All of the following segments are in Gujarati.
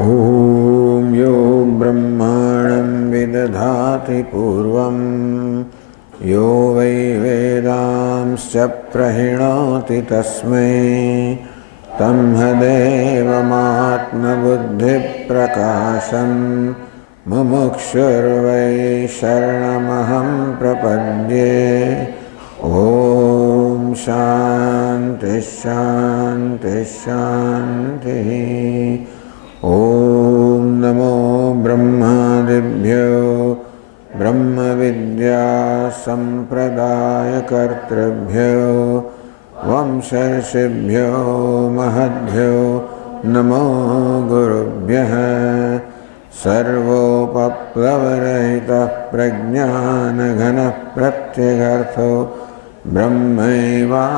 ॐ यो ब्रह्माणं विदधाति पूर्वं यो वै वेदांश्च प्रहिणोति तस्मै तम्हदेवमात्मबुद्धिप्रकाशं मुमुक्षुर्वै शरणमहं प्रपद्ये। ॐ शान्ति शान्ति शान्तिः। ॐ नमो ब्रह्मादिभ्यो ब्रह्मविद्या सम्प्रदायकर्तृभ्यो वंशर्षिभ्यो महद्भ्यो नमो गुरुभ्यः। सर्वोपप्लवरहितः प्रज्ञानघनः प्रत्यगर्थो ब्रह्मैवाहमस्मि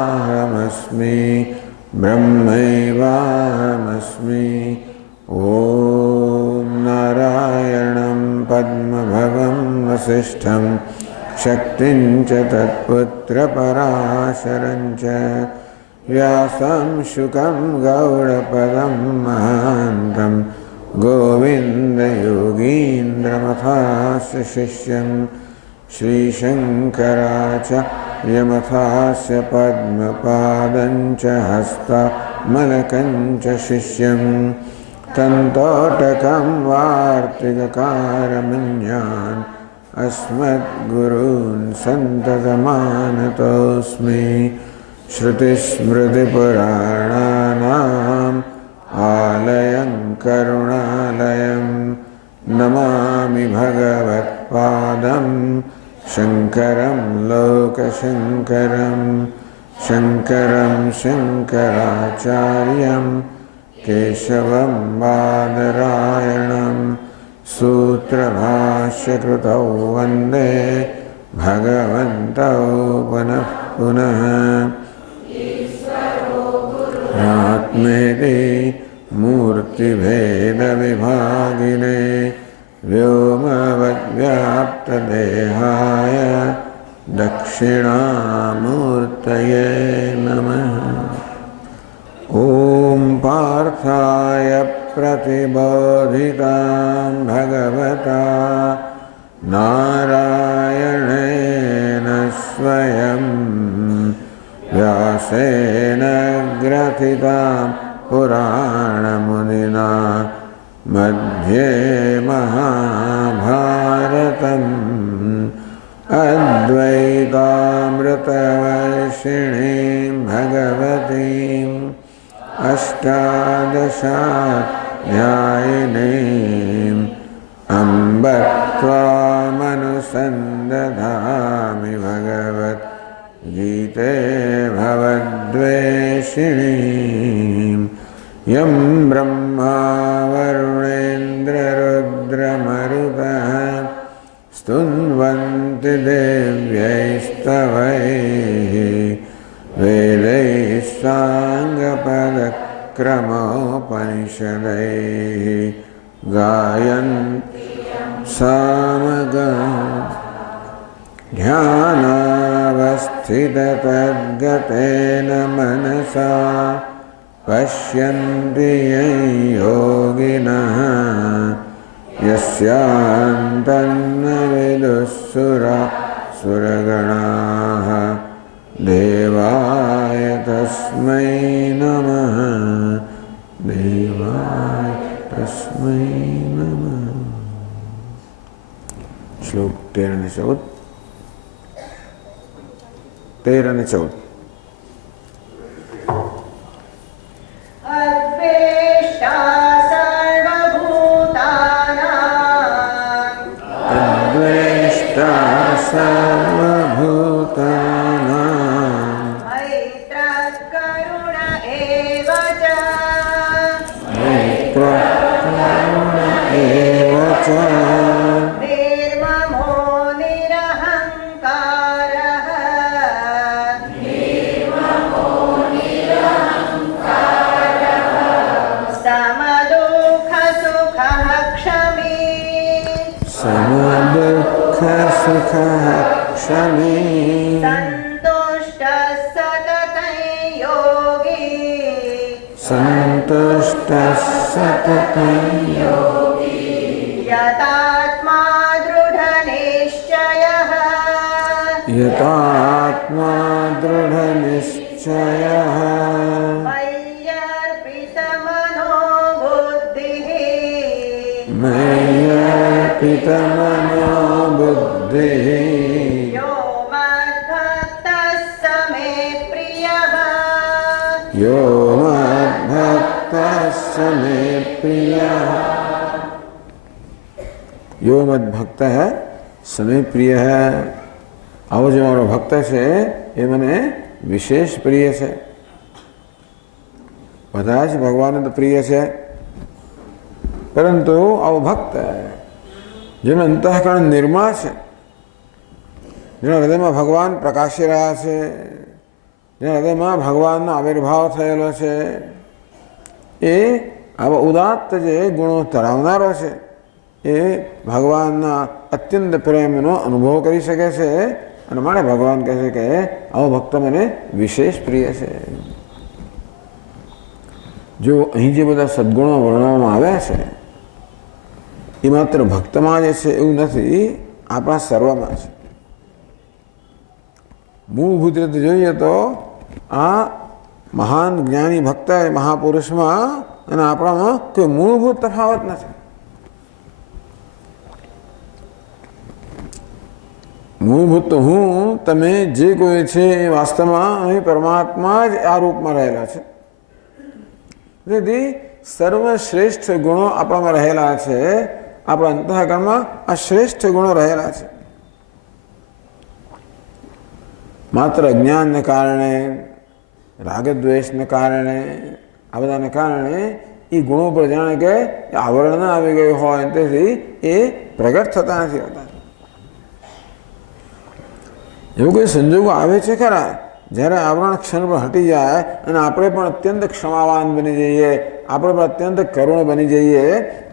ब्रह्मैवाहमस्मि। ॐ नारायणं पद्मभवं वसिष्ठं शक्तिं च तत्पुत्रपराशरं च व्यासं शुकं गौडपदं महान्तं गोविन्दयोगीन्द्रमथास्य शिष्यं श्रीशङ्कराचार्यमथास्य पद्मपादं च हस्तमलकं च शिष्यं तन्तोटकं वार्तिककारमन्यान् अस्मद्गुरून् सन्ततमानतोऽस्मि। श्रुतिस्मृतिपुराणानाम् आलयं करुणालयं नमामि भगवत्पादं शङ्करं लोकशङ्करं शङ्करं शङ्कराचार्यं केशवं बादरायणं सूत्रभाष्यकृतौ वन्दे भगवन्तौ पुनः पुनः। आत्मेति मूर्तिभेदविभागिने व्योमवद्व्याप्तदेहाय दक्षिणामूर्तये नमः। ॐ पार्थाय प्रतिबोधितां भगवता नारायणेन स्वयं व्यासेन ग्रथितां पुराणमुनिना मध्ये महाभारतम् अद्वैतामृतवर्षिणीं भगवतीम् अष्टादशाध्यायिनीम् अम्ब त्वामनुसन्दधामि भगवद्गीते भवद्वेषिणीम् यं ब्रह्मा वरुणेन्द्ररुद्रमरुतः स्तुन्वन्ति देव्यैस्तवैः वेदैः साङ्गपदक्रमोपनिषदैः गायन्ति सामगान् ध्यानावस्थिततद्गतेन मनसा पश्यन्ति यं योगिनः यस्यान्तन्न विदुःसुरगणाः देवाय तस्मै नमः देवाय तस्मै नमः। श्लोक 13 અને 14 13 અને 14। संतुष्टः સતતં यतात्मा दृढनिश्चयः યતાત્મા દૃઢનિશ્ચયઃ मय्यर्पितमनो बुद्धिः મય્યર્પિતમનો બુદ્ધિः यो मद्भक्तः स मे प्रियः યો મદ્ભક્તઃ સ મે પ્રિયઃ યો મદ્ભક્તઃ સ મે પ્રિયઃ આવો જે મારો ભક્ત છે એ મને વિશેષ પ્રિય છે. બધા જ ભગવાન તો પ્રિય છે, પરંતુ આવો ભક્ત જેનું અંતઃકરણ નિર્મળ છે, જેના હૃદયમાં ભગવાન પ્રકાશી રહ્યા છે, જેના હૃદયમાં ભગવાનનો આવિર્ભાવ થયેલો છે, એ આવા ઉદાત્ત જે ગુણો ધરાવનારો છે એ ભગવાનના અત્યંત પ્રેમનો અનુભવ કરી શકે છે. અને માટે ભગવાન કહે છે કે આવો ભક્ત મને વિશેષ પ્રિય છે. જો અહીં જે બધા સદ્ગુણો વર્ણવવામાં આવ્યા છે એ માત્ર ભક્તમાં જ છે એવું નથી, આપણા સર્વમાં છે. મૂળભૂત રીતે જોઈએ તો આ મહાન જ્ઞાની ભક્ત મહાપુરુષમાં અને આપણામાં કોઈ મૂળભૂત તફાવત નથી. મૂળભૂત તો હું તમે જે કોઈ છે એ વાસ્તવમાં અહીં પરમાત્મા જ આ રૂપમાં રહેલા છે. તેથી સર્વશ્રેષ્ઠ ગુણો આપણામાં રહેલા છે, આપણા અંતઃકરણમાં આ શ્રેષ્ઠ ગુણો રહેલા છે. માત્ર અજ્ઞાનને કારણે, રાગદ્વેષને કારણે, આ બધાને કારણે એ ગુણો પર જાણે કે આવરણ ના આવી ગયું હોય, તેથી એ પ્રગટ થતા નથી હોતા. એવું કોઈ સંજોગો આવે છે ખરા જ્યારે આવરણ ક્ષણ પર હટી જાય અને આપણે પણ અત્યંત ક્ષમાવાન બની જઈએ, આપણે પણ અત્યંત કરુણ બની જઈએ,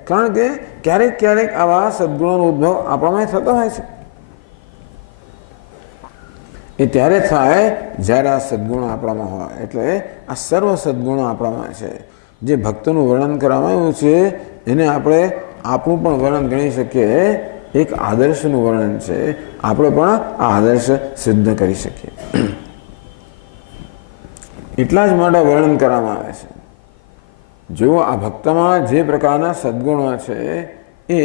કારણ કે ક્યારેક ક્યારેક આવા સદ્ગુણોનો ઉદ્ભવ આપણામાં થતો હોય છે. એ ત્યારે થાય જ્યારે આ સદ્ગુણો આપણામાં હોય. એટલે આ સર્વ સદ્ગુણો આપણામાં છે. જે ભક્તનું વર્ણન કરવામાં આવ્યું છે એને આપણે આપણું પણ વર્ણન ગણી શકીએ. એક આદર્શનું વર્ણન છે, આપણે પણ આ આદર્શ સિદ્ધ કરી શકીએ. એટલા જ માટે વર્ણન કરવામાં આવે છે. જો આ ભક્તમાં જે પ્રકારના સદ્ગુણો છે એ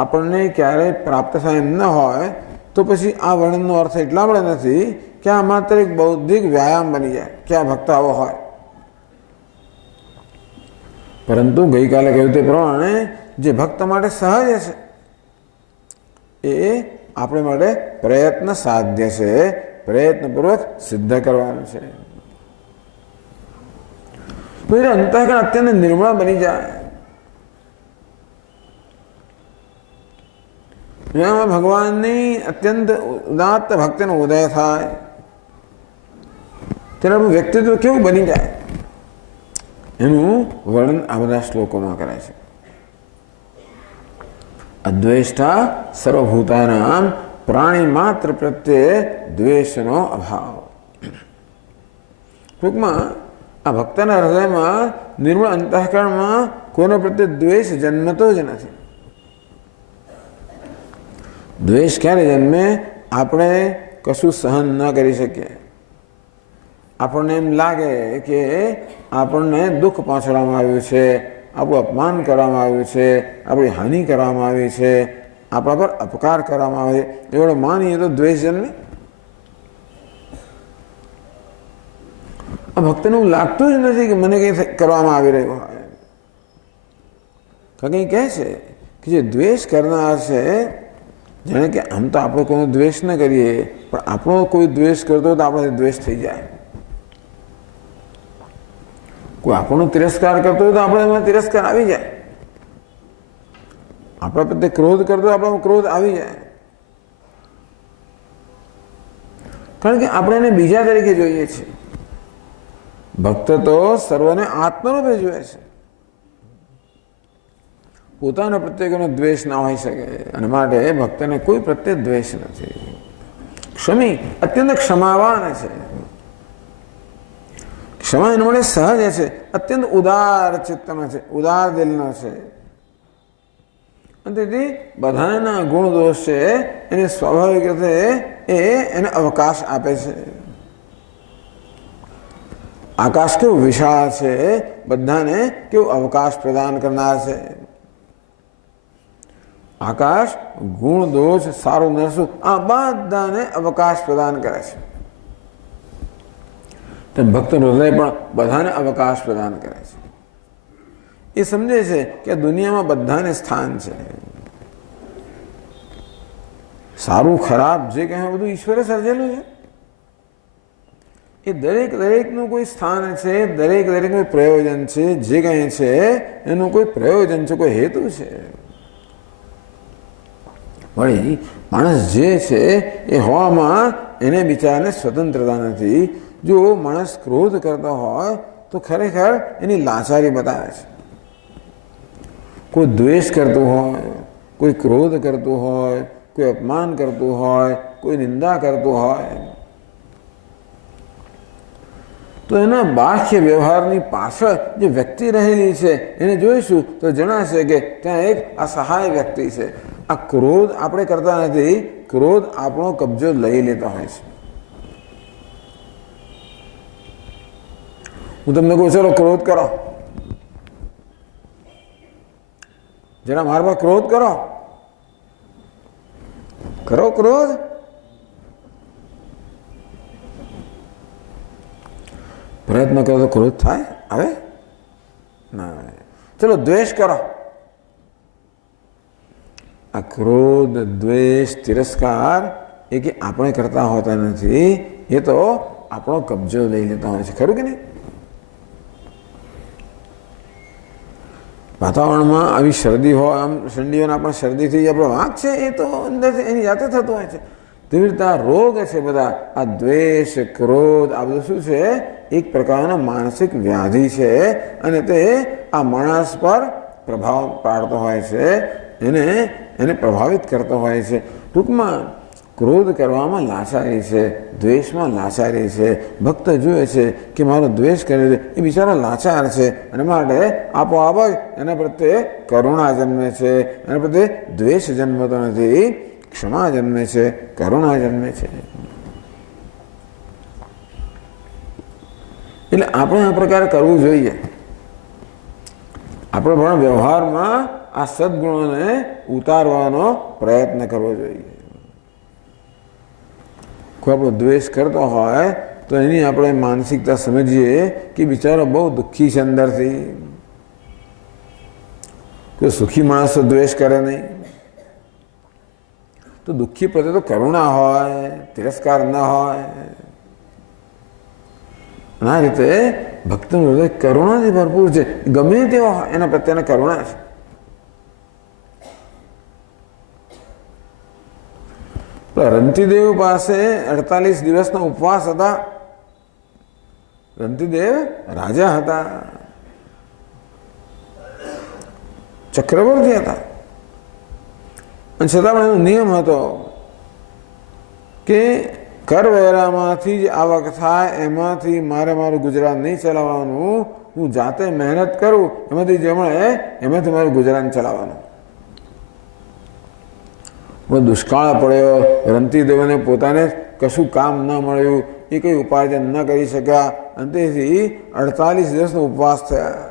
આપણને ક્યારેય પ્રાપ્ત થાય એમ ન હોય તો પછી આ વર્ણનનો અર્થ એટલા પણ નથી કે આ માત્ર એક બૌદ્ધિક વ્યાયામ બની જાય કે આ ભક્ત આવો હોય. પરંતુ ગઈકાલે કહ્યું તે પ્રમાણે જે ભક્ત માટે સહજ છે એ આપણે માટે પ્રયત્ન સાધ્ય છે, પ્રયત્નપૂર્વક સિદ્ધ કરવાનું છે. તો એ અંતઃકરણ અત્યંત નિર્મળ બની જાય. એમાં ભગવાનની અત્યંત ઉદાત્ત ભક્તિનો ઉદય થાય ત્યારે વ્યક્તિત્વ કેવું બની જાય એનું વર્ણન આ બધા શ્લોકોમાં કરે છે. અદ્વેષ્ટા સર્વભૂતાનામ પ્રાણી માત્ર પ્રત્યે દ્વેષનો અભાવ. ટૂંકમાં આ ભક્તના હૃદયમાં નિર્મળ અંતઃકરણમાં કોઈનો પ્રત્યે દ્વેષ જન્મતો જ નથી. દ્વેષ ક્યારે જન્મે? આપણે કશું સહન ન કરી શકીએ, આપણને એમ લાગે કે આપણને દુઃખ પહોંચાડવામાં આવ્યું છે, આપણું અપમાન કરવામાં આવ્યું છે, આપણી હાનિ કરવામાં આવી છે, આપણા પર અપકાર કરવામાં આવે, એવડો માનીએ તો દ્વેષ જન્મે. આ ભક્તને એવું લાગતું જ નથી કે મને કંઈ કરવામાં આવી રહ્યું હોય. કંઈ કહે છે કે જે દ્વેષ કરનાર છે, જાણે કે આમ તો આપણે કોઈનો દ્વેષ ન કરીએ પણ આપણો કોઈ દ્વેષ કરતો તો આપણે દ્વેષ થઈ જાય. કોઈ આપણો તિરસ્કાર કરતો હોય તો આપણે એમાં તિરસ્કાર આવી જાય. આપણા પ્રત્યે ક્રોધ કરતો હોય આપણામાં ક્રોધ આવી જાય. કારણ કે આપણે એને બીજા તરીકે જોઈએ છીએ. ભક્ત તો સર્વને આત્મરૂપે જોઈએ છે. પોતાના પ્રત્યે કોઈનો દ્વેષ ના હોઈ શકે અને માટે ભક્તને કોઈ પ્રત્યે દ્વેષ નથી. ક્ષમી અત્યંત ક્ષમાવાન છે. ક્ષમા એના માટે સહજ છે, અત્યંત ઉદાર ચિત્તનો છે, ઉદાર દિલનો છે. અને તેથી બધાના ગુણ દોષ છે એને સ્વાભાવિક રીતે એને અવકાશ આપે છે. આકાશ કેવું વિશાળ છે, બધાને કેવું અવકાશ પ્રદાન કરનાર છે. આકાશ ગુણ દોષ સારું નરસું આ બધાને અવકાશ પ્રદાન કરે છે. તો ભક્ત હૃદય પણ બધાને અવકાશ પ્રદાન કરે છે. એ સમજે છે કે દુનિયામાં બધાને સ્થાન છે. સારું ખરાબ જે કહે બધું ઈશ્વરે સર્જેલું છે. એ દરેક દરેકનું કોઈ સ્થાન છે, દરેક દરેકનું પ્રયોજન છે. જે કહે છે એનું કોઈ પ્રયોજન છે, કોઈ હેતુ છે. વળી માણસ જે છે એ હોવામાં એને બિચારાને સ્વતંત્રતા નથી. જો માણસ ક્રોધ કરતો હોય તો ખરેખર એની લાચારી બતાવે છે. કોઈ દ્વેષ કરતું હોય, કોઈ ક્રોધ કરતું હોય, કોઈ અપમાન કરતું હોય, કોઈ નિંદા કરતું હોય, તો એના બાહ્ય વ્યવહારની પાછળ જે વ્યક્તિ રહેલી છે એને જોઈશું તો જણાશે કે ત્યાં એક અસહાય વ્યક્તિ છે. આ ક્રોધ આપણે કરતા નથી, ક્રોધ આપણો કબજો લઈ લેતો હોય છે. હું તમને કહું ચલો ક્રોધ કરો, જરા મારા પર ક્રોધ કરો, કરો ક્રોધ. પ્રયત્ન કરો તો ક્રોધ થાય? આવે ના આવે. ચલો દ્વેષ કરો. આ ક્રોધ, દ્વેષ, તિરસ્કાર એ કે આપણે કરતા હોતા નથી, એ તો આપણો કબજો લઈ લેતા હોય છે. ખરું કે નહીં? વાતાવરણમાં આવી શરદી હોય, આમ ઠંડીઓને આપણે શરદીથી આપણો વાંક છે એ તો અંદરથી એની જાતે થતું હોય છે. તેવી રીતે આ રોગ છે બધા, આ દ્વેષ, ક્રોધ, આ બધું શું છે? એક પ્રકારનો માનસિક વ્યાધિ છે અને તે આ માણસ પર પ્રભાવ પાડતો હોય છે, એને પ્રભાવિત કરતો હોય છે. ટૂંકમાં ક્રોધ કરવામાં લાચારી છે, દ્વેષમાં લાચારી છે. ભક્ત જુએ છે કે મારો દ્વેષ કરે છે એ બિચારો લાચાર છે અને માટે આપોઆપ જ એના પ્રત્યે કરુણા જન્મે છે. એના પ્રત્યે દ્વેષ જન્મતો નથી, ક્ષમા જન્મે છે, કરુણા જન્મે છે. એટલે આપણે આ પ્રકારે કરવું જોઈએ. આપણે પણ વ્યવહારમાં આ સદગુણોને ઉતારવાનો પ્રયત્ન કરવો જોઈએ. કોઈ આપણો દ્વેષ કરતો હોય તો એની આપણે માનસિકતા સમજીએ કે બિચારો બહુ દુઃખી છે અંદરથી. કોઈ સુખી માણસ તો દ્વેષ કરે નહીં. તો દુઃખી પ્રત્યે તો કરુણા હોય, તિરસ્કાર ન હોય. આ રીતે ભક્તનું હૃદય કરુણાથી ભરપૂર છે. ગમે તેવો એના પ્રત્યેના કરુણા છે. રંતીદેવ પાસે 48 દિવસના ઉપવાસ હતા. રંતીદેવ રાજા હતા, ચક્રવર્તી હતા, અને છતાં પણ એનો નિયમ હતો કે કરવેરામાંથી જ આવક થાય એમાંથી મારું ગુજરાન નહીં ચલાવવાનું. હું જાતે મહેનત કરું એમાંથી જે મળે એમાંથી મારું ગુજરાન ચલાવવાનું. દુષ્કાળ પડ્યો, રંતીદેવને પોતાને કશું કામ ન મળ્યું, એ કંઈ ઉપાર્જન ન કરી શક્યા અને તેથી 48 દિવસનો ઉપવાસ થયા.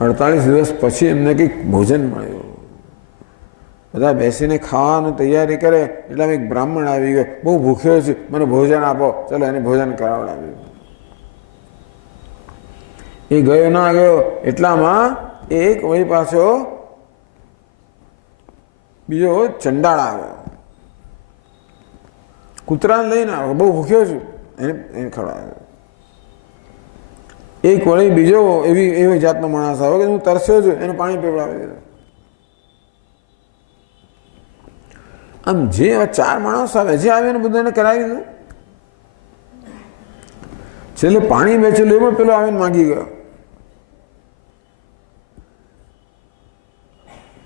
48 દિવસ પછી એમને કંઈક ભોજન મળ્યું. બધા બેસીને ખાવાની તૈયારી કરે એટલે એક બ્રાહ્મણ આવી ગયો, બહુ ભૂખ્યો છે, મને ભોજન આપો. ચલો એને ભોજન કરાવડાવ્યું. એ ગયો ના ગયો એટલામાં એક વળી પાછો બીજો ચંડાળ આવ્યો, કૂતરાને લઈને આવ્યો, બહુ ભૂખ્યો છું, એને ખવડાવ્યો. એક વળી બીજો એવી જાતનો માણસ આવ્યો કે હું તરસ્યો છું, એને પાણી પીવડાવી દીધું. આમ જે 4 માણસ આવે, જે આવે એને બધાને કરાવી દીધું. છેલ્લે પાણી બેચેલું એમાં પેલો આવીને માગી ગયો.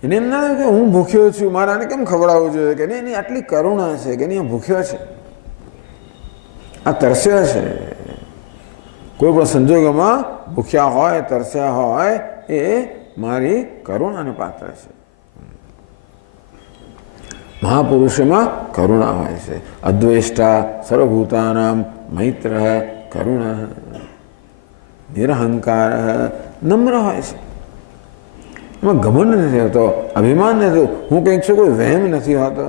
એને એમ ના કે હું ભૂખ્યો છું, મારે આને કેમ ખવડાવવું જોઈએ, કે નહીં એની આટલી કરુણા છે કે નહીં ભૂખ્યો છે, આ તરસ્યો છે. કોઈ પણ સંજોગોમાં ભૂખ્યા હોય, તરસ્યા હોય, એ મારી કરુણાને પાત્ર છે. મહાપુરુષોમાં કરુણા હોય છે. અદ્વેષ્ટા સર્વભૂતાનામ મૈત્ર કરુણ નિરહંકાર નમ્ર હોય છે. એમાં ઘમંડ નથી હોતો, અભિમાન નથી, હું કંઈક છું, કોઈ વહેમ નથી હોતો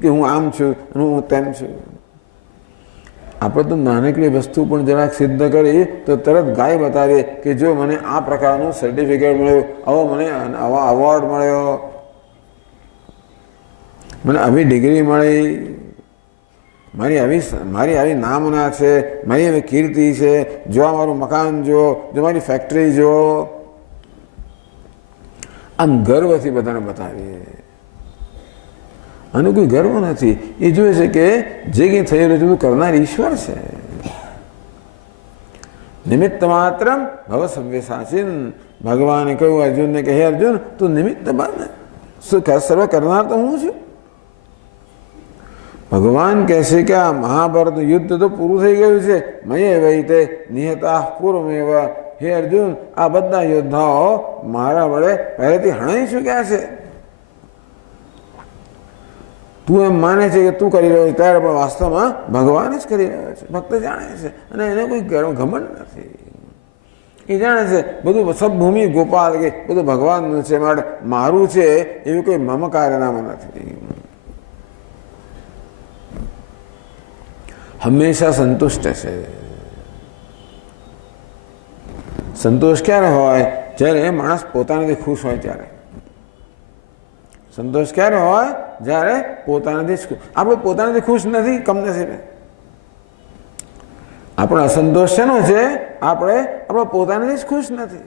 કે હું આમ છું અને હું તેમ છું. આપણે તો નાનકડી વસ્તુ પણ જરાક સિદ્ધ કરી તો તરત ગાય બતાવીએ કે જો મને આ પ્રકારનું સર્ટિફિકેટ મળ્યું, આવો મને આવા અવોર્ડ મળ્યો, મને આવી ડિગ્રી મળી, મારી આવી નામના છે, મારી આવી કીર્તિ છે, જો આ મારું મકાન જો મારી ફેક્ટરી જો, આમ ગર્વથી બધાને બતાવીએ. આનો કોઈ ગર્વ નથી. એ જોવે છે કે જે કંઈ થઈ રહ્યું છે કરનાર ઈશ્વર છે. નિમિત્ત માત્ર ભવ સંવેસાચીન. ભગવાને કહ્યું અર્જુનને કે હે અર્જુન, તું નિમિત્ત બન, સર્વ કરનાર તો હું છું. ભગવાન કહે છે કે આ મહાભારત યુદ્ધ તો પૂરું થઈ ગયું છે. મયે વૈતે નિહતા પૂર્વમેવ. હે અર્જુન, આ બધા યોદ્ધાઓ મારા વડે પહેલેથી હણાઈ ચૂક્યા છે. તું એમ માને છે કે તું કરી રહ્યો છે, ત્યારે પણ વાસ્તવમાં ભગવાન જ કરી રહ્યો છે. ભક્ત જાણે છે અને એને કોઈ ઘમંડ નથી. એ જાણે છે બધું સબભૂમિ ગોપાલ કે બધું ભગવાનનું છે, માટે મારું છે એવું કોઈ મમકારનામાં નથી. હંમેશા સંતુષ્ટ છે. સંતોષ ક્યારે હોય? જ્યારે માણસ પોતાનાથી ખુશ હોય ત્યારે. સંતોષ ક્યારે હોય? જ્યારે પોતાનાથી જ. આપણે પોતાનાથી ખુશ નથી, કમનસીબે. આપણો અસંતોષ શેનો છે? આપણે પોતાનાથી જ ખુશ નથી.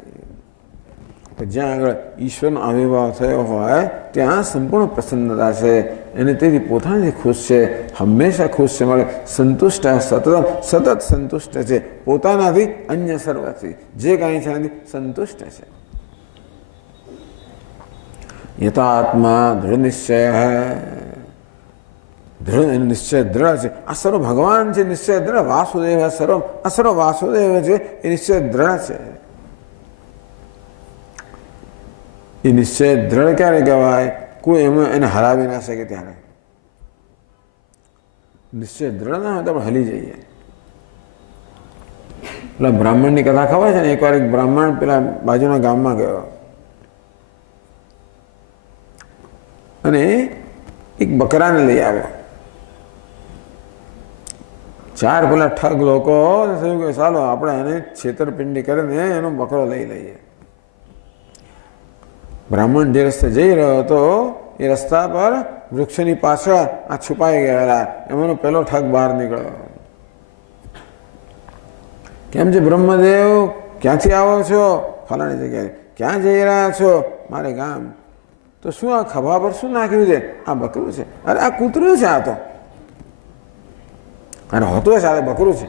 જ્યાં આગળ ઈશ્વરનો આવિર્ભાવ થયો હોય ત્યાં સંપૂર્ણ પ્રસન્નતા છે. અને તેથી પોતાનાથી ખુશ છે, હંમેશા ખુશ છે, મળે સંતુષ્ટ, સતત સંતુષ્ટ છે. પોતાનાથી અન્ય સર્વથી જે કાંઈ છે એનાથી સંતુષ્ટ છે. યથાત્મા દૃઢ નિશ્ચય. દૃઢ નિશ્ચય દ્રઢ છે. આ સર્વ ભગવાન છે, નિશ્ચય દ્રઢ. વાસુદેવ સર્વ, આ સર્વ વાસુદેવ છે, એ નિશ્ચય દ્રઢ છે. એ નિશ્ચય દ્રઢ ક્યારે કહેવાય? કોઈ એમાં એને હરાવી ના શકે ત્યારે. નિશ્ચય દ્રઢ ના હોય તો આપણે હલી જઈએ. પેલા બ્રાહ્મણની કથા ખબર છે ને? એકવાર એક બ્રાહ્મણ પેલા બાજુના ગામમાં ગયો અને એક બકરાને લઈ આવ્યો. ચાર પેલા ઠગ લોકો થયું કે ચાલો આપણે એને છેતરપિંડી કરીને એનો બકરો લઈ લઈએ. બ્રાહ્મણ જે રસ્તે જઈ રહ્યો હતો એ રસ્તા પર વૃક્ષની પાછળ આ છુપાઈ ગયેલા એમાંનો પેલો ઠગ બહાર નીકળ્યો. કેમ છે બ્રહ્મદેવ? ક્યાંથી આવો છો? ફલાણી જગ્યાએ. ક્યાં જઈ રહ્યા છો? મારે ગામ. તો શું આ ખભા પર શું નાખ્યું છે? આ બકરું છે. અરે આ કૂતરું છે. આ તો અરે હોતું હશે, આ બકરું છે.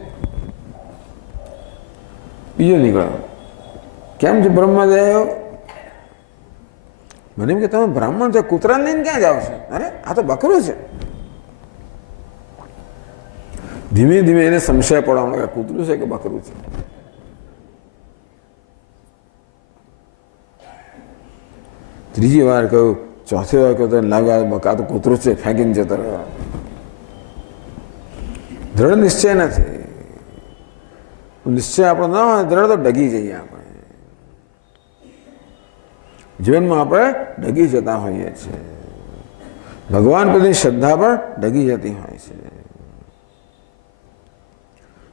બીજો નીકળ્યો. કેમ છે બ્રહ્મદેવ? મને એમ કે તમે બ્રાહ્મણ છો, કૂતરાને લઈને ક્યાં જાઓ છો? અરે આ તો બકરું છે. ધીમે ધીમે એને સંશય પડવાનો કે કૂતરું છે કે બકરું છે. ત્રીજી વાર કહ્યું, ચોથી વાર કહ્યું, લાગે આ તો કૂતરું છે, ફેંકીને જતો રહ્યો. દ્રઢ નિશ્ચય નથી. નિશ્ચય આપણો ના હોય દ્રઢ તો ડગી જઈએ આપણે. જીવનમાં આપણે ડગી જતા હોઈએ છીએ. ભગવાન પ્રત્યે શ્રદ્ધા પણ ડગી જતી હોય છે.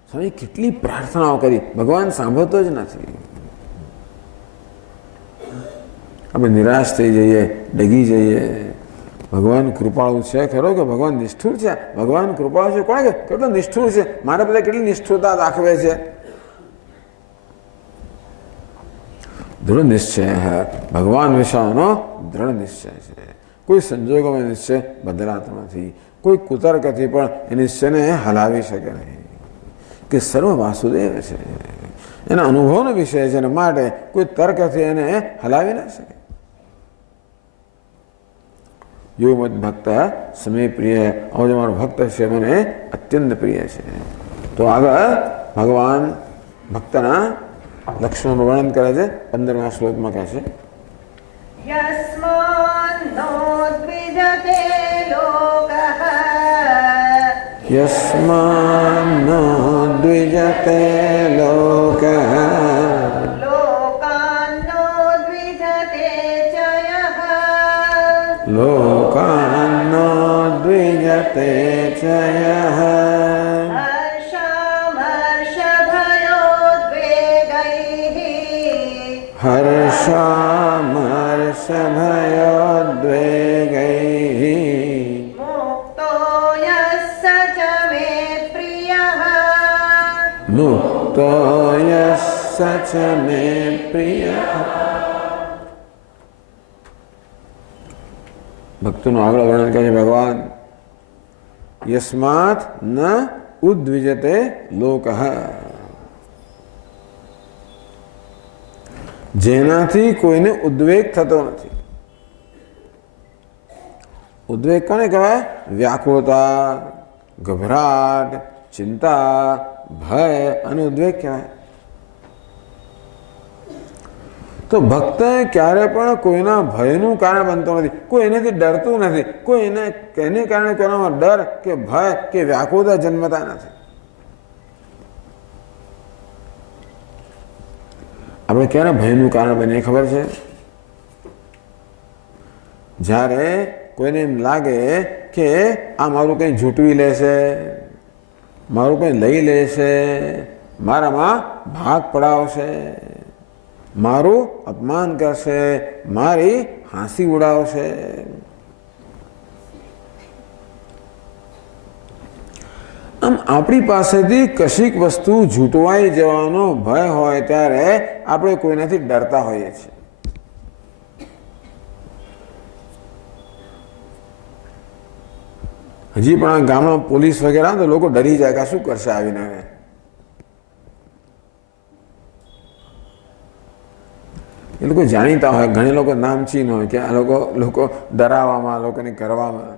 સ્વામી કેટલી પ્રાર્થનાઓ કરી, ભગવાન સાંભળતો જ નથી. આપણે નિરાશ થઈ જઈએ, ડગી જઈએ. ભગવાન કૃપાળુ છે ખરો કે ભગવાન નિષ્ઠુર છે? ભગવાન કૃપાળુ છે કોણ કે કેટલો નિષ્ઠુર છે? મારા બધા કેટલી નિષ્ઠુરતા દાખવે છે. દૃઢ નિશ્ચય ભગવાન વિષયનો દૃઢ નિશ્ચય છે. કોઈ સંજોગોમાં નિશ્ચય બદલાતો નથી. કોઈ કુતર્કથી પણ એ નિશ્ચયને હલાવી શકે નહીં કે સર્વ વાસુદેવ છે. એના અનુભવનો વિષય છે, એના માટે કોઈ તર્કથી એને હલાવી ના શકે. યો મત ભક્ત સમય પ્રિય. આવો જે મારો ભક્ત છે મને અત્યંત પ્રિય છે. તો આગળ ભગવાન ભક્તના લક્ષણોનું વર્ણન કરે છે. 15મા શ્લોકમાં કહે છે યસ્માન્નો દ્વિજતે લોકઃ યસ્માન્નો દ્વિજતે લોકઃ લોકાન્નો દ્વિજતે ચ યઃ લોકાન્નો દ્વિજતે ચ યઃ હર્ષામર્ષભયોદ્વેગૈઃ મુક્તો યસ્સ ચ મે પ્રિયઃ મુક્તો યસ્સ ચ મે પ્રિયઃ. ભક્તોનું આગળ વર્ણન કરે છે ભગવાન. યસ્માત ન ઉદ્વિજતે લોકઃ, જેનાથી કોઈને ઉદ્વેગ થતો નથી. ઉદ્વેગ કોને કહેવાય? વ્યાકુળતા, ગભરાટ, ચિંતા, ભય અને ઉદ્વેગ કહેવાય. તો ભક્ત ક્યારે પણ કોઈના ભયનું કારણ બનતો નથી, કોઈ એનાથી ડરતું નથી, કોઈ એને કારણે કોઈનામાં ડર કે ભય કે વ્યાકુળતા જન્મતા નથી. આપણે ક્યારે ભયનું કારણ બને ખબર છે? જ્યારે કોઈને એમ લાગે કે આ મારું કંઈ ઝૂંટવી લેશે, મારું કંઈ લઈ લેશે, મારામાં ભાગ પડાવશે, મારું અપમાન કરશે, મારી હાંસી ઉડાવશે. આમ આપણી પાસેથી કશીક વસ્તુ ઝૂંટવાઈ જવાનો ભય હોય ત્યારે આપણે કોઈનાથી ડરતા હોઈએ છીએ. હજી પણ આ ગામમાં પોલીસ વગેરે તો લોકો ડરી જાય કે શું કરશે આવીને. એ લોકો જાણીતા હોય, ઘણી લોકો નામચીન હોય કે આ લોકો ડરાવવામાં, લોકોને કરવામાં.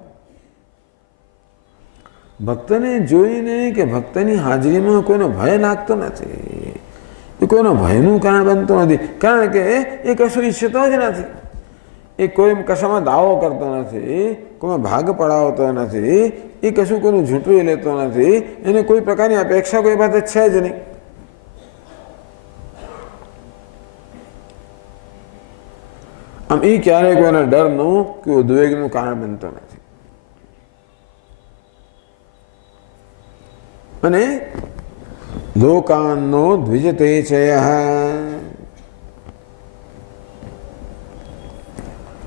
ભક્તને જોઈને કે ભક્તની હાજરીમાં કોઈનો ભય લાગતો નથી, એ કોઈનો ભયનું કારણ બનતો નથી, કારણ કે એ કશું ઈચ્છતો જ નથી. એ કોઈ કશામાં દાવો કરતો નથી, કોઈમાં ભાગ પડાવતો નથી, એ કશું કોઈનું ઝૂંટવી લેતો નથી, એને કોઈ પ્રકારની અપેક્ષા કોઈ પાસે છે જ નહીં. આમ એ ક્યારેય કોઈના ડરનું કે ઉદ્વેગનું કારણ બનતો નથી. અને લોકાન્નો દ્વિજતે છે.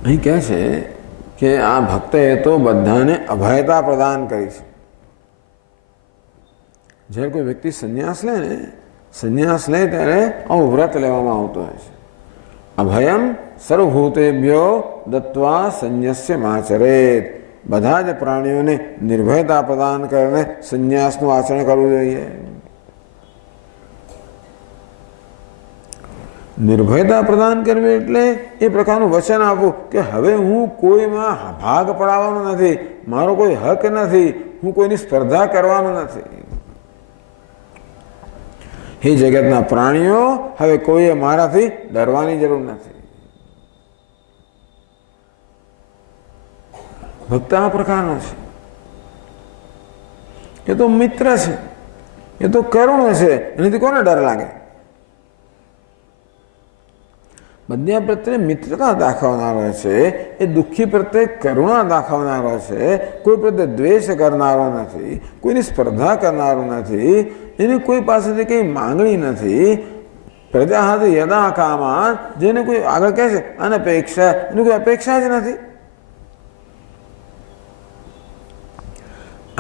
અહીં કહે છે કે આ ભક્તએ તો બધાને અભયતા પ્રદાન કરી છે. જ્યારે કોઈ વ્યક્તિ સંન્યાસ લે ત્યારે આવું વ્રત લેવામાં આવતું હોય છે. અભયમ સર્વભૂતેભ્યો દત્વા સંન્યસ્ય માચરેત. બધા જ પ્રાણીઓને નિર્ભયતા પ્રદાન કરીને સંન્યાસનું આચરણ કરવું જોઈએ. નિર્ભયતા પ્રદાન કરવી એટલે એ પ્રકારનું વચન આપવું કે હવે હું કોઈમાં ભાગ પડાવવાનો નથી, મારો કોઈ હક નથી, હું કોઈની સ્પર્ધા કરવાનો નથી. હે જગતના પ્રાણીઓ, હવે કોઈએ મારાથી ડરવાની જરૂર નથી. ભક્ત આ પ્રકારનો છે. એ તો મિત્ર છે, એ તો કરુણ છે, એનાથી કોને ડર લાગે? બધા પ્રત્યે મિત્રતા દાખવનારો છે, એ દુઃખી પ્રત્યે કરુણા દાખવનારો છે, કોઈ પ્રત્યે દ્વેષ કરનારો નથી, કોઈની સ્પર્ધા કરનારો નથી, એની કોઈ પાસેથી કંઈ માંગણી નથી. પ્રજા હાથ યદા કામાન, જેને કોઈ આગળ કહે છે અનપેક્ષા, એની કોઈ અપેક્ષા જ નથી.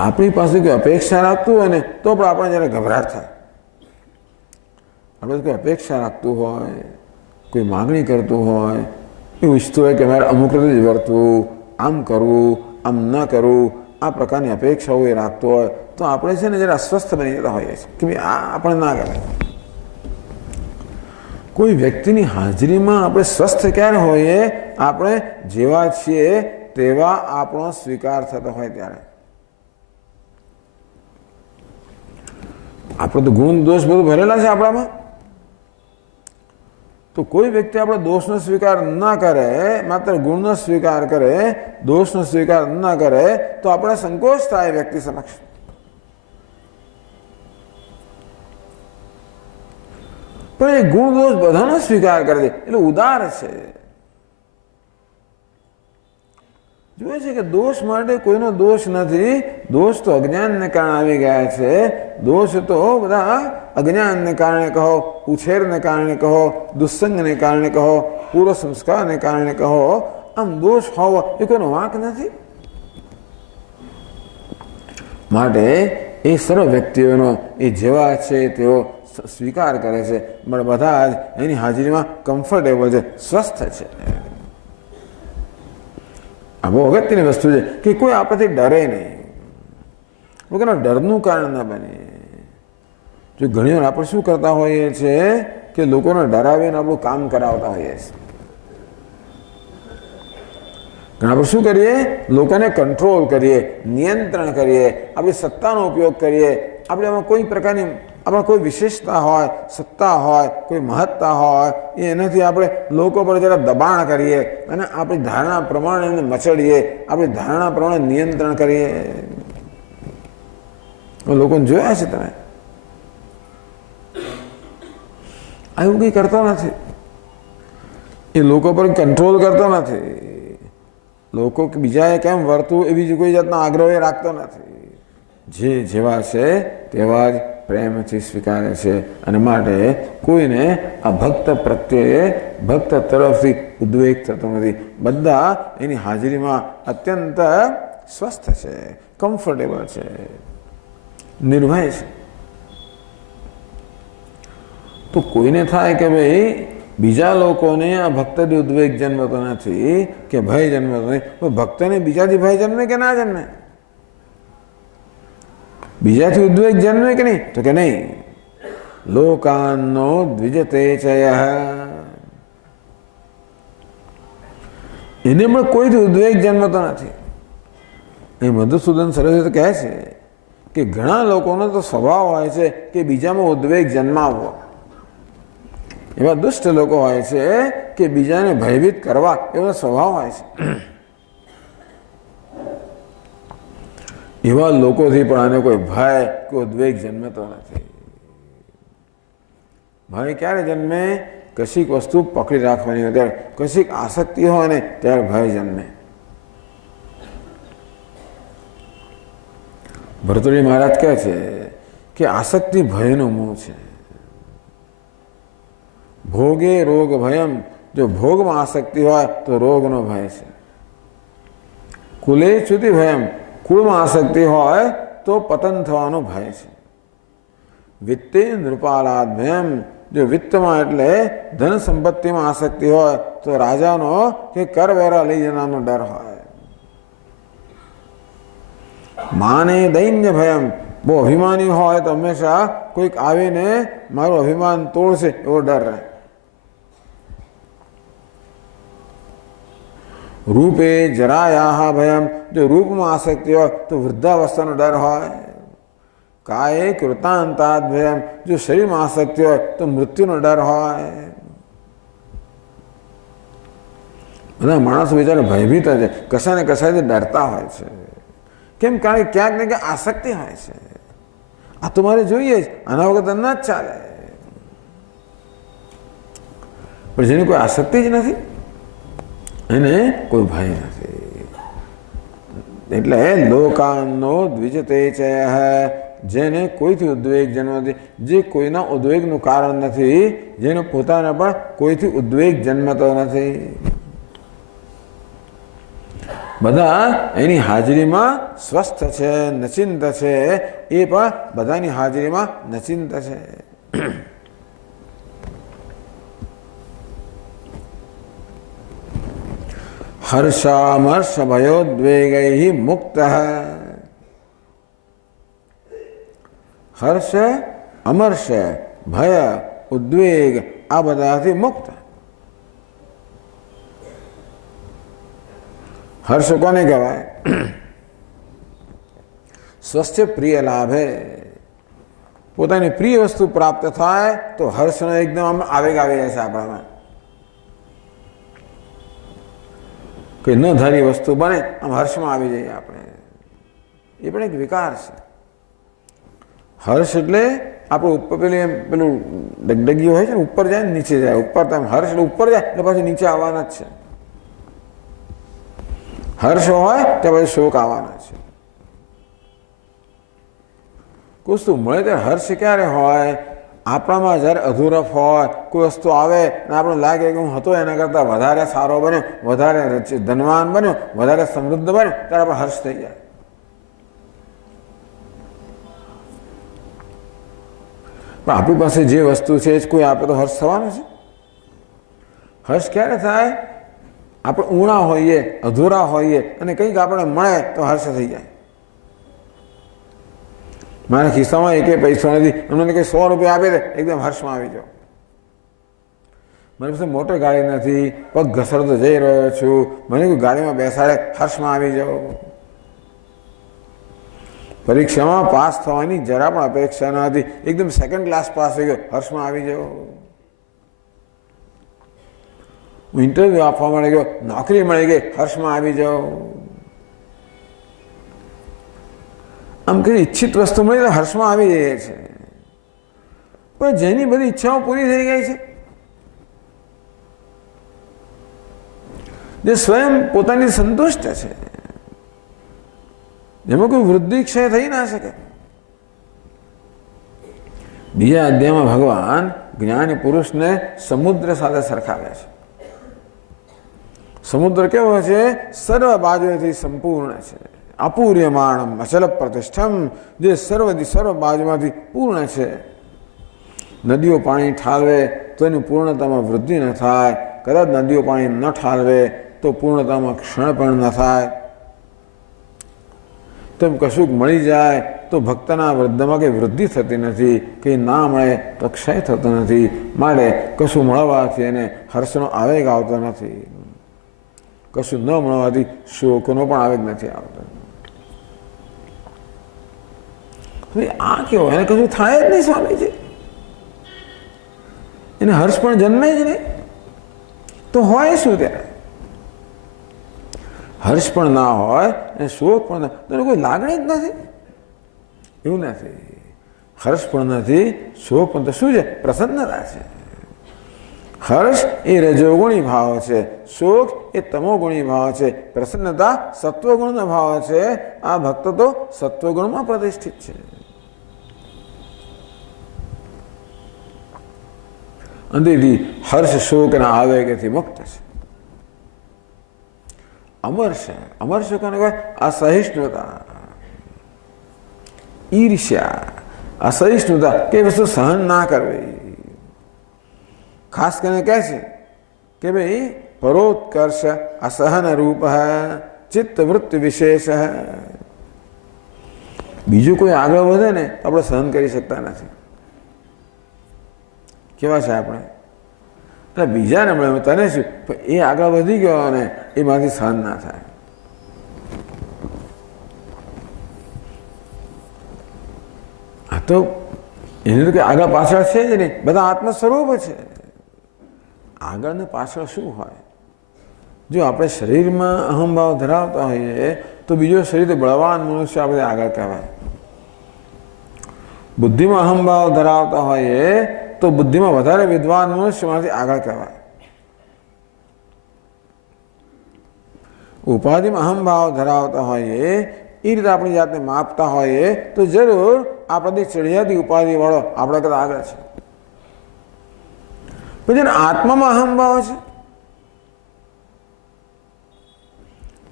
આપણી પાસે કોઈ અપેક્ષા રાખતું હોય ને તો પણ આપણે જ્યારે ગભરાટ થાય. આપણે કોઈ અપેક્ષા રાખતું હોય, કોઈ માગણી કરતું હોય, એવું ઈચ્છતું હોય કે મારે અમુક રીતે જ વર્તવું, આમ કરવું, આમ ન કરવું, આ પ્રકારની અપેક્ષાઓ એ રાખતો હોય તો આપણે છે ને જરા અસ્વસ્થ બની જતા હોઈએ છીએ કે ભાઈ આ આપણે ના કરે. કોઈ વ્યક્તિની હાજરીમાં આપણે સ્વસ્થ ક્યારે હોઈએ? આપણે જેવા છીએ તેવા આપણો સ્વીકાર થતો હોય ત્યારે. આપણે તો ગુણ દોષ બધું ભરેલા છે આપણામાં. તો કોઈ વ્યક્તિ આપણે દોષનો સ્વીકાર ન કરે, માત્ર ગુણનો સ્વીકાર કરે, દોષનો સ્વીકાર ન કરે, તો આપણે સંકોચ થાય વ્યક્તિ સમક્ષ. પણ એ ગુણ દોષ બધાનો સ્વીકાર કરે છે એટલે ઉદાર છે. જોયે છે કે દોષ માટે કોઈનો દોષ નથી. દોષ તો અજ્ઞાનને કારણે આવી ગયા છે. દોષ તો બધા અજ્ઞાનને કારણે કહો, ઉછેરને કારણે કહો, દુસ્સંગને કારણે કહો, પૂર્વ સંસ્કારને કારણે કહો, આમ દોષ હોવો એ કોઈનો વાંક નથી. માટે એ સર્વ વ્યક્તિઓનો એ જેવા છે તેઓ સ્વીકાર કરે છે, પણ બધા જ એની હાજરીમાં કમ્ફર્ટેબલ છે, સ્વસ્થ છે. આ બહુ અગત્યની વસ્તુ છે કે કોઈ આપણાથી ડરે નહીં. લોકોના ડરનું કારણ ના બને. જો ઘણી વાર આપણે શું કરતા હોઈએ છીએ કે લોકોને ડરાવીને આપણું કામ કરાવતા હોઈએ છીએ. આપણે શું કરીએ? લોકોને કંટ્રોલ કરીએ, નિયંત્રણ કરીએ, આપણી સત્તાનો ઉપયોગ કરીએ. આપણે એમાં કોઈ પ્રકારની આપણા કોઈ વિશેષતા હોય, સત્તા હોય, કોઈ મહત્તા હોય, એનાથી આપણે લોકો પર જરા દબાણ કરીએ અને આપણી ધારણા પ્રમાણે એને મચડીએ, આપણી ધારણા પ્રમાણે નિયંત્રણ કરીએ. લોકોને જોયા છે તમે? એવું કંઈ કરતા નથી. એ લોકો પર કંટ્રોલ કરતો નથી. લોકો બીજાએ કેમ વર્તવું એવી કોઈ જાતનો આગ્રહ રાખતો નથી. જે જેવા છે તેવા જ પ્રેમથી સ્વીકારે છે. અને માટે કોઈને આ ભક્ત પ્રત્યે ભક્ત તરફથી ઉદ્વેગ થતો નથી. બધા એની હાજરીમાં અત્યંત સ્વસ્થ છે, કમ્ફર્ટેબલ છે, નિર્ભય છે. તો કોઈને થાય કે ભાઈ બીજા લોકોને આ ભક્તથી ઉદ્વેગ જન્મતો નથી કે ભય જન્મતો નથી, તો ભક્તને બીજાથી ભય જન્મે કે ના જન્મે? બીજાથી ઉદ્વેગ જન્મે કે નહીં? તો કે નહીં. લોકાનો દ્વિજતે ચય, એને પણ કોઈથી ઉદ્વેગ જન્મતો નથી. એ મધુસૂદન સરસ્વતી કહે છે કે ઘણા લોકોનો તો સ્વભાવ હોય છે કે બીજામાં ઉદ્વેગ જન્માવવો. એવા દુષ્ટ લોકો હોય છે કે બીજાને ભયભીત કરવા એવો સ્વભાવ હોય છે. એવા લોકોથી પણ આને કોઈ ભય કે ઉદ્વેગ જન્મતો નથી. ભય ક્યારે જન્મે? કશીક વસ્તુ પકડી રાખવાની હોય ત્યારે, કશીક આસક્તિ હોય ને ત્યારે ભય જન્મે. ભરતુરી મહારાજ કહે છે કે આસક્તિ ભયનું મૂળ છે. ભોગે રોગ ભયમ, જો ભોગમાં આસક્તિ હોય તો રોગનો ભય છે. કુલે ચ્યુતિ ભયમ, કુળમાં આસક્તિ હોય તો પતન થવાનો ભય છે. વિત્તે નૃપાલાદ ભયમ, જો વિત્તમાં એટલે ધન સંપત્તિમાં આસક્તિ હોય તો રાજાનો કે કરવેરા લઈ જવાનો ડર હોય. માને દૈન્ય ભયમ, બહુ અભિમાની હોય તો હંમેશા કોઈક આવીને મારું અભિમાન તોડશે એવો ડર રહે. રૂપે જરાયા ભયમ, જો રૂપમાં આસક્તિ હોય તો વૃદ્ધાવસ્થાનો ડર હોય. કાયે કૃતાંતાદ ભયમ, જો શરીરમાં આસક્તિ હોય તો મૃત્યુનો ડર હોય. બધા માણસો બિચારા ભયભીત છે, કશા ને કશાથી ડરતા હોય છે. કેમ? કારણ કે ક્યાંક ને ક્યાંક આસક્તિ હોય છે. આ તો મારે જોઈએ જ, આના વગર તો ના જ ચાલે. પણ જેની કોઈ આસક્તિ જ નથી એને કોઈ ભય નથી. એટલે લોકાનો દ્વિજતે ચય, જેને કોઈથી ઉદ્વેગ જન્મતી, જે કોઈના ઉદ્વેગનું કારણ નથી, જેને પોતાના પણ કોઈથી ઉદ્વેગ જન્મતો નથી. બધા એની હાજરીમાં સ્વસ્થ છે, નચિંત છે. એ પણ બધાની હાજરીમાં નચિંત છે. હર્ષામર્ષ ભયોદ્વેગૈ મુક્ત, હર્ષ, અમર્ષ, ભય, ઉદ્વેગ આ બધાથી મુક્ત. હર્ષ કોને કહેવાય? સ્વસ્થ પ્રિય લાભે. પોતાની પ્રિય વસ્તુ પ્રાપ્ત થાય તો હર્ષનો એકદમ આમ આવેગ આવી જાય છે આપણામાં. કોઈ ન ધારી વસ્તુ બને આમ હર્ષમાં આવી જઈએ આપણે. એ પણ એક વિકાર છે. હર્ષ એટલે આપણું ઉપર પેલું ડગડગીઓ હોય છે ને, ઉપર જાય ને નીચે જાય. ઉપર તો હર્ષ એટલે ઉપર જાય એટલે પાછું નીચે આવવાના જ છે. હર્ષ હોય ત્યાં પછી શોક આવવાના છે. કોઈ વસ્તુ મળે ત્યારે હર્ષ ક્યારે હોય? આપણામાં જ્યારે અધૂરફ હોય, કોઈ વસ્તુ આવે ને આપણને લાગે કે હું હતો એના કરતાં વધારે સારો બન્યો, વધારે ધનવાન બન્યો, વધારે સમૃદ્ધ બન્યો, ત્યારે આપણે હર્ષ થઈ જાય. પણ આપણી પાસે જે વસ્તુ છે એ કોઈ આપે તો હર્ષ થવાનો છે? હર્ષ ક્યારે થાય? આપણે ઊણા હોઈએ, અધૂરા હોઈએ અને કંઈક આપણે મળે તો હર્ષ થઈ જાય. મારા ખિસ્સામાં એકે પૈસો નથી, અમને કંઈ 100 રૂપિયા આપી દે એકદમ હર્ષમાં આવી જાઓ. મારી પાસે મોટર ગાડી નથી, પગ ઘસડતો જઈ રહ્યો છું, મને કોઈ ગાડીમાં બેસાડે હર્ષમાં આવી જાઓ. પરીક્ષામાં પાસ થવાની જરા પણ અપેક્ષા ન હતી, એકદમ સેકન્ડ ક્લાસ પાસ થઈ ગયો, હર્ષમાં આવી જાઓ. હું ઇન્ટરવ્યૂ આપવા મળી ગયો, નોકરી મળી ગઈ, હર્ષમાં આવી જાઓ. આમ કઈ ઈચ્છિત વસ્તુ મળી તો હર્ષમાં આવી જાય છે. પણ જેની બધી ઈચ્છાઓ પૂરી થઈ ગઈ છે, જે સ્વયં પોતાની સંતુષ્ટ છે, જેમાં કોઈ વૃદ્ધિ ક્ષય થઈ ના શકે. બીજા અધ્યાયમાં ભગવાન જ્ઞાની પુરુષને સમુદ્ર સાથે સરખાવ્યા છે. સમુદ્ર કેવો છે? સર્વ બાજુથી સંપૂર્ણ છે. અપૂર્યમાણમ અચલ પ્રતિષ્ઠમ, જે સર્વ બાજુમાંથી પૂર્ણ છે. નદીઓ પાણી ઠાલવે તો એની પૂર્ણતામાં વૃદ્ધિ ન થાય, કદાચ નદીઓ પાણી ન ઠાલવે તો પૂર્ણતામાં ક્ષણ પણ ન થાય. તેમ કશુંક મળી જાય તો ભક્તના વૃદ્ધમાં કંઈ વૃદ્ધિ થતી નથી, કંઈ ના મળે તો ક્ષય થતો નથી. માટે કશું મળવાથી એને હર્ષનો આવેગ આવતો નથી, કશું ન મળવાથી શોકનો પણ આવેગ નથી આવતો. આ કેવો? એને કશું થાય જ નહીં સ્વામીજી, એને હર્ષ પણ જન્મે જ નહીં, તો હોય શું ત્યારે? હર્ષ પણ ના હોય અને શોક પણ ના, કોઈ લાગણી જ નથી. એવું નથી. હર્ષ પણ નથી, શોક પણ તો શું છે? પ્રસન્નતા છે. હર્ષ એ રજોગુણી ભાવ છે, શોક એ તમોગુણી ભાવ છે, પ્રસન્નતા સત્વગુણનો ભાવ છે. આ ભક્ત તો સત્વગુણમાં પ્રતિષ્ઠિત છે. અંતેથી હર્ષ શોકના આવેગથી મુક્ત છે. અમર્ષ, અમર્ષ કોને કહેવાય? અસહિષ્ણુતા, ઈર્ષ્યા, અસહિષ્ણુતા, કે વસ્તુ સહન ના કરવી. ખાસ કરીને કહે છે કે ભાઈ પરોત્કર્ષ અસહન રૂપ ચિત્તવૃત્તિ વિશેષ. બીજું કોઈ આગળ વધે ને તો આપણે સહન કરી શકતા નથી. કેવા છે આપણે? એટલે બીજાને મળે તને શું, એ આગળ વધી ગયો ને એમાંથી સહન ના થાય. આ તો એની તો કે આગળ પાછળ છે જ નહીં, બધા આત્મ સ્વરૂપ છે. આગળ ને પાછળ શું હોય? જો આપણે શરીરમાં અહંભાવ ધરાવતા હોઈએ તો બીજો શરીર બળવાન મનુષ્ય આપણે આગળ કહેવાય. બુદ્ધિમાં અહંભાવ ધરાવતા હોઈએ તો બુદ્ધિમાં વધારે વિદ્વાન મનુષ્યમાંથી આગળ કહેવાય. ઉપાધિમાં અહંભાવ ધરાવતા હોઈએ, એ રીતે આપણી જાતને માપતા હોઈએ તો જરૂર આપણાથી ચડિયાતી ઉપાધિ વાળો આપણા કરતા આગળ છે. પછી જેને આત્મામાં અહંભાવ છે,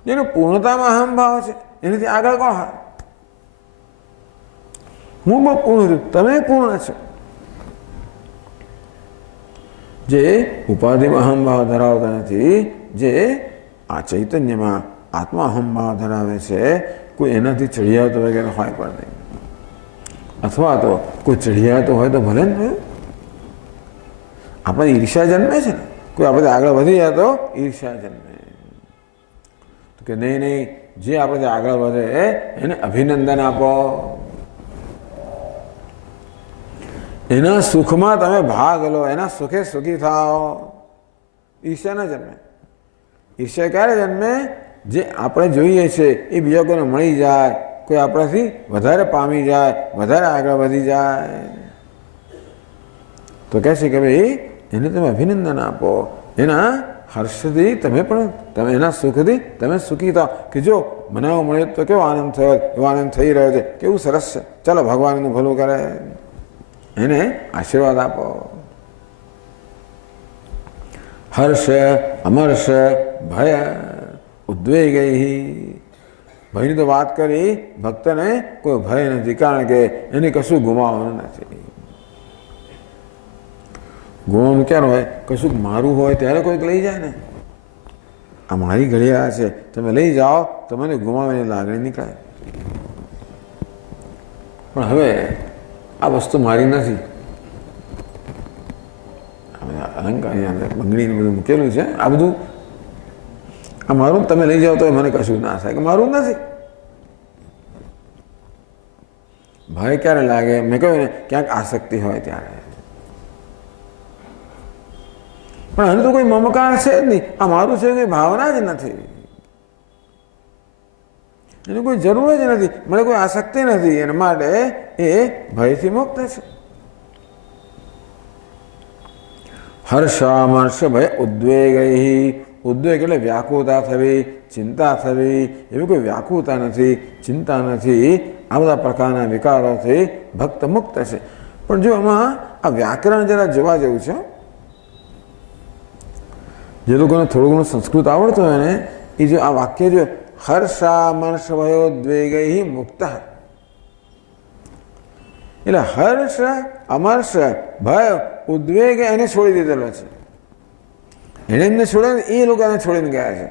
જેને પૂર્ણતામાં અહંભાવ છે, એનાથી આગળ કોણ હોય? હું બહુ પૂર્ણ છું, તમે પૂર્ણ છો. જે ઉપાધિમાં અહંભાવ ધરાવતા નથી, જે આ ચૈતન્યમાં આત્મા અહંભાવ ધરાવે છે, કોઈ એનાથી ચડિયાતો વગેરે હોય પણ નહીં. અથવા તો કોઈ ચડિયાતો હોય તો ભલે ને, આપણે ઈર્ષ્યા જન્મે છે ને, કોઈ આપણે આગળ વધી જાય તો ઈર્ષ્યા જન્મે. તો કે નહીં નહીં, જે આપણે આગળ વધે એને અભિનંદન આપો. એના સુખમાં તમે ભાગ લો, એના સુખે સુખી થાઓ. ઈર્ષ્યા ન જન્મે. ઈર્ષ્યા ક્યારે જન્મે? જે આપણે જોઈએ છે એ બીજા કોઈને મળી જાય, કોઈ આપણાથી વધારે પામી જાય, વધારે આગળ વધી જાય તો કહે છે કે ભાઈ એને તમે અભિનંદન આપો, એના હર્ષથી તમે પણ તમે એના સુખથી તમે સુખી થાઓ કે જો મને આવું મળે તો કેવો આનંદ થયો, એવો આનંદ થઈ રહ્યો છે, કેવું સરસ છે, ચાલો ભગવાન એનું ભલું કરે, એને આશીર્વાદ આપો. હર્ષ, અમર્ષ, ભય, ઉદ્વેગ. ભયની તો વાત કરી, ભક્તને કોઈ ભય નથી, કારણ કે એને કશું ગુમાવવાનું નથી. ગુમાવવાનું ક્યારે હોય? કશુંક મારું હોય ત્યારે કોઈક લઈ જાય ને. આ મારી ઘડિયાળ છે, તમે લઈ જાઓ તો મને ગુમાવીને લાગણી નીકળે. પણ હવે આ વસ્તુ મારી નથી. અલંકાર બંગડીને બધું મૂકેલું છે, આ બધું આ મારું, તમે લઈ જાઓ તો મને કશું ના થાય કે મારું નથી. ભય ક્યારે લાગે? મેં કહ્યું ને, ક્યાંક આસક્તિ હોય ત્યારે. પણ આનું તો કોઈ મમકાર છે જ નહીં, આ મારું છે કોઈ ભાવના જ નથી, એની કોઈ જરૂર જ નથી, મને કોઈ આસક્તિ નથી, એના માટે એ ભયથી મુક્ત છે. હર્ષામર્ષ ભય ઉદ્વેગ. ઉદ્વેગ એટલે વ્યાકુળતા થવી, ચિંતા થવી. એવી કોઈ વ્યાકુળતા નથી, ચિંતા નથી. આ બધા પ્રકારના વિકારોથી ભક્ત મુક્ત છે. પણ જો આમાં આ વ્યાકરણ જરા જોવા જેવું છે. જે લોકોને થોડું ઘણું સંસ્કૃત આવડતું હોય ને, એ જો આ વાક્ય જો હર્ષામર્ષ ભયોદ્વેગ મુક્ત, એટલે હર્ષ, અમર્ષ, ભય, ઉદ્વેગ એને છોડી દીધેલો છે. એને એમને છોડે, એ લોકો એને છોડીને ગયા છે.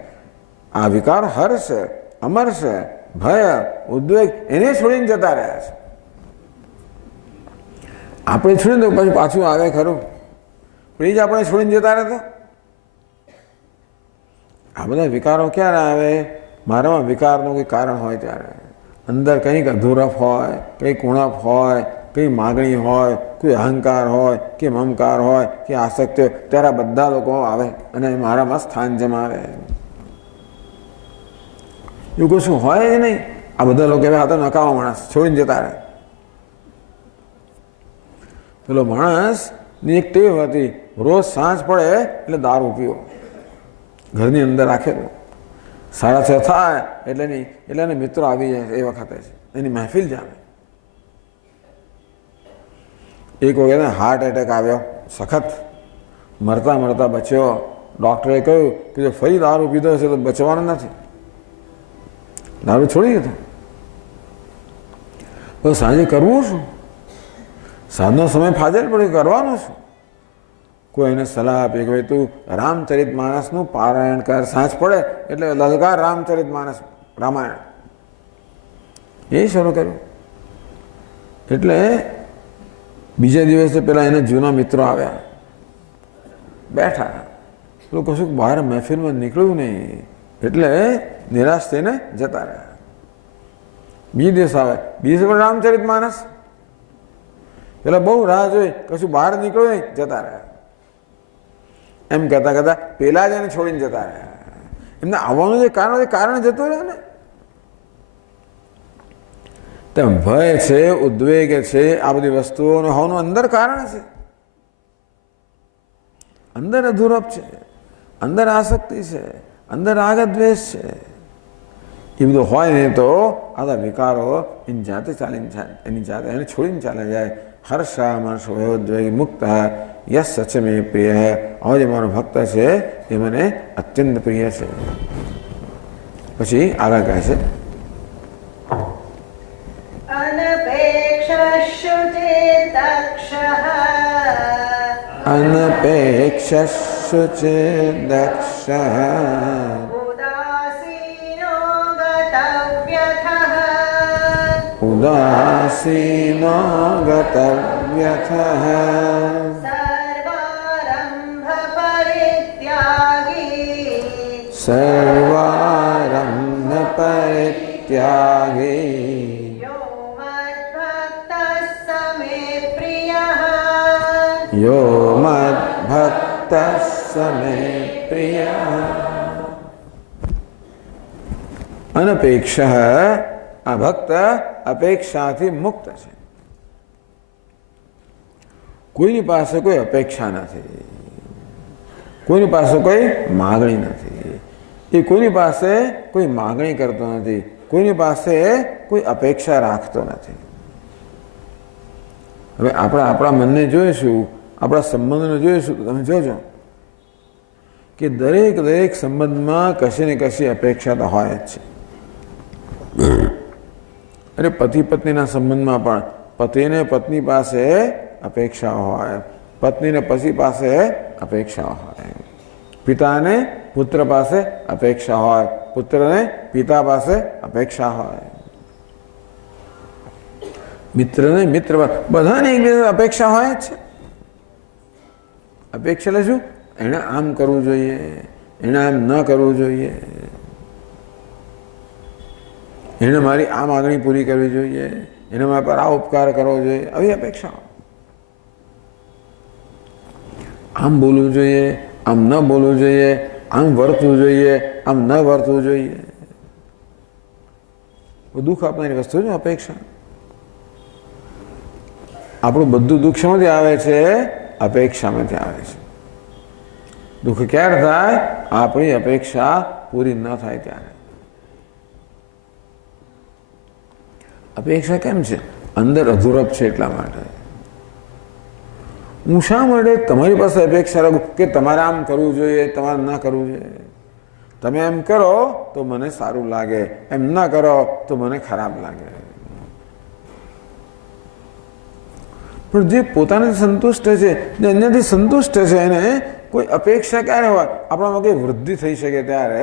આ વિકાર હર્ષ, અમર્ષ, ભય, ઉદ્વેગ એને છોડીને જતા રહ્યા છે. આપણે છોડીને તો પછી પાછું આવે ખરું, પણ એ જ આપણે છોડીને જતા રહેતા. આ બધા વિકારો ક્યારે આવે? મારામાં વિકારનું કોઈ કારણ હોય ત્યારે, અંદર કંઈક અધૂરપ હોય, કંઈક ઉણપ હોય, કંઈ માગણી હોય, કોઈ અહંકાર હોય કે મમકાર હોય કે આસક્તિ હોય, ત્યારે બધા લોકો આવે અને મારામાં સ્થાન જમાવે. એવું કશું હોય જ નહીં. આ બધા લોકો એવા હતા નકામા માણસ, છોડીને જતા રહે. પેલો માણસની એક ટેવ હતી, રોજ સાંજ પડે એટલે દારૂ પીવો, ઘરની અંદર રાખેલો. 6:30 થાય એટલે એને મિત્રો આવી જાય. એ વખતે એની મહેફિલ જામે. એક વખત હાર્ટ એટેક આવ્યો, સખત, મરતા મરતા બચ્યો. ડૉક્ટરે કહ્યું કે જો ફરી દારૂ પીધો હશે તો બચવાનું નથી, દારૂ છોડી દીધો. તો સાંજે કરવું શું? સાંજનો સમય ફાજલ પડ્યો, કરવાનું શું? કોઈ એને સલાહ આપી કે ભાઈ તું રામચરિત માનસનું પારાયણ કર, સાંજ પડે એટલે લલકાર રામચરિત માનસ, રામાયણ. એ શરૂ કર્યું. એટલે બીજા દિવસે પેલા એના જૂના મિત્રો આવ્યા, બેઠા. પેલું કશું બહાર મહેફિલમાં નીકળ્યું નહીં, એટલે નિરાશ થઈને જતા રહ્યા. બીજે દિવસ આવે, બીજે પણ રામચરિત માનસ. પેલા બહુ રાહ જોઈ, કશું બહાર નીકળ્યું નહીં, જતા રહ્યા. એમ કહેતા કહેતા પેલા જ એને છોડીને જતા રહ્યા. એમને આવવાનું જે કારણ જતું રહ્યું ને. તેમ ભય છે, ઉદ્વેગ છે, આ બધી વસ્તુઓનું હોવાનું અંદર કારણ છે. અંદર અધૂરપ છે, અંદર આસક્તિ છે, અંદર રાગ દ્વેષ છે. એ બધું હોય ને તો આ વિકારો એની જાતે એની જાતે એને છોડીને ચાલે જાય. હર્ષામર્ષ ભયોદ્વેગ મુક્ત યસ સચ મે પ્રિય. આવો જે મારો ભક્ત છે એ મને અત્યંત પ્રિય છે. પછી આગળ કહે છે, અનપેક્ષશુ ચેદક્ષ ઉદાસીનો ગતવ્યથઃ સર્વારંભ પરિત્યાગી યો મદ્ભક્તઃ સ મે પ્રિયઃ યો મદ્ભક્ત સમે પ્રિય. અનપેક્ષ, આ ભક્ત અપેક્ષાથી મુક્ત છે. કોઈની પાસે કોઈ અપેક્ષા નથી, કોઈની પાસે કોઈ માગણી નથી, એ કોઈની પાસે કોઈ માગણી કરતો નથી, કોઈની પાસે કોઈ અપેક્ષા રાખતો નથી. હવે આપણે આપણા મનને જોઈશું, આપણા સંબંધને જોઈશું તો તમે જોજો કે દરેક સંબંધમાં કશી ને કશી અપેક્ષા તો હોય જ છે. અરે પતિ પત્નીના સંબંધમાં પણ પતિને પત્ની પાસે અપેક્ષા હોય, પત્નીને પતિ પાસે અપેક્ષા હોય, પિતાને પુત્ર પાસે અપેક્ષા હોય, પુત્રને પિતા પાસે અપેક્ષા હોય, મિત્રને મિત્ર, બધાને એકબીજાને અપેક્ષા હોય જ છે. અપેક્ષા એટલે શું? એણે આમ કરવું જોઈએ, એણે આમ ન કરવું જોઈએ, એણે મારી આ માગણી પૂરી કરવી જોઈએ, એને મારા પર આ ઉપકાર કરવો જોઈએ, આવી અપેક્ષા. આમ બોલવું જોઈએ, આમ ન બોલવું જોઈએ, આમ વર્તવું જોઈએ, આમ ન વર્તવું જોઈએ. દુઃખ આપનારી વસ્તુ છે અપેક્ષા. આપણું બધું દુઃખ શામાંથી આવે છે? અપેક્ષામાંથી આવે છે. દુઃખ ક્યારે થાય? આપણી અપેક્ષા પૂરી ન થાય ત્યારે. અપેક્ષા કેમ છે? અંદર અધૂરપ છે એટલા માટે. હું શા માટે તમારી પાસે અપેક્ષા રાખું કે તમારે આમ કરવું જોઈએ, તમારે ના કરવું જોઈએ? તમે એમ કરો તો મને સારું લાગે, એમ ના કરો તો મને ખરાબ લાગે. પણ જે પોતાનાથી સંતુષ્ટ છે, જે અન્યથી સંતુષ્ટ છે, એને કોઈ અપેક્ષા ક્યારે હોય? આપણામાં કોઈ વૃદ્ધિ થઈ શકે ત્યારે.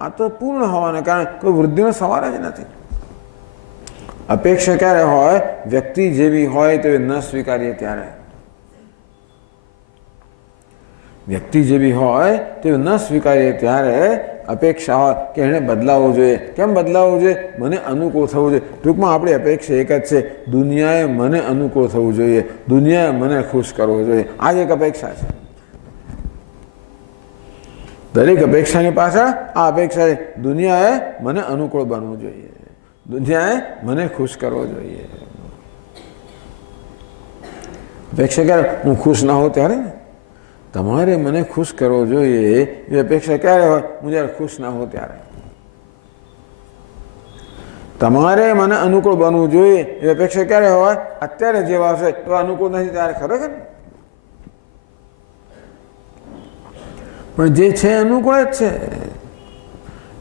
આ તો પૂર્ણ હોવાને કારણે કોઈ વૃદ્ધિનો સવાલ જ નથી. અપેક્ષા ક્યારે હોય? વ્યક્તિ જેવી હોય તે ન સ્વીકારીએ ત્યારે. વ્યક્તિ જેવી હોય તે ન સ્વીકારીએ ત્યારે અપેક્ષા હોય કે એને બદલાવવું જોઈએ. કેમ બદલાવવું જોઈએ? મને અનુકૂળ થવું જોઈએ. ટૂંકમાં આપણી અપેક્ષા એક જ છે, દુનિયાએ મને અનુકૂળ થવું જોઈએ, દુનિયાએ મને ખુશ કરવું જોઈએ. આ જ એક અપેક્ષા છે. દરેક અપેક્ષાની પાછળ આ અપેક્ષા છે, દુનિયાએ મને અનુકૂળ બનવું જોઈએ, દુનિયાએ મને ખુશ કરવો જોઈએ. અપેક્ષા ક્યારે? હું ખુશ ના હોઉં ત્યારે. તમારે મને ખુશ કરવો જોઈએ એ અપેક્ષા ક્યારે હોય? હું જ્યારે ખુશ ના હોઉં ત્યારે. તમારે મને અનુકૂળ બનવું જોઈએ એ અપેક્ષા ક્યારે હોય? અત્યારે જેવા હશે તો અનુકૂળ નથી ત્યારે. ખરેખર પણ જે છે અનુકૂળ જ છે.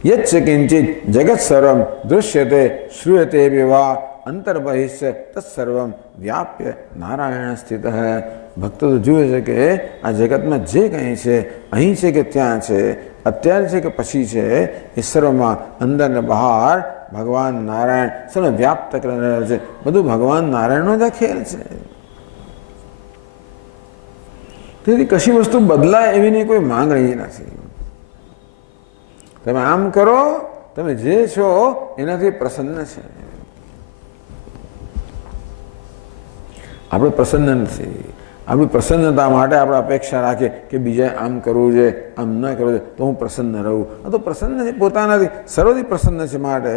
યચ્ચ કિંચિત જગત સર્વમ દૃશ્યતે શ્રૂયતે વિવા અંતર્બહિશ્ચ તત્સર્વમ વ્યાપ્ય નારાયણ સ્થિત. ભક્તો તો જુએ છે કે આ જગતમાં જે કંઈ છે, અહીં છે કે ત્યાં છે, અત્યારે છે કે પછી છે, એ સર્વમાં અંદર ને બહાર ભગવાન નારાયણ સર્વ વ્યાપ્ત કરી રહ્યા છે. બધું ભગવાન નારાયણનો જ ખેલ છે. તેથી કશી વસ્તુ બદલાય એવીની કોઈ માંગણી નથી. તમે આમ કરો, તમે જે છો એનાથી પ્રસન્ન છે. આપણે પ્રસન્ન નથી. આપણી પ્રસન્નતા માટે આપણે અપેક્ષા રાખીએ કે બીજાએ આમ કરવું જોઈએ, આમ ન કરવું જોઈએ તો હું પ્રસન્ન રહું. આ તો પ્રસન્ન છે પોતાનાથી, સર્વથી પ્રસન્ન છે. માટે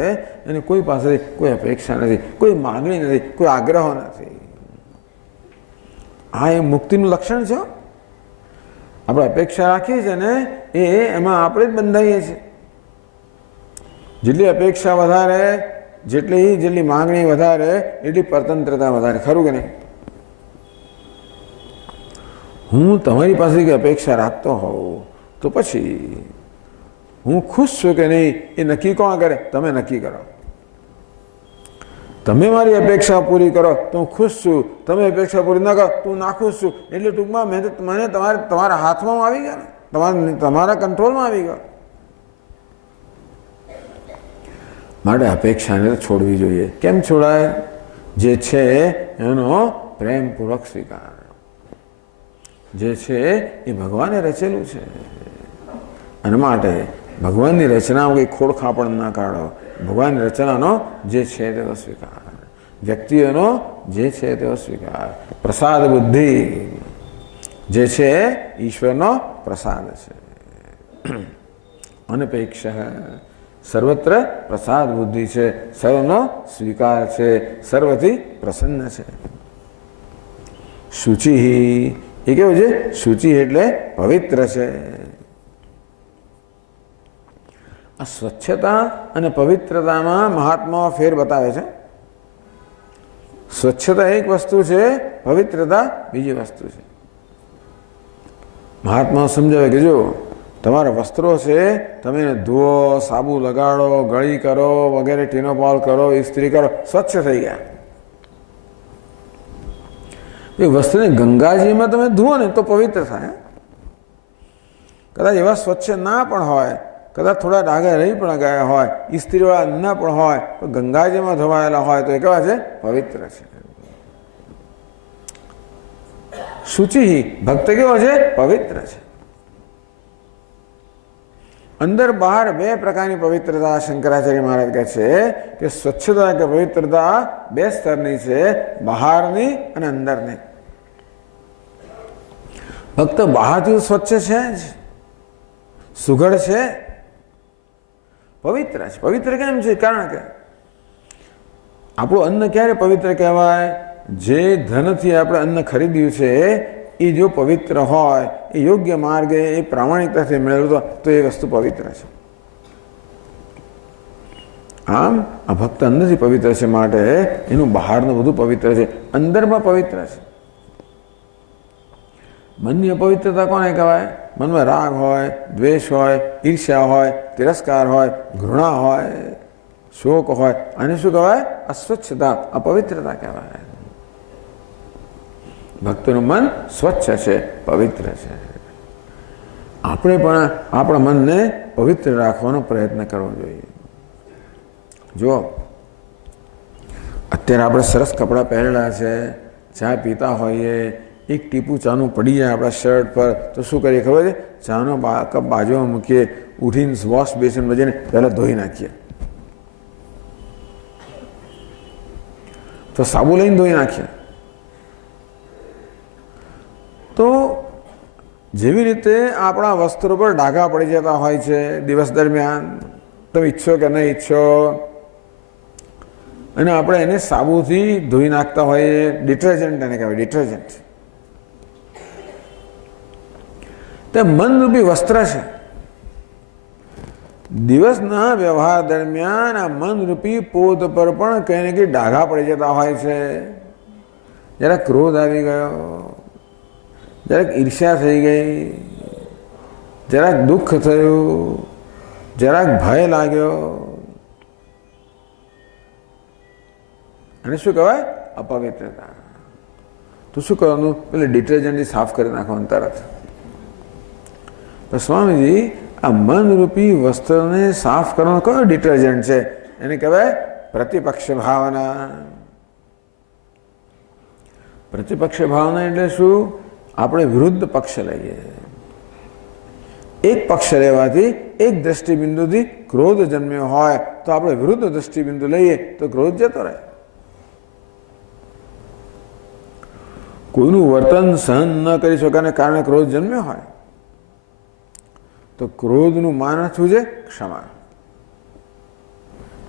એને કોઈ પાસેથી કોઈ અપેક્ષા નથી, કોઈ માગણી નથી, કોઈ આગ્રહ નથી. આ એ મુક્તિનું લક્ષણ છે. આપણે અપેક્ષા રાખીએ છીએ ને એમાં આપણે જ બંધાઈએ છીએ. જેટલી અપેક્ષા વધારે, જેટલી માગણી વધારે, એટલી પરતંત્રતા વધારે. ખરું કે નહીં? હું તમારી પાસેથી અપેક્ષા રાખતો હોઉં તો પછી હું ખુશ છું કે નહીં એ નક્કી કોણ કરે? તમે નક્કી કરો. તમે મારી અપેક્ષા પૂરી કરો તો હું ખુશ છું, તમે અપેક્ષા પૂરી ન કરો તો હું નાખુશ છું. એટલે ટૂંકમાં મને તમારા હાથમાં આવી ગયા ને, તમારા કંટ્રોલમાં આવી ગયો. માટે અપેક્ષાને છોડવી જોઈએ. કેમ છોડાય? જે છે એનો પ્રેમપૂર્વક સ્વીકાર. જે છે એ ભગવાને રચેલું છે. અને માટે ભગવાનની રચનામાં કંઈ ખોડખાપણ ના કાઢો. ભગવાનની રચનાનો જે છે તેનો સ્વીકાર, વ્યક્તિઓનો જે છે તેનો સ્વીકાર. પ્રસાદ બુદ્ધિ જે છે ઈશ્વરનો પ્રસાદ છે. અનપેક્ષ સર્વત્ર પ્રસાદ બુદ્ધિ છે, સર્વનો સ્વીકાર છે, સર્વથી પ્રસન્ન છે. શુચિ એ કેવું છે? શુચિ એટલે પવિત્ર છે. આ સ્વચ્છતા અને પવિત્રતામાં મહાત્માઓ ફેર બતાવે છે. સ્વચ્છતા એક વસ્તુ છે, પવિત્રતા બીજી વસ્તુ છે. મહાત્માઓ સમજાવે કે જો તમારા વસ્ત્રો છે, તમે એને ધુઓ, સાબુ લગાડો, ગળી કરો વગેરે, ટીનોપોલ કરો, ઇસ્ત્રી કરો, સ્વચ્છ થઈ ગયા. એ વસ્તુને ગંગાજીમાં તમે ધુઓ ને તો પવિત્ર થાય. કદાચ એવા સ્વચ્છ ના પણ હોય, કદાચ થોડા ડાઘા રહી પણ ગયા હોય, ઇસ્ત્રીવાળા ના પણ હોય, તો ગંગાજીમાં ધોવાયેલા હોય તો એ કેવા છે? પવિત્ર છે. શુચિ ભક્ત કેવો છે? પવિત્ર છે. અંદર બહાર બે પ્રકારની પવિત્રતા શંકરાચાર્ય મહારાજ કહે છે કે સ્વચ્છતા કે પવિત્રતા બે સ્તરની છે, બહારની અને અંદરની. ફક્ત બહારથી સ્વચ્છ છે જ, સુઘડ છે, પવિત્ર છે. પવિત્ર કેમ છે? કારણ કે આપણું અન્ન ક્યારે પવિત્ર કહેવાય? જે ધનથી આપણે અન્ન ખરીદ્યું છે એ જો પવિત્ર હોય, એ યોગ્ય માર્ગે, એ પ્રામાણિકતાથી મેળવતો, તો એ વસ્તુ પવિત્ર છે. આમ આ ભક્ત અંદરથી પવિત્ર છે, માટે એનું બહારનું બધું પવિત્ર છે, અંદરમાં પવિત્ર છે. મનની અપવિત્રતા કોને કહેવાય? મનમાં રાગ હોય, દ્વેષ હોય, ઈર્ષ્યા હોય, તિરસ્કાર હોય, ઘૃણા હોય, શોક હોય, આને શું કહેવાય? અસ્વચ્છતા, અપવિત્રતા કહેવાય. ભક્તનું મન સ્વચ્છ છે, પવિત્ર છે. આપણે પણ આપણા મનને પવિત્ર રાખવાનો પ્રયત્ન કરવો જોઈએ. જો અત્યારે આપણે સરસ કપડાં પહેરેલા છે, ચા પીતા હોઈએ, એક ટીપું ચાનું પડી જાય આપણા શર્ટ પર, તો શું કરીએ ખબર છે? ચાનો કપ બાજુમાં મૂકીએ, ઉઠીને વોશ બેસિનમાં જઈને પહેલાં ધોઈ નાખીએ. તો સાબુ લઈને ધોઈ નાખીએ. તો જેવી રીતે આપણા વસ્ત્રો પર ડાઘા પડી જતા હોય છે દિવસ દરમિયાન, તમે ઈચ્છો કે નહીં ઈચ્છો, અને આપણે એને સાબુથી ધોઈ નાખતા હોઈએ, ડિટર્જન્ટ એને કહેવાય, ડિટર્જન્ટ. તે મનરૂપી વસ્ત્ર છે. દિવસના વ્યવહાર દરમિયાન આ મનરૂપી પોત પર પણ કંઈ ને કંઈ ડાઘા પડી જતા હોય છે. જરાક ક્રોધ આવી ગયો, જરાક ઈર્ષ્યા થઈ ગઈ, જરાક દુઃખ થયું, જરાક ભય લાગ્યો, અને શું કહેવાય? અપવિત્રતા. તો શું કરવાનું? પેલે ડિટર્જન્ટથી સાફ કરી નાખવાનું તરત. તો સ્વામીજી, આ મનરૂપી વસ્ત્રને સાફ કરવાનો કયો ડિટર્જન્ટ છે? એને કહેવાય પ્રતિપક્ષ ભાવના. પ્રતિપક્ષ ભાવના એટલે શું? આપણે વિરુદ્ધ પક્ષ લઈએ. એક પક્ષ લેવાથી, એક દ્રષ્ટિબિંદુથી ક્રોધ જન્મ્યો હોય તો આપણે વિરુદ્ધ દ્રષ્ટિબિંદુ લઈએ તો ક્રોધ જતો રહે. કોઈનું વર્તન સહન ન કરી શકવાને કારણે ક્રોધ જન્મ્યો હોય તો ક્રોધનું માન શું છે? ક્ષમા.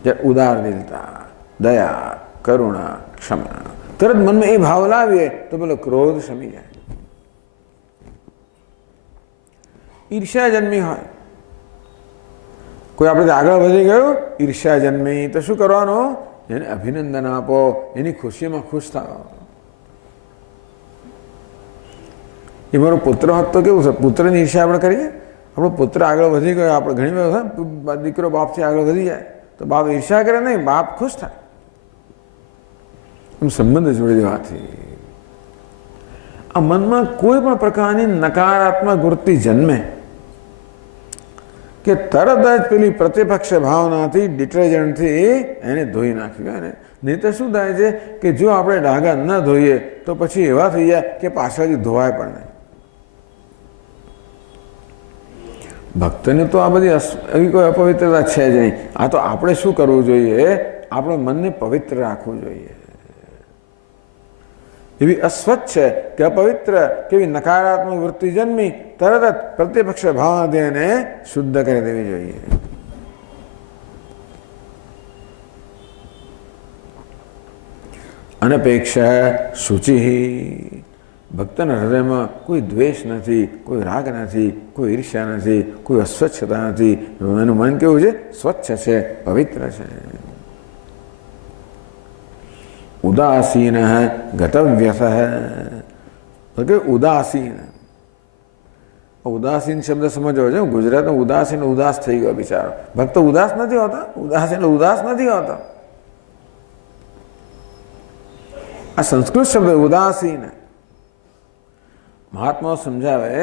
જ્યારે ઉદારદિલતા, દયા, કરુણા, ક્ષમા, તરત મનમાં એ ભાવ લાવીએ તો પેલો ક્રોધ શમી જાય. ઈર્ષ્યા જન્મી હોય, કોઈ આપણે આગળ વધી ગયું, ઈર્ષ્યા જન્મી, તો શું કરવાનું? એને અભિનંદન આપો, એની ખુશીમાં ખુશ થાઓ. એ મારો પુત્ર હોત તો કેવું છે? પુત્રની ઈર્ષ્યા આપણે કરીએ. આપણો પુત્ર આગળ વધી ગયો, આપણે ઘણી વાર દીકરો બાપથી આગળ વધી જાય તો બાપ ઈર્ષ્યા કરે નહીં, બાપ ખુશ થાય. એમ સંબંધ જોડી દેવાથી આ મનમાં કોઈ પણ પ્રકારની નકારાત્મક વૃત્તિ જન્મે કે તરત જ પેલી પ્રતિપક્ષ ભાવનાથી, ડિટર્જન્ટથી એને ધોઈ નાખ્યું. એને નહીં તો શું થાય છે કે જો આપણે ડાઘા ન ધોઈએ તો પછી એવા થઈ જાય કે પાછળથી ધોવાય પણ નહીં. ભક્તને તો આ બધી એવી કોઈ અપવિત્રતા છે જ નહીં. આ તો આપણે શું કરવું જોઈએ? આપણે મનને પવિત્ર રાખવું જોઈએ. એવી અસ્વચ્છ કે અપવિત્ર કેવી નકારાત્મક વૃત્તિ જન્મી તરત જ પ્રત્યપક્ષ ભાવાધ્યાયને શુદ્ધ કરી દેવી જોઈએ. અનપેક્ષા શુચિ, ભક્તના હૃદયમાં કોઈ દ્વેષ નથી, કોઈ રાગ નથી, કોઈ ઈર્ષ્યા નથી, કોઈ અસ્વચ્છતા નથી. એનું મન કેવું છે? સ્વચ્છ છે, પવિત્ર છે. ઉદાસીન ગતવ્યથ, કે ઉદાસીન, ઉદાસીન શબ્દ સમજવો છે. ગુજરાતમાં ઉદાસીન ઉદાસ થઈ ગયો બિચારો. ભક્ત ઉદાસ નથી હોતા, ઉદાસીન ઉદાસ નથી હોતા. આ સંસ્કૃત શબ્દ ઉદાસીન. મહાત્માઓ સમજાવે,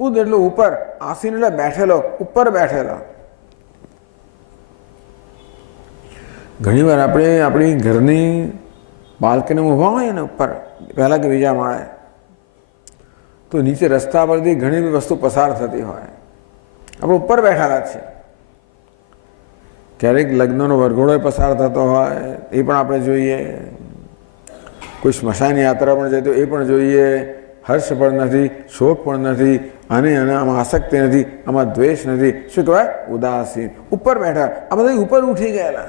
ઉદ એટલે ઉપર, આસીન એટલે બેઠેલો, ઉપર બેઠેલો. ઘણી વાર આપણે આપણી ઘરની બાલ્કનીમાં ઊભા હોય ને ઉપર, પહેલા કે બીજા માળે, તો નીચે રસ્તા પરથી ઘણી બધી વસ્તુ પસાર થતી હોય, આપણે ઉપર બેઠેલા છે. ક્યારેક લગ્નનો વરઘોડો પસાર થતો હોય એ પણ આપણે જોઈએ, કોઈ સ્મશાન યાત્રા પણ જાય તો એ પણ જોઈએ. હર્ષ પણ નથી, શોક પણ નથી, અને આમાં આસક્તિ નથી, આમાં દ્વેષ નથી. શું કહેવાય? ઉદાસીન. ઉપર બેઠા, આ બધા ઉપર ઉઠી ગયેલા.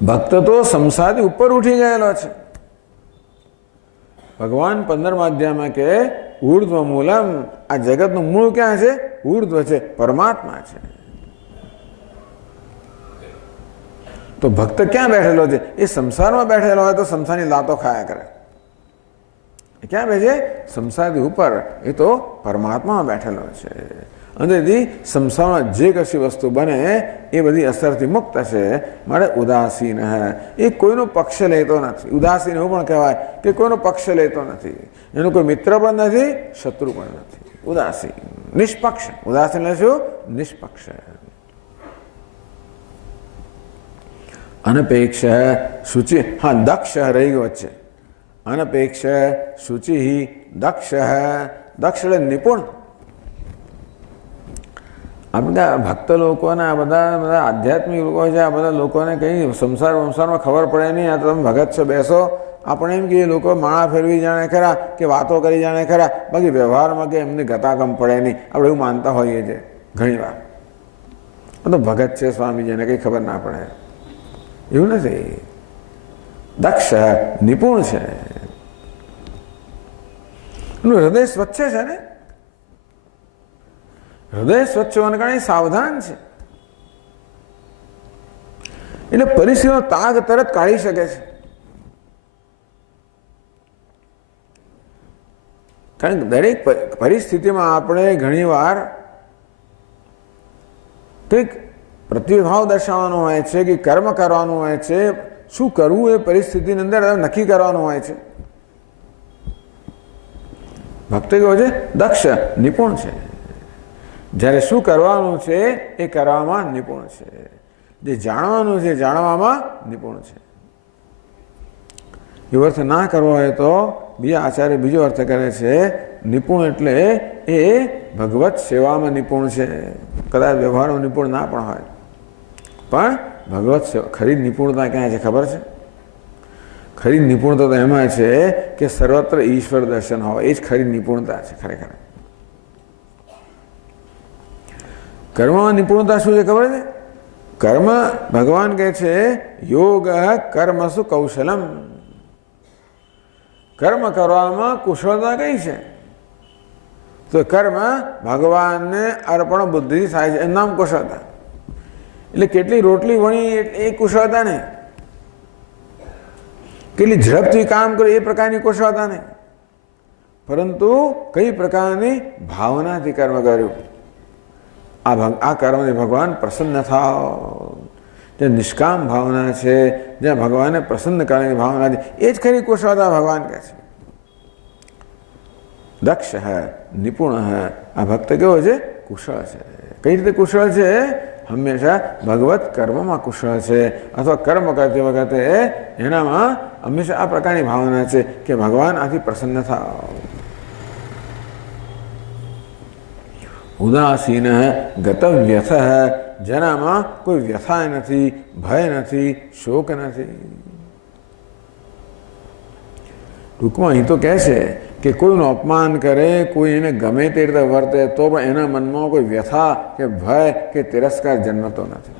ભક્ત તો સંસારથી ઉપર ઉઠી ગયેલો છે. ભગવાન 15મા અધ્યાયમાં કે ઉર્ધ્વ મૂલમ, આ જગતનું મૂળ ક્યાં છે? ઉર્ધ્વ છે, પરમાત્મા છે. તો ભક્ત ક્યાં બેઠેલો છે? એ સંસારમાં બેઠેલો હોય તો સંસારની લાતો ખાયા કરે. એ ક્યાં બેસે? સંસારથી ઉપર. એ તો પરમાત્મામાં બેઠેલો છે. અંદરથી સંસારમાં જે કશી વસ્તુ બને એ બધી અસરથી મુક્ત છે. માટે ઉદાસીન, એ કોઈનો પક્ષ લેતો નથી. ઉદાસીન એવું પણ કહેવાય કે કોઈનો પક્ષ લેતો નથી, એનો કોઈ મિત્ર પણ નથી, શત્રુ પણ નથી. ઉદાસીન, નિષ્પક્ષ. ઉદાસીન એટલે શું? નિષ્પક્ષ. અનપેક્ષ શુચિ, હા દક્ષ રહી ગયો છે. અનપેક્ષ શુચિ દક્ષ, દક્ષ એટલે નિપુણ. આ બધા ભક્ત લોકોને, આ બધા આધ્યાત્મિક લોકો છે, આ બધા લોકોને કંઈ સંસારમાં ખબર પડે નહીં. આ તમે ભગત છો, બેસો, આપણે એમ કે એ લોકો માળા ફેરવી જાણે ખરા, કે વાતો કરી જાણે ખરા, બાકી વ્યવહારમાં કે એમને ગતાગમ પડે નહીં. આપણે એવું માનતા હોઈએ છીએ ઘણી વાર. તો ભગત છે સ્વામીજીને કંઈ ખબર ના પડે, એવું નથી. દક્ષ, નિપુણ છે. એનું હૃદય સ્વચ્છ છે ને, હૃદય સ્વચ્છ હોવાને કારણે સાવધાન છે. એટલે પરિસ્થિતિનો તાગ તરત કાઢી શકે છે. કારણ કે દરેક પરિસ્થિતિમાં આપણે ઘણી વાર કંઈક પ્રતિભાવ દર્શાવવાનો હોય છે, કે કર્મ કરવાનું હોય છે. શું કરવું એ પરિસ્થિતિની અંદર નક્કી કરવાનું હોય છે. ભક્ત કેવો છે? દક્ષ, નિપુણ છે. જ્યારે શું કરવાનું છે એ કરવામાં નિપુણ છે. જે જાણવાનું છે જાણવામાં નિપુણ છે. એવો અર્થ ના કરવો હોય તો બીજા આચાર્ય બીજો અર્થ કરે છે. નિપુણ એટલે એ ભગવત સેવામાં નિપુણ છે. કદાચ વ્યવહારમાં નિપુણ ના પણ હોય, પણ ભગવત સેવા. ખરી નિપુણતા ક્યાં છે ખબર છે? ખરી નિપુણતા તો એમાં છે કે સર્વત્ર ઈશ્વર દર્શન હોય. એ જ ખરી નિપુણતા છે ખરેખર. કર્મમાં નિપુણતા શું છે ખબર છે? કર્મ, ભગવાન કહે છે યોગ કર્મસુ કૌશલમ. કર્મ કરવામાં કુશળતા કઈ છે? તો કર્મ ભગવાનને અર્પણ બુદ્ધિ થાય છે, એનું નામ કુશળતા. એટલે કેટલી રોટલી વણી એ કુશળતા નહીં, કેટલી ઝડપથી કામ કરે એ પ્રકારની કુશળતા નહીં, પરંતુ કઈ પ્રકારની ભાવનાથી કર્મ કર્યું. આ કર્મથી ભગવાન પ્રસન્ન થાવ. જે નિષ્કામ ભાવના છે, જ્યાં ભગવાનને પ્રસન્ન કરવાની ભાવના છે, એ જ ખરી કુશળતા ભગવાન કહે છે. દક્ષ હૈ, નિપુણ હૈ. આ ભક્ત કેવો છે? કુશળ છે. કઈ રીતે કુશળ છે? હંમેશા ભગવત કર્મમાં કુશળ છે, અથવા કર્મ કરતી વખતે એનામાં હંમેશા આ પ્રકારની ભાવના છે કે ભગવાન આથી પ્રસન્ન થાવ. ઉદાસીન ગતવ્યથ, જેનામાં કોઈ વ્યથા નથી, ભય નથી, શોક નથી. ટૂંકમાં અહીં તો કહે છે કે કોઈનું અપમાન કરે, કોઈ એને ગમે તે રીતે વર્તે તો પણ એના મનમાં કોઈ વ્યથા કે ભય કે તિરસ્કાર જન્મતો નથી.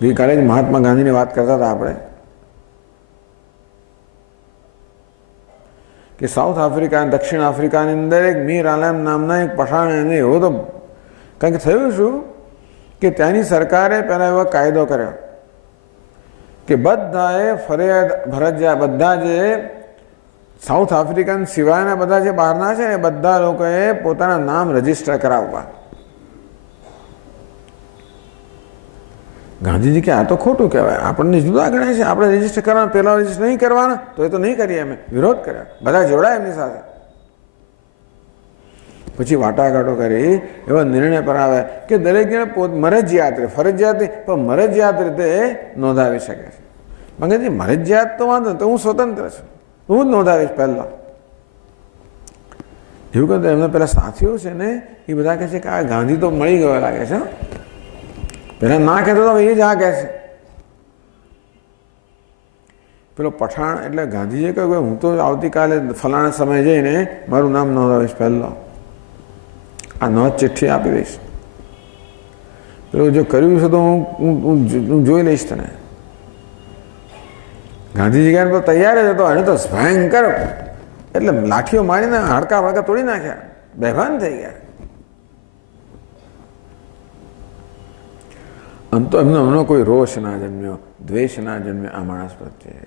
ગઈકાલે જ મહાત્મા ગાંધીની વાત કરતા હતા આપણે કે સાઉથ આફ્રિકા અને દક્ષિણ આફ્રિકાની અંદર એક મીર આલમ નામના એક પઠાણ એને એવો તો કારણ કે થયું શું કે ત્યાંની સરકારે પહેલાં એવો કાયદો કર્યો કે બધાએ ફરજિયાત બધા જે સાઉથ આફ્રિકન સિવાયના બધા જે બહારના છે ને બધા લોકોએ પોતાના નામ રજીસ્ટર કરાવવા. ગાંધીજી કે આ તો ખોટું કહેવાય, આપણને જુદા ગણાય છે, આપણે રજીસ્ટર કરવાના, પહેલાં રજીસ્ટર નહીં કરવાના, તો એ તો નહીં કરીએ. અમે વિરોધ કર્યો, બધા જોડાયા એમની સાથે. પછી વાટાઘાટો કરી એવો નિર્ણય પર આવે કે દરેક જણે મરજિયાત રીતે, ફરજિયાત નહીં પણ મરજિયાત રીતે નોંધાવી શકે છે. મંગેજી મરજિયાત તો વાંધો નહીં, તો હું સ્વતંત્ર છું, હું જ નોંધાવીશ પહેલાં. એવું કહે તો એમના પેલા સાથીઓ છે ને એ બધા કહે છે કે આ ગાંધી તો મળી ગયો લાગે છે. પહેલાં ના કહેતો તો એ જ આ કહે છે. પેલો પઠાણ એટલે ગાંધીજીએ કહ્યું કે હું તો આવતીકાલે ફલાણા સમયે જઈને મારું નામ નોંધાવીશ પહેલાં, આ નોંધ ચિઠ્ઠી આપી દઈશ. પેલું જો કર્યું છે તો હું જોઈ લઈશ તને. ગાંધીજી કહે તો તૈયાર જ હતો, એને તો ભયંકર એટલે લાઠીઓ મારીને હાડકા વાડકા તોડી નાખ્યા, બેભાન થઈ ગયા. આમ તો એમનો કોઈ રોષ ના જન્મ્યો, દ્વેષ ના જન્મ્યો આ માણસ પ્રત્યે.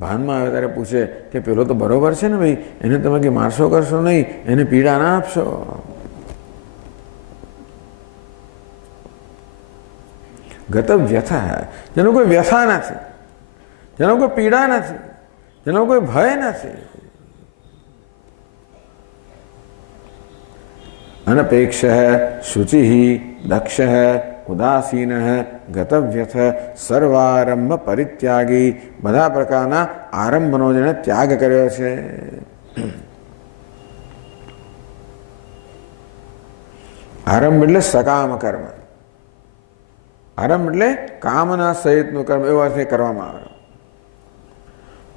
ભાનમાં આવે ત્યારે પૂછે કે પેલો તો બરોબર છે ને ભાઈ, એને તમે કે મારશો કરશો નહીં, એને પીડા ના આપશો. ગત વ્યથા, જેનો કોઈ વ્યથા નથી, જેનો કોઈ પીડા નથી, જેનો કોઈ ભય નથી. અનપેક્ષ શુચિ દક્ષ ઉદાસીન ગતવ્યથ સર્વારંભ પરિત્યાગી, બધા પ્રકારના આરંભનો જેણે ત્યાગ કર્યો છે. આરંભ એટલે સકામ કર્મ, આરંભ એટલે કામના સહિતનું કર્મ, એવો અર્થ કરવામાં આવ્યો.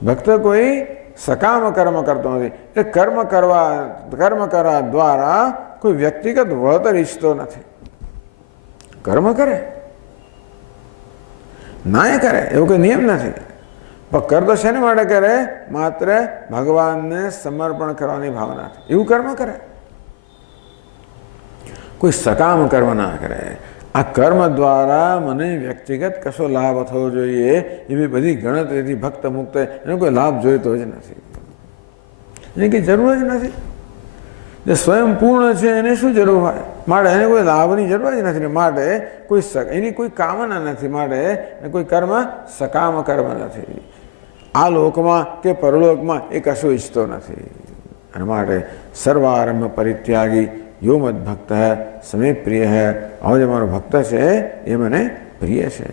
ભક્ત કોઈ સકામ કર્મ કરતો નથી, એ કર્મ કરવા દ્વારા કોઈ વ્યક્તિગત વળતર ઈચ્છતો નથી. કર્મ કરે ના કરે એવો કોઈ નિયમ નથી, પણ કરતો શેને માટે કરે? માત્ર ભગવાનને સમર્પણ કરવાની ભાવનાથી એવું કર્મ કરે. કોઈ સકામ કર્મ ના કરે. આ કર્મ દ્વારા મને વ્યક્તિગત કશો લાભ થવો જોઈએ એવી બધી ગણતરીથી ભક્ત મુક્ત એનો કોઈ લાભ જોઈતો જ નથી, એની કંઈ જરૂર જ નથી. જે સ્વયં પૂર્ણ છે એને શું જરૂર હોય? માટે એને કોઈ લાભની જરૂર જ નથી, માટે કોઈ એની કોઈ કામના નથી, માટે કોઈ કર્મ સકામ કર્મ નથી. આ લોકમાં કે પરલોકમાં એ કશું ઈચ્છતો નથી. અને માટે સર્વારંભ પરિત્યાગી યો મદ ભક્ત સમે પ્રિય હૈ, આવો જે મારો ભક્ત છે એ મને પ્રિય છે.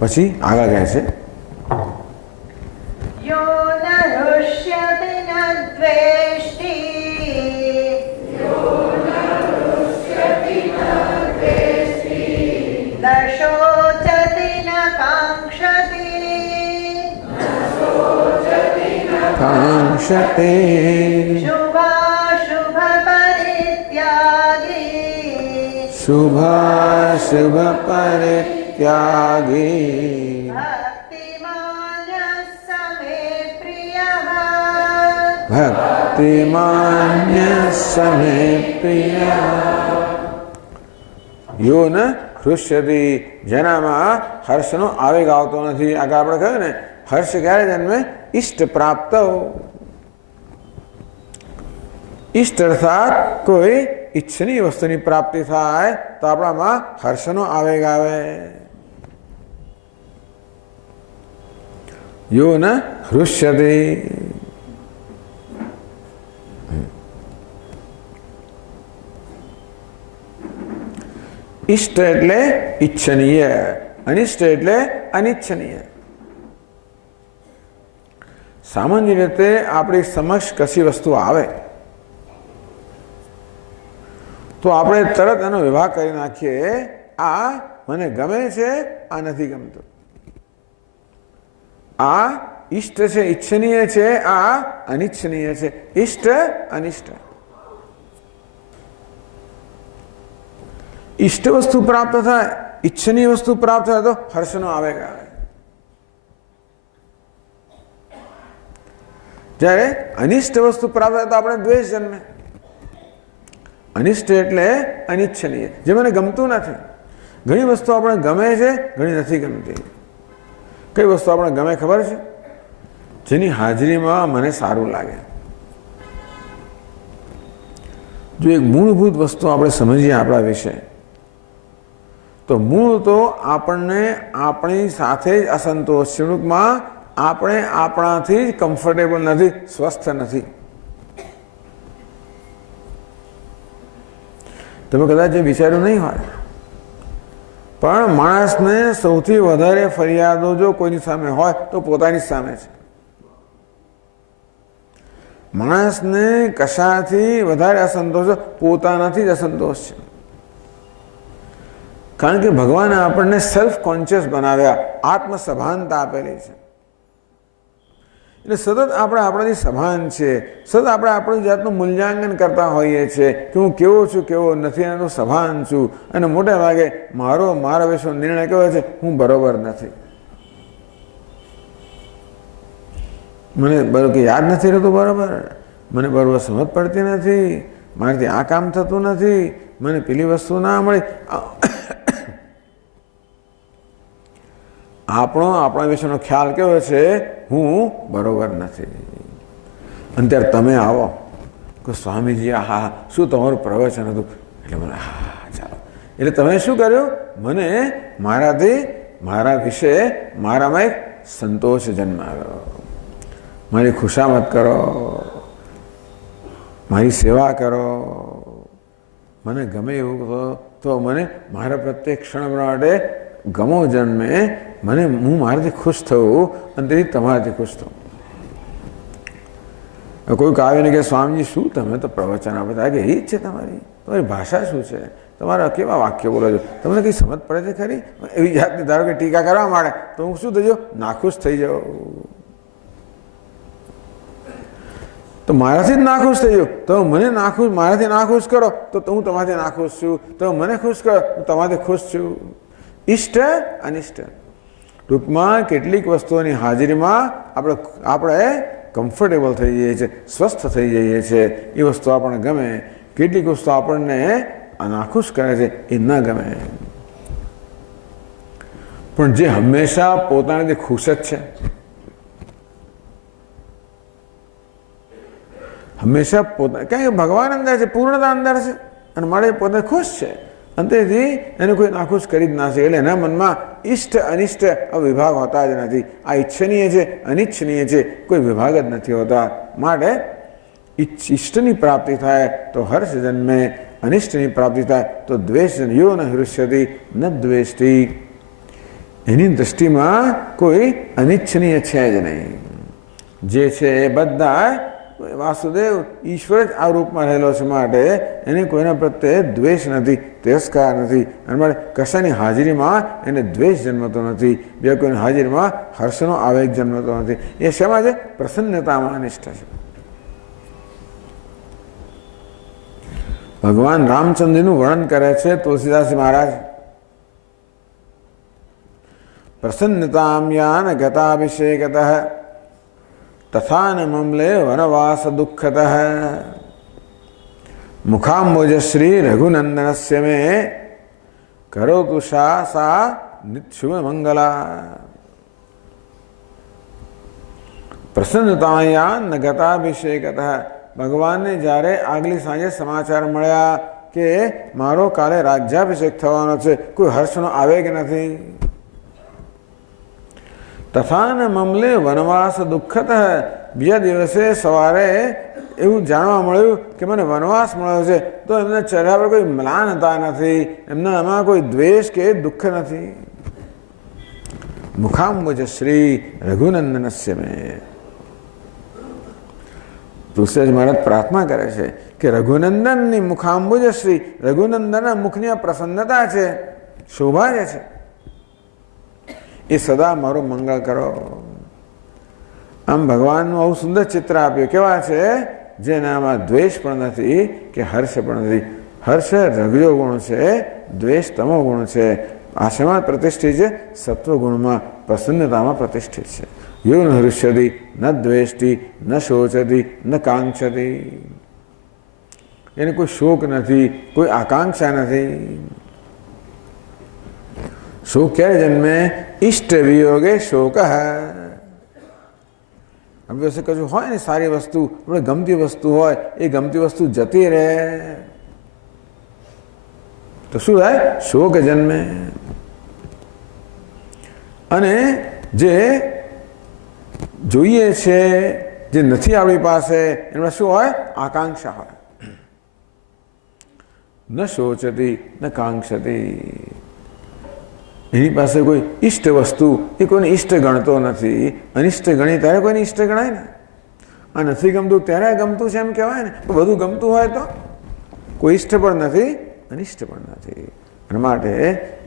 પછી આગળ કહે છે યો ન હૃષ્યતિ ન દ્વેષ્ટિ, ન શોચતિ ન કાંક્ષતિ, કાંક્ષતે શુભાશુભ પરિત્યાગી, શુભાશુભ પરિત્યાગી, ભક્તિમાન્ય સમે પ્રિય. યો ન હૃષ્યતિ, જેનામાં હર્ષનો આવેગ આવતો નથી. આગળ આપણે કહ્યું ને, હર્ષ ક્યારે જન્મે? ઈષ્ટ પ્રાપ્ત. ઈષ્ટ અર્થાત કોઈ ઈચ્છનીય વસ્તુની પ્રાપ્તિ થાય તો આપણામાં હર્ષનો આવેગ આવે. યો ન હૃષ્યતિ, ઇષ્ટ એટલે ઈચ્છનીય, અનિષ્ટ એટલે અનિચ્છનીય. સામાન્ય રીતે આપણી સમક્ષ કશી વસ્તુ આવે તો આપણે તરત એનો વિભાગ કરી નાખીએ, આ મને ગમે છે, આ નથી ગમતું. આ ઈષ્ટ છે, ઈચ્છનીય છે, આ અનિચ્છનીય છે. ઈષ્ટ અનિષ્ટ. ઈષ્ટ વસ્તુ પ્રાપ્ત થાય, ઈચ્છનીય વસ્તુ પ્રાપ્ત થાય તો હર્ષનો આવેગ આવે. જ્યારે અનિષ્ટ વસ્તુ પ્રાપ્ત થાય તો આપણે દ્વેષ જન્મે. અનિષ્ટ એટલે અનિચ્છનીય, જે મને ગમતું નથી. ઘણી વસ્તુ આપણે ગમે છે, ઘણી નથી ગમતી. કઈ વસ્તુ આપણે ગમે ખબર છે? જેની હાજરીમાં મને સારું લાગે. જો એક મૂળભૂત વસ્તુ આપણે સમજીએ આપણા વિશે, તો મૂળ તો આપણને આપણી સાથે જ અસંતોષ છે. ટૂંકમાં આપણે આપણાથી જ કમ્ફર્ટેબલ નથી, સ્વસ્થ નથી. તમે કદાચ એ વિચાર્યું નહીં હોય, પણ માણસને સૌથી વધારે ફરિયાદો જો કોઈની સામે હોય તો પોતાની જ સામે છે. માણસને કશાથી વધારે અસંતોષ પોતાનાથી જ અસંતોષ છે. કારણ કે ભગવાને આપણને સેલ્ફ કોન્શિયસ બનાવ્યા, આત્મસભાનતા આપેલી છે. એટલે સતત આપણે આપણાથી સભાન છે. સતત આપણે આપણી જાતનું મૂલ્યાંકન કરતા હોઈએ છીએ કે હું કેવો છું, કેવો નથી, એનું સભાન છું. અને મોટે ભાગે મારા વિશે નિર્ણય કેવો છે, હું બરોબર નથી, મને બરોબર યાદ નથી રહેતું, બરોબર મને બરોબર સમજ પડતી નથી, મારાથી આ કામ થતું નથી, મને પેલી વસ્તુ ના મળી. આપણા વિશેનો ખ્યાલ કેવો છે, હું બરોબર નથી. અને ત્યારે તમે આવો કે સ્વામીજી હા શું તમારું પ્રવચન હતું, એટલે મને હા ચાલો. એટલે તમે શું કર્યું? મને મારા વિશે મારામાં એક સંતોષ જન્માવ્યો. મારી ખુશામત કરો, મારી સેવા કરો, મને ગમે એવું તો મને મારા પ્રત્યેક ક્ષણ માટે ગમો જન્મે, હું મારાથી ખુશ થવું અને તેથી તમારાથી ખુશ થવું. કોઈક આવીને કે સ્વામીજી શું તમે તો પ્રવચન આપતા, કે એ જ છે તમારી ભાષા શું છે, તમારા કેવા વાક્ય બોલો છો, તમને કંઈ સમજ પડે છે ખરી? એવી જાતની ધારો કે ટીકા કરવા માંડે તો હું શું થઈ જાઉં? નાખુશ થઈ જાઉં. તો મારાથી જ નાખુશ થઈ જાઉં તો મારાથી નાખુશ કરો તો હું તમારાથી નાખુશ છું, તો મને ખુશ કરો હું તમારાથી ખુશ છું. ઈષ્ટ અનિષ્ટ. ટૂંકમાં કેટલીક વસ્તુઓની હાજરીમાં આપણે કમ્ફર્ટેબલ થઈ જઈએ છીએ, સ્વસ્થ થઈ જઈએ છીએ, એ વસ્તુ આપણને ગમે. કેટલીક વસ્તુ આપણને નાખુશ કરે છે, એ ન ગમે. પણ જે હંમેશા પોતાનાથી ખુશ જ છે, હંમેશા કારણ કે ભગવાન અંદર છે, પૂર્ણતા અંદર છે, અને મારે પોતે ખુશ છે, અને તેથી એને કોઈ નાખુશ કરી જ ના શકે. એટલે એના મનમાં ઈષ્ટ અનિષ્ટ વિભાગ હોતા જ નથી. આ ઈચ્છનીય છે, અનિચ્છનીય છે, કોઈ વિભાગ જ નથી હોતા. માટે ઈષ્ટની પ્રાપ્તિ થાય તો હર્ષ જન્મે, અનિષ્ટની પ્રાપ્તિ થાય તો દ્વેષ યો ન હૃષ્યતિ ન દ્વેષ્ટિ. એની દૃષ્ટિમાં કોઈ અનિચ્છનીય છે જ નહીં. જે છે એ બધા વાસુદેવ ઈશ્વર જ આ રૂપમાં રહેલો છે. માટે એને કોઈના પ્રત્યે દ્વેષ નથી, તિરસ્કાર નથી. અને માટે કશાની હાજરીમાં એને દ્વેષ જન્મતો નથી, બીજા કોઈની હાજરીમાં હર્ષનો આવેગ જન્મતો નથી. એ શેમાં છે? પ્રસન્નતામાં અનિષ્ઠ છે. ભગવાન રામચંદ્રનું વર્ણન કરે છે તુલસીદાસ મહારાજ. પ્રસન્નતામ યાન ગતાભિષેકતઃ તથા ન મમલે વનવાસ દુઃખતઃ મુખાંબુજશ્રી રઘુનંદનસ્ય મે કરોતુ સા નિશુભ મંગલા. પ્રસન્નતાયા ન ગતાભિષેકતઃ. ભગવાનને જ્યારે આગલી સાંજે સમાચાર મળ્યા કે મારો કાલે રાજ્યાભિષેક થવાનો છે, કોઈ હર્ષનો આવેગ નથી. તથા ન મમલે વનવાસ દુઃખતઃ. બીજા દિવસે સવારે એવું જાણવા મળ્યું કે મને વનવાસ મળ્યો છે, તો એમના ચહેરા પર કોઈ મ્લાનતા નથી, એમનામાં કોઈ દ્વેષ કે દુઃખ નથી. મુખાંબુજ શ્રી રઘુનંદનસ્ય મે. તુલસીદાસ મહારાજ પ્રાર્થના કરે છે કે રઘુનંદનની મુખાંબુજ શ્રી, રઘુનંદનના મુખની આ પ્રસન્નતા છે, શોભા જે છે, એ સદા મારું મંગળ કરો. આમ ભગવાનનું આવું સુંદર ચિત્ર આપ્યું. કેવા છે? જેનામાં દ્વેષ પણ નથી કે હર્ષ પણ નથી. હર્ષ રગજો ગુણ છે, દ્વેષ તમો ગુણ છે. આ શેમાં પ્રતિષ્ઠિત છે? સત્વગુણમાં, પ્રસન્નતામાં પ્રતિષ્ઠિત છે. યો ન હૃષ્યતિ ન દ્વેષ્ટિ ન શોચતી ન કાંક્ષતી. એને કોઈ શોક નથી, કોઈ આકાંક્ષા નથી. શોક ક્યારે જન્મે? ઇષ્ટ વિયોગે શોક. આપણી પાસે કશું હોય ને સારી વસ્તુ, આપણે ગમતી વસ્તુ હોય, એ ગમતી વસ્તુ જતી રહે તો શું થાય? શોક જન્મે. અને જે જોઈએ છે, જે નથી આપણી પાસે, એમાં શું હોય? આકાંક્ષા હોય. ન શોચતી ન કાંક્ષતી. એની પાસે કોઈ ઈષ્ટ વસ્તુ, એ કોઈને ઈષ્ટ ગણતો નથી. અનિષ્ટ ગણી ત્યારે કોઈને ઈષ્ટ ગણાય ને. આ નથી ગમતું ત્યારે ગમતું છે એમ કહેવાય ને. બધું ગમતું હોય તો કોઈ ઈષ્ટ પણ નથી, અનિષ્ટ પણ નથી. એના માટે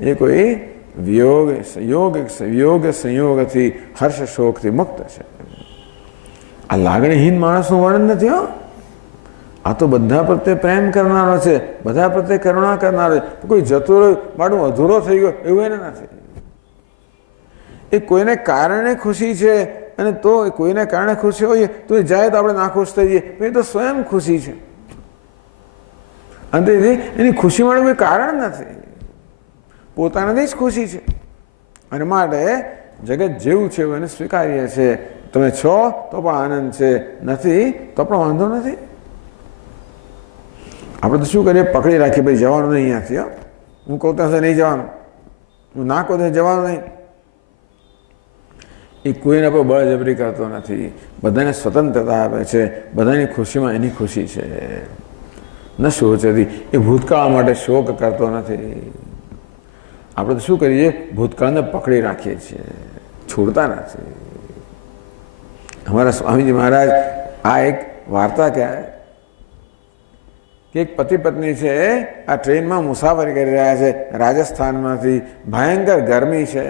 એ કોઈ વિયોગ સંયોગથી, હર્ષ શોકથી મુક્ત છે. આ લાગણીહીન માણસનું વર્ણન નથી હો. આ તો બધા પ્રત્યે પ્રેમ કરનારો છે, બધા પ્રત્યે કરુણા કરનારો છે. કોઈ જતો રહ્યો, મારું અધૂરો થઈ ગયો એવું એને નથી. એ કોઈને કારણે ખુશી છે, અને તો કોઈને કારણે ખુશી હોય તો એ જાય તો આપણે નાખુશ થઈ જઈએ. એ તો સ્વયં ખુશી છે. અને એની ખુશી માટે કોઈ કારણ નથી, પોતાનાથી જ ખુશી છે. અને માટે જગત જેવું છે એવું એને સ્વીકારીએ છે. તમે છો તો પણ આનંદ છે, નથી તો પણ વાંધો નથી. આપણે તો શું કરીએ? પકડી રાખીએ, ભાઈ જવાનું નહીં અહીંયાથી. હું કહું ત્યાં નહીં જવાનું, હું ના કહું ત્યાં જવાનું નહીં. એ કોઈને પર બળજબરી કરતો નથી. બધાને સ્વતંત્રતા આપે છે. બધાની ખુશીમાં એની ખુશી છે. ન શોચતી. એ ભૂતકાળ માટે શોક કરતો નથી. આપણે તો શું કરીએ? ભૂતકાળને પકડી રાખીએ છીએ, છોડતા નથી. અમારા સ્વામીજી મહારાજ આ એક વાર્તા કહેવાય કે એક પતિ પત્ની છે, આ ટ્રેનમાં મુસાફરી કરી રહ્યા છે રાજસ્થાનમાંથી. ભયંકર ગરમી છે.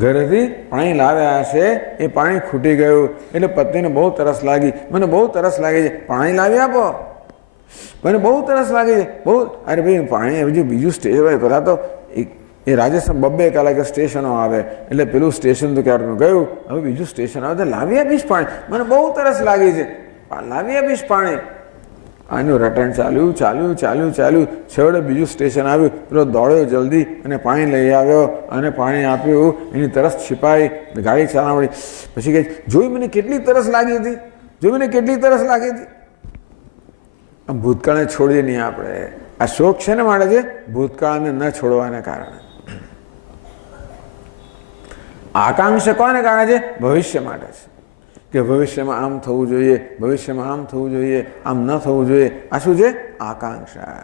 ઘરેથી પાણી લાવ્યા છે, એ પાણી ખૂટી ગયું. એટલે પત્નીને બહુ તરસ લાગી. મને બહુ તરસ લાગી છે, પાણી લાવી આપો. મને બહુ તરસ લાગી છે, બહુ. અરે ભાઈ પાણી હજુ બીજું સ્ટેશન હોય. પહેલાં તો એ રાજસ્થાન 2 કલાકે સ્ટેશનો આવે, એટલે પેલું સ્ટેશન તો ક્યારનું ગયું, હવે બીજું સ્ટેશન આવે તો લાવી આપીશ પાણી. મને બહુ તરસ લાગી છે, લાવી આપીશ પાણી. આનું રટણ ચાલ્યું. છેવટે બીજું સ્ટેશન આવ્યું. પેલો દોડ્યો જલ્દી અને પાણી લઈ આવ્યો અને પાણી આપ્યું. એની તરસ छिपाઈ, ગાડી ચલાવડી. પછી કહે, જોઈ મને કેટલી તરસ લાગી હતી, આમ ભૂતકાળને છોડીએ નહીં આપણે. આ શોક છે ને માટે છે, ભૂતકાળને ન છોડવાને કારણે. આકાંક્ષા કોને કારણે છે? ભવિષ્ય માટે છે. કે ભવિષ્યમાં આમ થવું જોઈએ, ભવિષ્યમાં આમ થવું જોઈએ, આમ ન થવું જોઈએ. આ શું છે? આકાંક્ષા.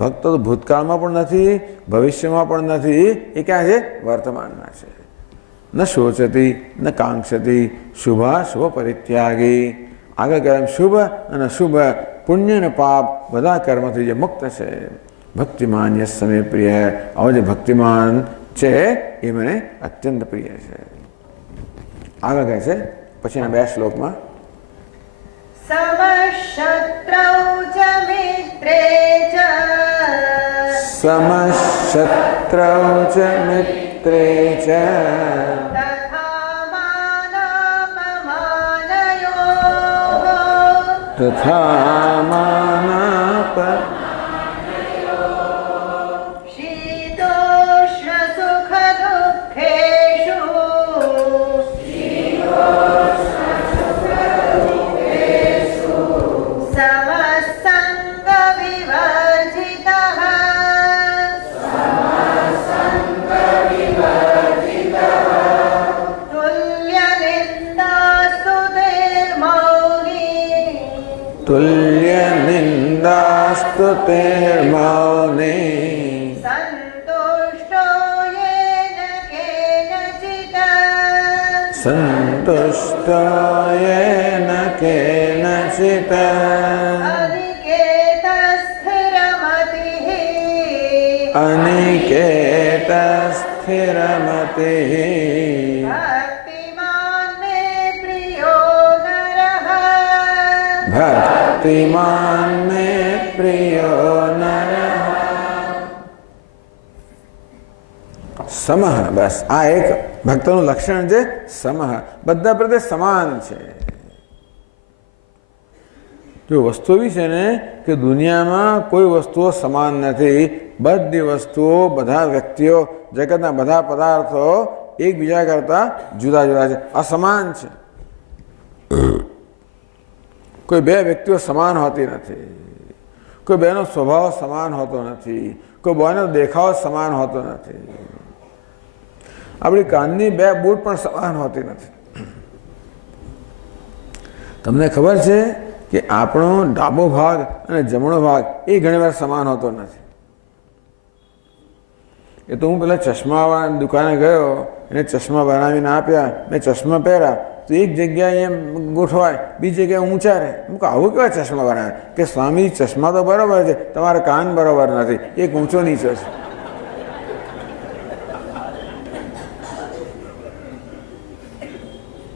ભક્તો તો ભૂતકાળમાં પણ નથી, ભવિષ્યમાં પણ નથી. એ ક્યાં છે? વર્તમાનમાં છે. ન શોચતી ન કાંક્ષતી, શુભાશુભ પરિત્યાગી. આગળ કહે શુભ અને શુભ, પુણ્ય અને પાપ બધા કર્મથી જે મુક્ત છે. ભક્તિમાન યસ મે પ્રિય. આવો જે ભક્તિમાન છે એ મને અત્યંત પ્રિય છે. આગળ કહે છે પછીના 2 શ્લોકમાં, સમશત્રૌ ચ મિત્રે ચ, સમશત્રૌ ચ મિત્રે ચ, તથા માનાપ, શીતોષ્ણ સુખ દુઃખેષુ, સમસંગ વિવર્જિતઃ, તુલ્ય નિંદાસ્તુ તેર્મૌની, સંતુષ્ટો યેન કેનચિત, અનિકેત સ્થિરમતિઃ, ભક્તિમાન ભક્તિમાન મે પ્રિય નર સમહ. બસ આ એક ભક્તનું લક્ષણ છે સમહ. બધા પ્રત્યે સમાન છે. જો વસ્તુ એવી છે ને કે દુનિયામાં કોઈ વસ્તુઓ સમાન નથી. બધી વસ્તુઓ, બધા વ્યક્તિઓ, જગતના બધા પદાર્થો એકબીજા કરતા જુદા જુદા છે, અસમાન છે. કોઈ બે વ્યક્તિઓ સમાન હોતી નથી. કોઈ બેનો સ્વભાવ સમાન હોતો નથી. કોઈ બેનો દેખાવ સમાન હોતો નથી. આપણી કાનની બે બૂટ પણ સમાન હોતી નથી. તમને ખબર છે કે આપણો ડાબો ભાગ અને જમણો ભાગ એ ઘણીવાર સમાન હોતો નથી. એ તો હું પેલા ચશ્માવાળાની દુકાને ગયો, એને ચશ્મા બનાવીને આપ્યા, મેં ચશ્મા પહેર્યા તો એક જગ્યાએ એમ ગોઠવાય, બીજી જગ્યાએ ઊંચા રહે. હું કહું આવું કેવા ચશ્મા બનાવે? કે સ્વામી ચશ્મા તો બરાબર છે, તમારા કાન બરાબર નથી, એક ઊંચો નીચો છે.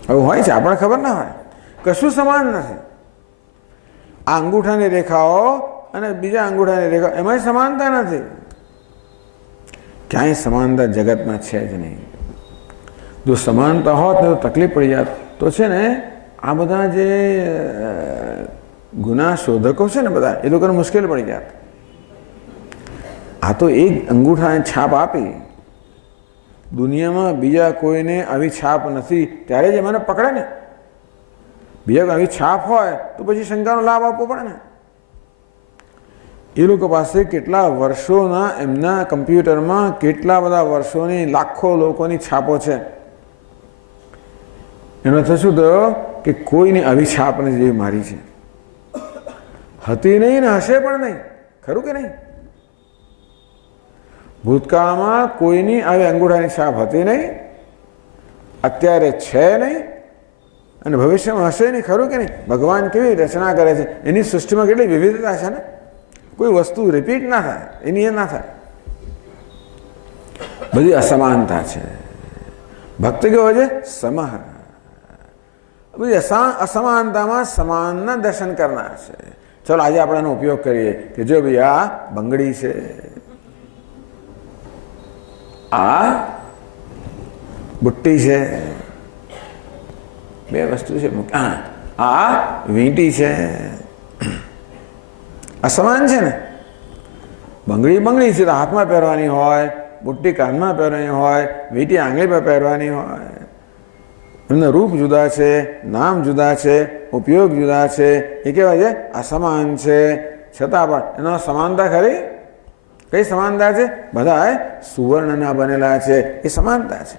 આવું હોય છે, આપણને ખબર ના હોય. કશું સમાન નથી. આ અંગૂઠાની રેખાઓ અને બીજા અંગૂઠાની રેખાઓ એમાં સમાનતા નથી. ક્યાંય સમાનતા જગતમાં છે જ નહીં. જો સમાનતા હોત ને તો તકલીફ પડી જાત. તો છે ને આ બધા જે ગુના શોધકો છે ને બધા, એ લોકોને મુશ્કેલ પડી જાત. આ તો એક અંગૂઠાને છાપ આપી, દુનિયામાં બીજા કોઈને આવી છાપ નથી, ત્યારે જ મને પકડે ને. બીજા આવી છાપ હોય તો પછી શંકાનો લાભ આપવો પડે ને. એ લોકો પાસે કેટલા વર્ષોના એમના કમ્પ્યુટરમાં કેટલા બધા વર્ષોની લાખો લોકોની છાપો છે. એનો અર્થ શું થયો કે કોઈની આવી છાપ નથી જેવી મારી છે. હતી નહીં ને હશે પણ નહીં. ખરું કે નહીં? ભૂતકાળમાં કોઈની આવી અંગૂઠાની છાપ હતી નહીં, અત્યારે છે નહીં અને ભવિષ્યમાં હશે નહીં. ખરું કે નહીં? ભગવાન કેવી રચના કરે છે, એની સૃષ્ટિમાં કેટલી વિવિધતા છે ને. કોઈ વસ્તુ રિપીટ ના થાય, એની એ ના થાય. બધી અસમાનતા છે. ભક્ત કેવો છે? સમહ. બધી અસમાનતામાં સમાનના દર્શન કરનાર છે. ચલો આજે આપણે એનો ઉપયોગ કરીએ કે જો ભાઈ આ બંગડી છે, આ બુટ્ટી છે, બે વસ્તુ છે. આ વીંટી છે. અસમાન છે ને. બંગડી બંગડી છે તો હાથમાં પહેરવાની હોય, બુટ્ટી કાનમાં પહેરવાની હોય, વીંટી આંગળી પર પહેરવાની હોય. એમના રૂપ જુદા છે, નામ જુદા છે, ઉપયોગ જુદા છે. એ કહેવાય છે અસમાન છે. છતાં પણ એનો સમાનતા ખરી? કઈ સમાનતા છે? બધા સુવર્ણના બનેલા છે, એ સમાનતા છે.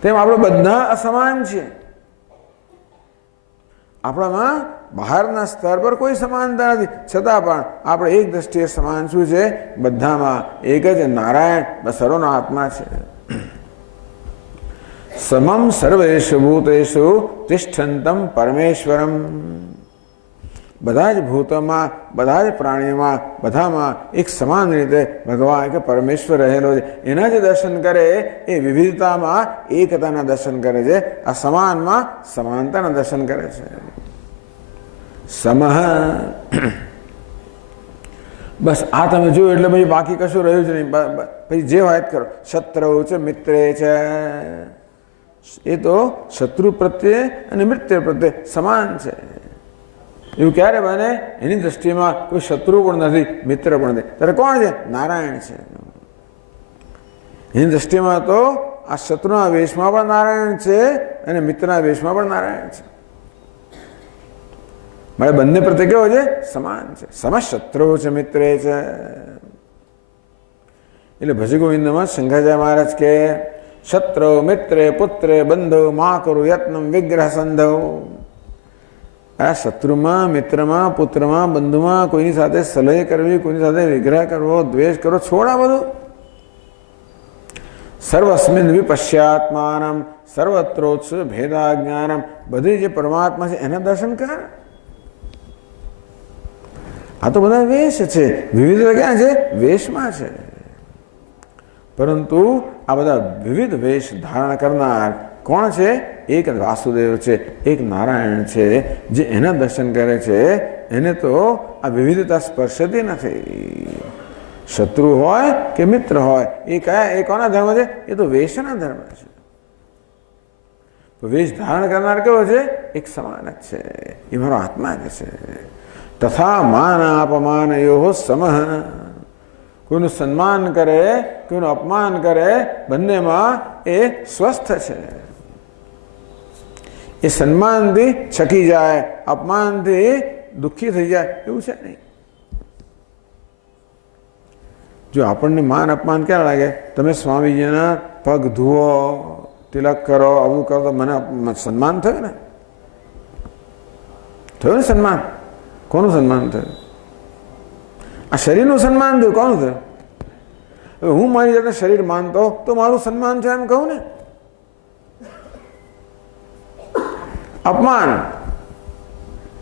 તેમ આપણે બધા અસમાન છીએ. આપણામાં બહારના સ્તર પર કોઈ સમાનતા નથી, છતાં પણ આપણે એક દ્રષ્ટિએ સમાન શું છે? બધામાં એક જ નારાયણ સર્વનો આત્મા છે. સમમ સર્વેષુ ભૂતેષુ તિષ્ઠંતમ પરમેશ્વરમ. બધા જ ભૂતોમાં, બધા જ પ્રાણીઓમાં, બધામાં એક સમાન રીતે ભગવાન કે પરમેશ્વર રહેલો છે. એના જે દર્શન કરે એ વિવિધતામાં એકતાના દર્શન કરે છે, આ સમાનમાં સમાનતાના દર્શન કરે છે. સમહ. બસ આ તમે જોયું એટલે પછી બાકી કશું રહ્યું જ નહીં. પછી જે વાત કરો, શત્રુ છે, મિત્રે છે, એ તો શત્રુ પ્રત્યે અને મિત્ર પ્રત્યે સમાન છે. એવું ક્યારે બને? એની દ્રષ્ટિમાં કોઈ શત્રુ પણ નથી, મિત્ર પણ નથી. ત્યારે કોણ છે? નારાયણ છે. એની દ્રષ્ટિમાં તો આ શત્રુના વેશમાં પણ નારાયણ છે અને મિત્રના વેશમાં પણ નારાયણ છે. મારે બંને પ્રત્યે કેવો છે? સમાન છે. સમશત્રુ છે, મિત્રે છે. એટલે ભજ ગોવિંદમાં શંકરાચાર્ય મહારાજ કે શત્રુ મિત્રે પુત્રે બંધો મા કરું યત્નમ વિગ્રહ સંધવ. આ શત્રુમાં, મિત્રમાં, પુત્રમાં, બંધુમાં કોઈની સાથે સલહ કરવી, કોઈની સાથે વિગ્રહ કરવો, દ્વેષ કરવો, છોડા બધું. સર્વસ્મિન વિપશ્યાત્માનમ સર્વત્રોત્સ ભેદા જ્ઞાનમ. બધી જે પરમાત્મા છે એના દર્શન કર. આ તો બધા વેશ છે. વિવિધતા ક્યાં છે? વેશમાં છે. પરંતુ આ બધા વિવિધ વેશ ધારણ કરનાર કોણ છે? એક વાસુદેવ છે, એક નારાયણ છે. જે એના દર્શન કરે છે એને તો આ વિવિધતા સ્પર્શતી નથી. શત્રુ હોય કે મિત્ર હોય, એ કોના ધર્મ છે? એ તો વેશના ધર્મ છે. વેશ ધારણ કરનાર કેવો છે? એક સમાન જ છે, એ મારો આત્મા જ છે. તથા માન અપમાન યો સમઃ. કોઈનું સન્માન કરે, કોઈનું અપમાન કરે, બંનેમાં એ સ્વસ્થ છે. એ સન્માનથી છકી જાય, અપમાનથી દુઃખી થઈ જાય એવું છે નહીં. જો આપણને માન અપમાન ક્યાં લાગે? તમે સ્વામીજીના પગ ધુઓ, તિલક કરો, આવું કરો તો મને સન્માન થયું ને? થયું ને સન્માન? કોનું સન્માન થયું? આ શરીરનું સન્માન થયું. કોનું થયું? હવે હું મારી જાતને શરીર માનતો તો મારું સન્માન છે એમ કહું ને? અપમાન,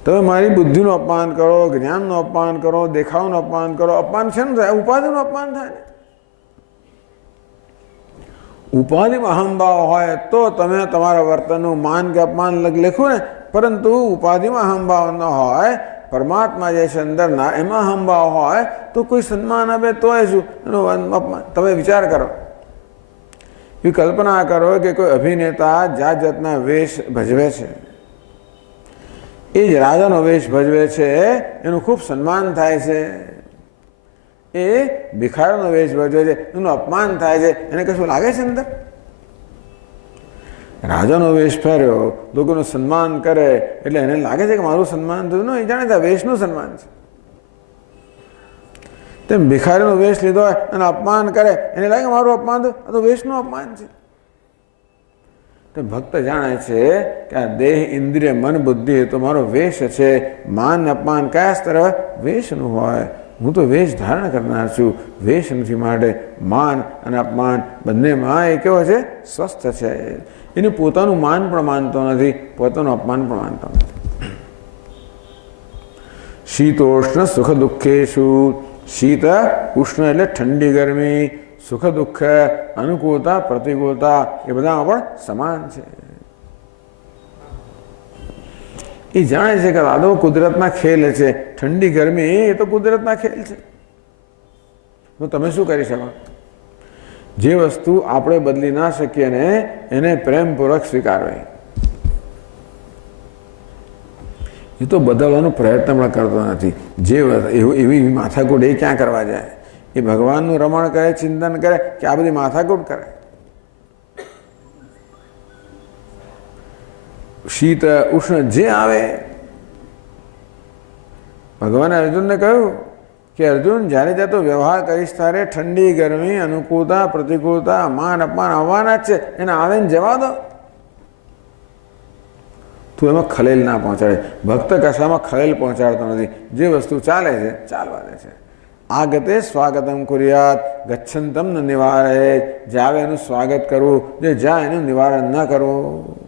તમે મારી બુદ્ધિનું અપમાન કરો, જ્ઞાનનું અપમાન કરો, દેખાવનું અપમાન કરો. અપમાન છે ને થાય? ઉપાધિનું અપમાન થાય ને. ઉપાધિમાં અહંભાવ હોય તો તમે તમારા વર્તનનું માન કે અપમાન લખ્યું ને, પરંતુ ઉપાધિમાં અહંભાવ ન હોય, પરમાત્મા જે છે અંદરના એમાં અહંભાવ હોય તો કોઈ સન્માન આપે તો શું એનું અપમાન? તમે વિચાર કરો, એ કલ્પના કરો કે કોઈ અભિનેતા જાત જાતના વેશ ભજવે છે, એ જ રાજાનો વેશ ભજવે છે, એનું ખૂબ સન્માન થાય છે. એ ભિખારીનો વેશ ભજવે છે, એનું અપમાન થાય છે. એને કશું લાગે છે અંદર? રાજાનો વેશ પહેર્યો, લોકોનું સન્માન કરે એટલે એને લાગે છે કે મારું સન્માન થયું? એ જાણે છે વેશનું સન્માન છે. તેમ ભિખારીનો વેશ લીધો હોય અને અપમાન કરે, એને લાગે મારું અપમાન થયું? આ તો વેશનું અપમાન છે. તો ભક્ત જાણે છે કે આ દેહ, ઇન્દ્રિય, મન, બુદ્ધિ એ તો મારો વેશ છે. માન અપમાન કયા સ્તરે હોય? વેશનું હોય. હું તો વેશ ધારણ કરનાર છું, વેશ નથી. માટે માન અને અપમાન બંનેમાં એ કેવો છે? સ્વસ્થ છે. એને પોતાનું માન પણ માનતો નથી, પોતાનું અપમાન પણ માનતો નથી. શીતોષ્ણ સુખ દુઃખેશુ. શીત ઉષ્ણ એટલે ઠંડી ગરમી, સુખ દુઃખ અનુકૂળતા પ્રતિકૂળતા એ બધામાં પણ સમાન છે. એ જાણે છે કે આદો કુદરતના ખેલ છે. ઠંડી ગરમી એ તો કુદરતના ખેલ છે. તો તમે શું કરી શકો? જે વસ્તુ આપણે બદલી ના શકીએ ને એને પ્રેમપૂર્વક સ્વીકારવી. એ તો બદલવાનો પ્રયત્ન પણ કરતો નથી. જે એવી માથાકૂટ એ ક્યાં કરવા જાય? એ ભગવાનનું રમણ કરે, ચિંતન કરે કે આ બધી માથાકૂટ કરે? શીત ઉષ્ણ જે આવે, ભગવાને અર્જુનને કહ્યું કે અર્જુન, જ્યારે ત્યાં તો વ્યવહાર કરીશ ત્યારે ઠંડી ગરમી અનુકૂળતા પ્રતિકૂળતા માન અપમાન આવવાના જ છે. એને આવે ને જવા દો. તું એમાં ખલેલ ના પહોંચાડે. ભક્ત કશામાં ખલેલ પહોંચાડતો નથી. જે વસ્તુ ચાલે છે ચાલવા દે છે. આગતે સ્વાગતમ કુર્યાત ગચ્છંતમ ન નિવારે. જાવે એનું સ્વાગત કરવું, જે જાય એનું નિવારણ ન કરવું.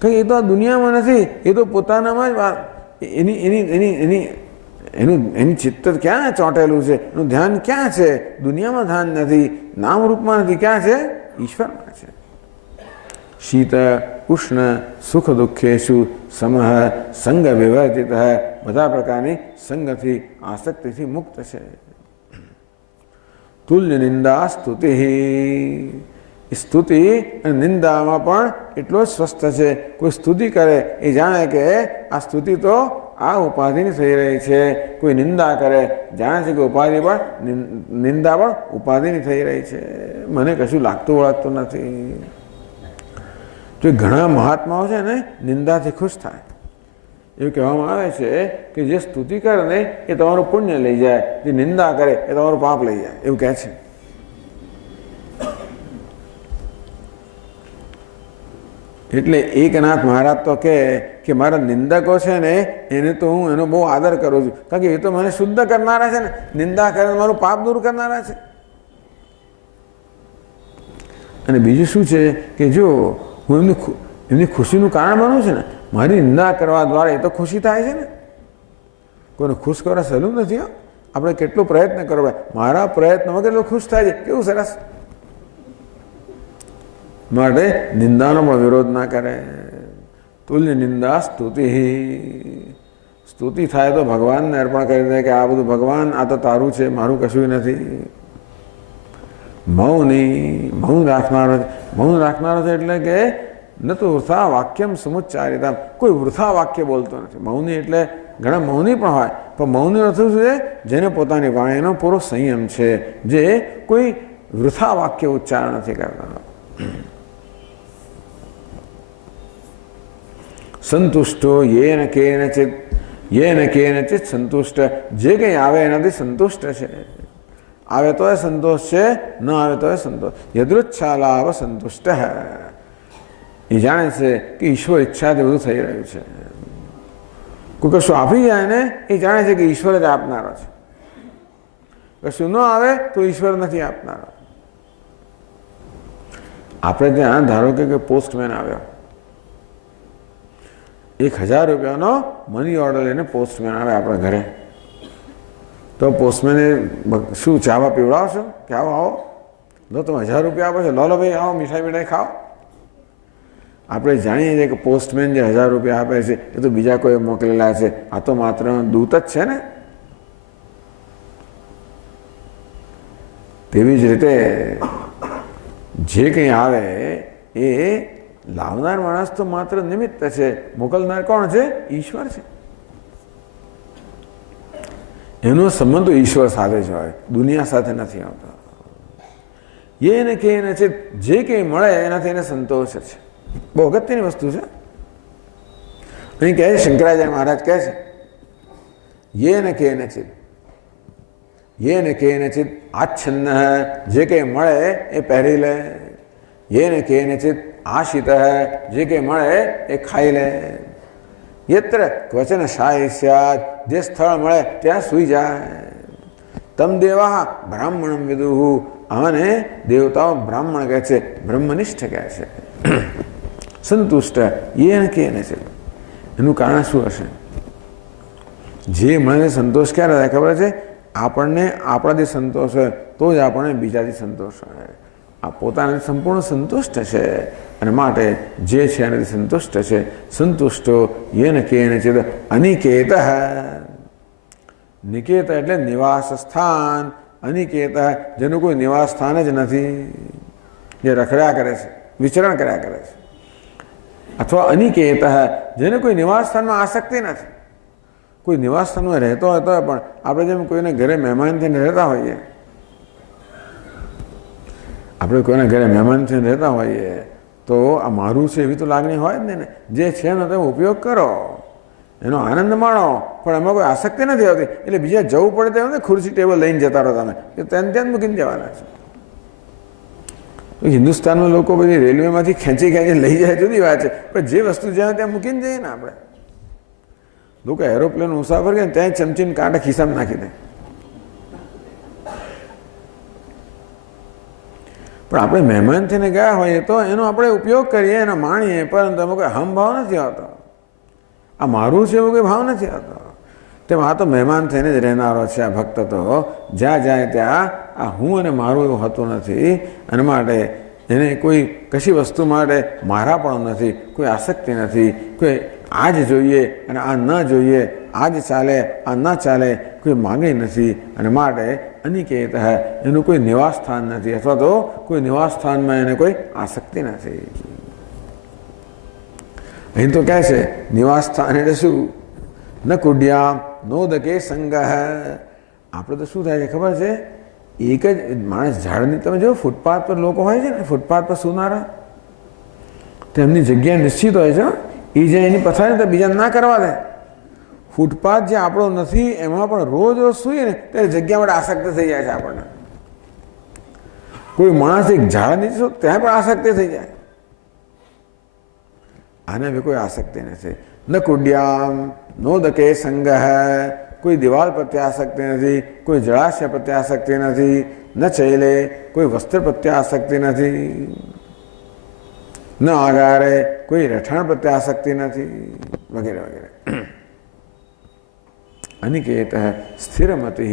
કંઈ એ તો આ દુનિયામાં નથી, એ તો પોતાનામાં જ વાત. એની ચિત્ત ક્યાં ચોંટેલું છે? એનું ધ્યાન ક્યાં છે? દુનિયામાં ધ્યાન નથી, નામરૂપમાં નથી. ક્યાં છે? ઈશ્વરમાં છે. શીત ઉષ્ણ સુખ દુઃખેશુ સમઃ સંગ વિવર્જિત. બધા પ્રકારની સંગથી, આસક્તિથી મુક્ત છે. તુલ્ય નિંદા સ્તુતિ. સ્તુતિ અને નિંદામાં પણ એટલો જ સ્વસ્થ છે. કોઈ સ્તુતિ કરે એ જાણે કે આ સ્તુતિ તો આ ઉપાધિની થઈ રહી છે. કોઈ નિંદા કરે જાણે છે કે ઉપાધિ પણ નિંદા પણ ઉપાધિની થઈ રહી છે. મને કશું લાગતું વળગતું નથી. જો ઘણા મહાત્માઓ છે ને નિંદાથી ખુશ થાય. એવું કહેવામાં આવે છે કે જે સ્તુતિ કરે ને એ તમારું પુણ્ય લઈ જાય, જે નિંદા કરે એ તમારું પાપ લઈ જાય, એવું કહે છે. એટલે એકનાથ મહારાજ તો કે મારા નિંદકો છે ને એને તો હું એનો બહુ આદર કરું છું, કારણ કે એ તો મને શુદ્ધ કરનારા છે ને. નિંદા કરે મારું પાપ દૂર કરનારા છે. અને બીજું શું છે કે જો હું એમની ખુશીનું કારણ બનું છે ને, મારી નિંદા કરવા દ્વારા એ તો ખુશી થાય છે ને. કોઈને ખુશ કરવા સહેલું નથી. આપણે કેટલો પ્રયત્ન કરવો, મારા પ્રયત્ન વગર એટલો ખુશ થાય છે. કેવું સરસ! માટે નિંદાનો પણ વિરોધ ના કરે. તુલ્ય નિંદા સ્તુતિ, સ્તુતિ થાય તો ભગવાનને અર્પણ કરી દે કે આ બધું ભગવાન આ તો તારું છે, મારું કશું નથી. મૌની, મૌન રાખનારો, મૌન રાખનારો છે એટલે કે ન તો વૃથા વાક્યમ સમુચ્ચારિતા, કોઈ વૃથા વાક્ય બોલતો નથી. મૌની એટલે ઘણા મૌની પણ હોય, પણ મૌની અર્થ શું છે? જેને પોતાની વાણીનો પૂરો સંયમ છે, જે કોઈ વૃથા વાક્ય ઉચ્ચારણ નથી કરતા. સંતુષ્ટો યેન કેનચિત સંતુષ્ટ, જે કંઈ આવે એનાથી સંતુષ્ટ છે. આવે તો એ સંતોષ છે, ન આવે તો એ સંતોષ. યદૃચ્છાલાભ સંતુષ્ટ, એ જાણે છે કે ઈશ્વર ઈચ્છાથી બધું થઈ રહ્યું છે. કોઈ કશું આપી જાય ને એ જાણે છે કે ઈશ્વર જ આપનારો છે. કશું ન આવે તો ઈશ્વર નથી આપનારો. આપણે ત્યાં ધારો કે પોસ્ટમેન આવ્યો, 1000 રૂપિયાનો મની ઓર્ડર લઈને પોસ્ટમેન આવે આપણા ઘરે, તો પોસ્ટમેને શું ચાવા પીવડાવશો કે આવો આવો લો, તમે 1000 રૂપિયા આપો છો, લો ભાઈ આવો મીઠાઈ ખાઓ. આપણે જાણીએ છીએ કે પોસ્ટમેન જે 1000 રૂપિયા આપે છે એ તો બીજા કોઈ મોકલેલા છે, આ તો માત્ર દૂત જ છે ને. તેવી જ રીતે જે કંઈ આવે એ લાવનાર માણસ તો માત્ર નિમિત્ત છે, મોકલનાર કોણ છે? ઈશ્વર છે. એનો સંબંધ તો ઈશ્વર સાથે જ હોય, દુનિયા સાથે નથી આવતો. એને કે એને છે જે કંઈ મળે એનાથી એને સંતોષ છે. બહુ અગત્યની વસ્તુ છે. અહીં કહે છે શંકરાચાર્ય મહારાજ કહે છે યેન કેનચિત આચ્છન્ન, જે કંઈ મળે એ પહેરી લે. યેન કેનચિત આશિત, જે કંઈ મળે એ ખાઈ લે. યત્ર ક્વચન શાય સ્યાદ, જે સ્થળ મળે ત્યાં સૂઈ જાય. તમ દેવા બ્રાહ્મણમ વિદુહુ, આને દેવતાઓ બ્રાહ્મણ કહે છે, બ્રહ્મનિષ્ઠ કહે છે. સંતુષ્ટ યેન કેનચિત, એનું કારણ શું હશે? જે મળે સંતોષ ક્યારે થાય ખબર છે? આપણને આપણાથી સંતોષ હોય તો જ આપણને બીજાથી સંતોષ હોય. આ પોતાનાથી સંપૂર્ણ સંતુષ્ટ છે અને માટે જે છે એનાથી સંતુષ્ટ છે. સંતુષ્ટો યેન કેનચિત અનિકેત, નિકેત એટલે નિવાસ સ્થાન. અનિકેત જેનું કોઈ નિવાસ સ્થાન જ નથી, જે રખડ્યા કરે છે, વિચરણ કર્યા કરે છે. અથવા અનિકેત જેને કોઈ નિવાસ સ્થાનમાં આસક્તિ નથી. કોઈ નિવાસ સ્થાનમાં રહેતો હોય તો પણ આપણે જેમ કોઈને ઘરે મહેમાન થઈને રહેતા હોઈએ, આપણે કોઈના ઘરે મહેમાન થઈને રહેતા હોઈએ તો આ મારું છે એવી તો લાગણી હોય જ ને. જે છે એનો તમે ઉપયોગ કરો, એનો આનંદ માણો, પણ એમાં કોઈ આસક્તિ નથી આવતી. એટલે બીજા જવું પડે તેમ ને ખુરશી ટેબલ લઈને જતા રહો તમે, કે ત્યાં મૂકીને જવાના છે. હિન્દુસ્તાનમાં લોકો બધી રેલવેમાંથી ખેંચી લઈ જાય જુદી વાત છે, પણ જે વસ્તુ જ્યાં ત્યાં મૂકીને જઈએ ને આપણે. લોકો એરોપ્લેન મુસાફર કરે ત્યાં ચમચીને કાંટા ખિસ્સામાં નાખી દે. પણ આપણે મહેમાન થઈને ગયા હોઈએ તો એનો આપણે ઉપયોગ કરીએ, એનો માણીએ, પરંતુ એમાં કોઈ હમ ભાવ નથી આવતો. આ મારું છે એવો કોઈ ભાવ નથી આવતો. તેમ આ તો મહેમાન થઈને જ રહેનારો છે આ ભક્ત. તો જ્યાં જાય ત્યાં આ હું અને મારું એવું હોતું નથી. અને માટે એને કોઈ કશી વસ્તુ માટે મારા પણ નથી, કોઈ આસક્તિ નથી. કોઈ આ જ જોઈએ અને આ ન જોઈએ, આ જ ચાલે આ ન ચાલે, કોઈ માગે નથી. અને માટે અનિકેત એનું કોઈ નિવાસ સ્થાન નથી, અથવા તો કોઈ નિવાસ સ્થાનમાં એને કોઈ આસક્તિ નથી. અહીં તો કહે છે નિવાસ સ્થાન એટલે શું? ન કુડ્યામ નોદકે સંગ. આપણે તો શું થાય છે ખબર છે? એક જ માણસ ઝાડની, તમે જો ફૂટપાથ પર લોકો હોય છે ને, ફૂટપાથ પર સૂનારા, તેમની જગ્યા નિશ્ચિત હોય છે. એ જે એની પથારી તો બીજા ના કરવા દે. ફૂટપાથ જે આપણો નથી એમાં પણ રોજ સૂઈએ ને ત્યારે જગ્યા માટે આસક્ત થઈ જાય છે આપણને. કોઈ માણસ એક ઝાડ નીચે ત્યાં પણ આસક્તિ થઈ જાય. આને બી કોઈ આસક્તિ નથી. ન કુડ્યામ નોદકે સંગ, કોઈ દિવાલ પ્રત્યે આસક્તિ નથી, કોઈ જળાશય પ્રત્યે આસક્તિ નથી. ન ચૈલે, કોઈ વસ્ત્ર પ્રત્યે આસક્તિ નથી. ન આગારે, કોઈ રહેઠાણ પ્રત્યે આસક્તિ નથી, વગેરે વગેરે. અનિકેત સ્થિરમતિ,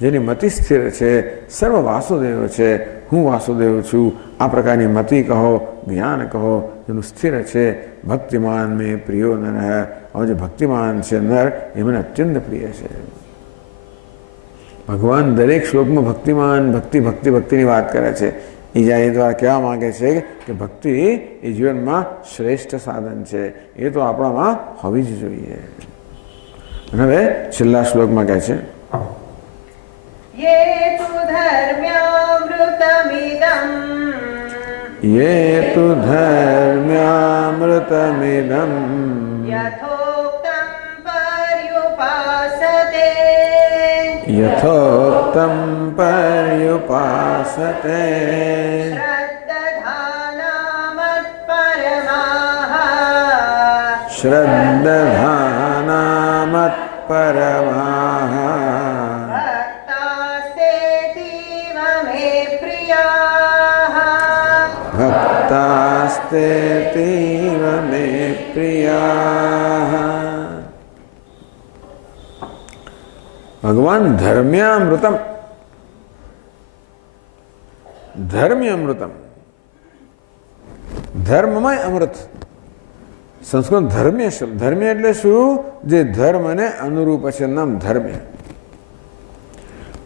જેની મતિ સ્થિર છે, સર્વ વાસુદેવ છે, હું વાસુદેવ છું, આ પ્રકારની મતિ કહો, જ્ઞાન કહો, જેનું સ્થિર છે. ભક્તિમાન મેં પ્રિયો નર, હવે જે ભક્તિમાન છે નર એ મને અત્યંત પ્રિય છે. ભગવાન દરેક શ્લોકમાં ભક્તિમાન, ભક્તિ ભક્તિ ભક્તિની વાત કરે છે. એ દ્વારા કહેવા માંગે છે કે ભક્તિ એ જીવનમાં શ્રેષ્ઠ સાધન છે, એ તો આપણામાં હોવી જ જોઈએ. અને હવે છેલ્લા શ્લોકમાં કહે છે યે તુ ધર્મ્યામૃતમિદં યથોક્તં પર્યુપાસતે શ્રદ્ધાનામત્પરમાઃ ભક્તાસ્તેતીવ મે પ્રિયાઃ. ભગવાન ધર્મ્યામૃતમ, ધર્મ્યામૃતમ, ધર્મમય અમૃત. સંસ્કૃત ધર્મ્ય શબ્દ, ધર્મ્ય એટલે શું? જે ધર્મને અનુરૂપ છે, નામ ધર્મ્ય.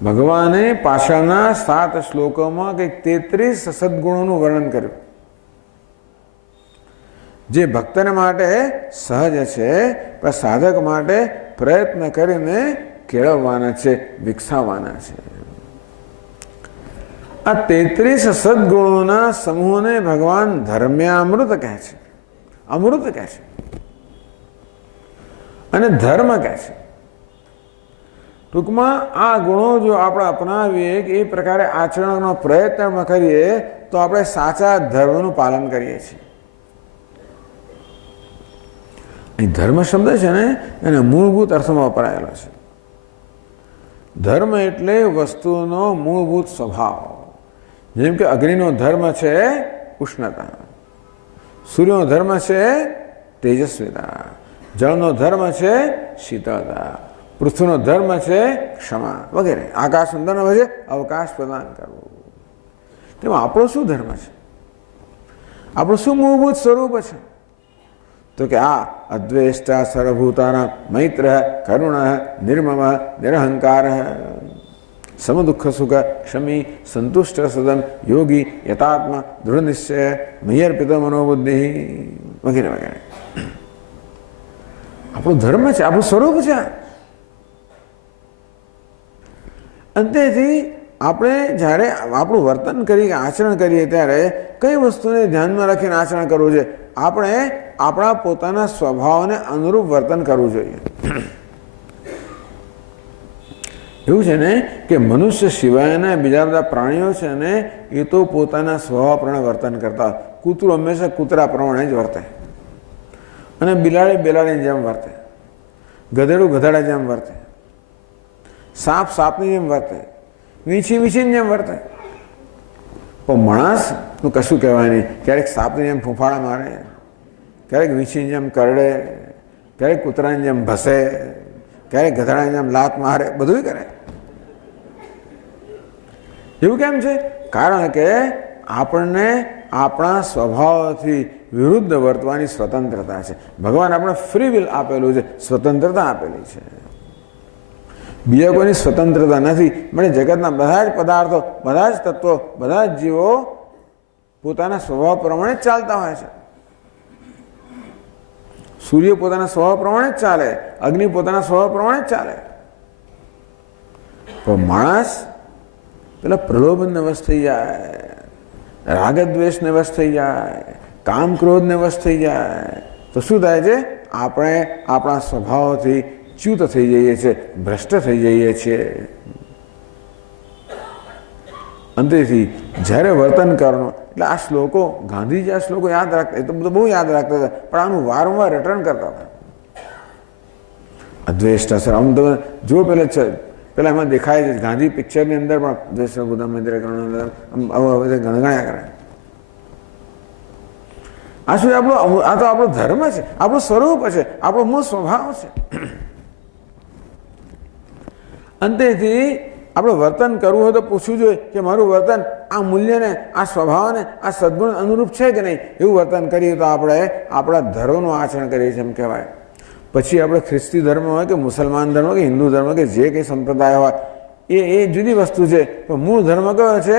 ભગવાને પાછળના 7 શ્લોકોમાં કંઈક 33 સદગુણોનું વર્ણન કર્યું, જે ભક્તને માટે સહજ છે, પણ સાધક માટે પ્રયત્ન કરીને કેળવવાના છે, વિકસાવવાના છે. આ 33 સદગુણોના સમૂહને ભગવાન ધર્મ્યામૃત કહે છે, અમૃત કહે છે અને ધર્મ કહે છે. ટૂંકમાં આ ગુણો જો આપણે અપનાવીએ કે એ પ્રકારે આચરણનો પ્રયત્ન કરીએ તો આપણે સાચા ધર્મનું પાલન કરીએ છીએ. અહીં ધર્મ શબ્દ છે ને એને મૂળભૂત અર્થમાં વપરાયેલો છે. ધર્મ એટલે વસ્તુનો મૂળભૂત સ્વભાવ. જેમ કે અગ્નિનો ધર્મ છે ઉષ્ણતા, સૂર્યનો ધર્મ છે તેજસ્વીતા, જળનો ધર્મ છે શીતળતા, પૃથ્વીનો ધર્મ છે ક્ષમા વગેરે. આકાશ અંદરનો છે અવકાશ પ્રદાન કરવો. તેમાં આપણો શું ધર્મ છે? આપણું શું મૂળભૂત સ્વરૂપ છે? તો કે આ અદ્વેષ્ટા સર્વભૂતાનાં મૈત્ર કરુણ નિર્મમ નિરહંકાર સમદુઃખ સુખ ક્ષમી સંતુષ્ટ સદન યોગી યથાત્મા દૃઢ નિશ્ચય મય્યર્પિત મનોબુદ્ધિ વગેરે વગેરે. આપણું ધર્મ છે, આપણું સ્વરૂપ છે. અંતેથી આપણે જ્યારે આપણું વર્તન કરીએ, આચરણ કરીએ ત્યારે કઈ વસ્તુને ધ્યાનમાં રાખીને આચરણ કરવું છે? આપણે આપણા પોતાના સ્વભાવને અનુરૂપ વર્તન કરવું જોઈએ. એવું છે ને કે મનુષ્ય સિવાયના બીજા બધા પ્રાણીઓ છે ને એ તો પોતાના સ્વભાવ પ્રમાણે વર્તન કરતા. કૂતરું હંમેશા કૂતરા પ્રમાણે જ વર્તે, અને બિલાડી બિલાડીની જેમ વર્તે, ગધેડું ગધાડા જેમ વર્તે, સાપ સાપની જેમ વર્તે, વીંછી વીંછીની જેમ વર્તે. પણ માણસનું કશું કહેવાય નહીં. ક્યારેક સાપની જેમ ફૂંફાડા મારે, ક્યારેક વીંછીની જેમ કરડે, ક્યારેક કૂતરાની જેમ ભસે, ક્યારેક ગધાડાની જેમ લાત મારે, બધું કરે. એવું કેમ છે? કારણ કે આપણને આપણા સ્વભાવથી વિરુદ્ધ વર્તવાની સ્વતંત્રતા છે. ભગવાન આપણે ફ્રી વિલ આપેલું છે, સ્વતંત્રતા આપેલી છે. બીજા કોઈની સ્વતંત્રતા નથી. મને જગતના બધા જ પદાર્થો, બધા જ તત્વો, બધા જ જીવો પોતાના સ્વભાવ પ્રમાણે જ ચાલતા હોય છે. સૂર્ય પોતાના સ્વભાવ પ્રમાણે જ ચાલે, અગ્નિ પોતાના સ્વભાવ પ્રમાણે જ ચાલે. પણ માણસ પેલા પ્રલોભનને વશ થઈ જાય, રાગદ્વેષને વશ થઈ જાય, કામ ક્રોધને વશ થઈ જાય તો શું થાય છે? આપણે આપણા સ્વભાવથી ચ્યુત થઈ જઈએ છીએ, ભ્રષ્ટ થઈ જઈએ છીએ. અંતેથી જ્યારે વર્તન કરવાનું, એટલે આ શ્લોકો ગાંધીજી આ શ્લોકો યાદ રાખતા, એ તો બધું બહુ યાદ રાખતા હતા, પણ આનું વારંવાર રટણ કરતા હતા. અદ્વેષ્ટા સર આમ તમે જો પેલા એમાં દેખાય છે ગાંધી પિક્ચરની અંદર પણ અદ્વેષ્ટા બુદ્ધા મંદિર ગણગણ્યા કરે. આ શું? આપણો આ તો આપણો ધર્મ છે, આપણું સ્વરૂપ છે, આપણો મૂળ સ્વભાવ છે. અંતેથી આપણે વર્તન કરવું હોય તો પૂછવું જોઈએ કે મારું વર્તન આ મૂલ્યને, આ સ્વભાવને, આ સદ્ગુણ અનુરૂપ છે કે નહીં. એવું વર્તન કરીએ તો આપણે આપણા ધર્મનું આચરણ કરીએ છીએ એમ કહેવાય. પછી આપણે ખ્રિસ્તી ધર્મ હોય કે મુસલમાન ધર્મ કે હિન્દુ ધર્મ કે જે કંઈ સંપ્રદાય હોય એ જુદી વસ્તુ છે. પણ મૂળ ધર્મ કયો છે?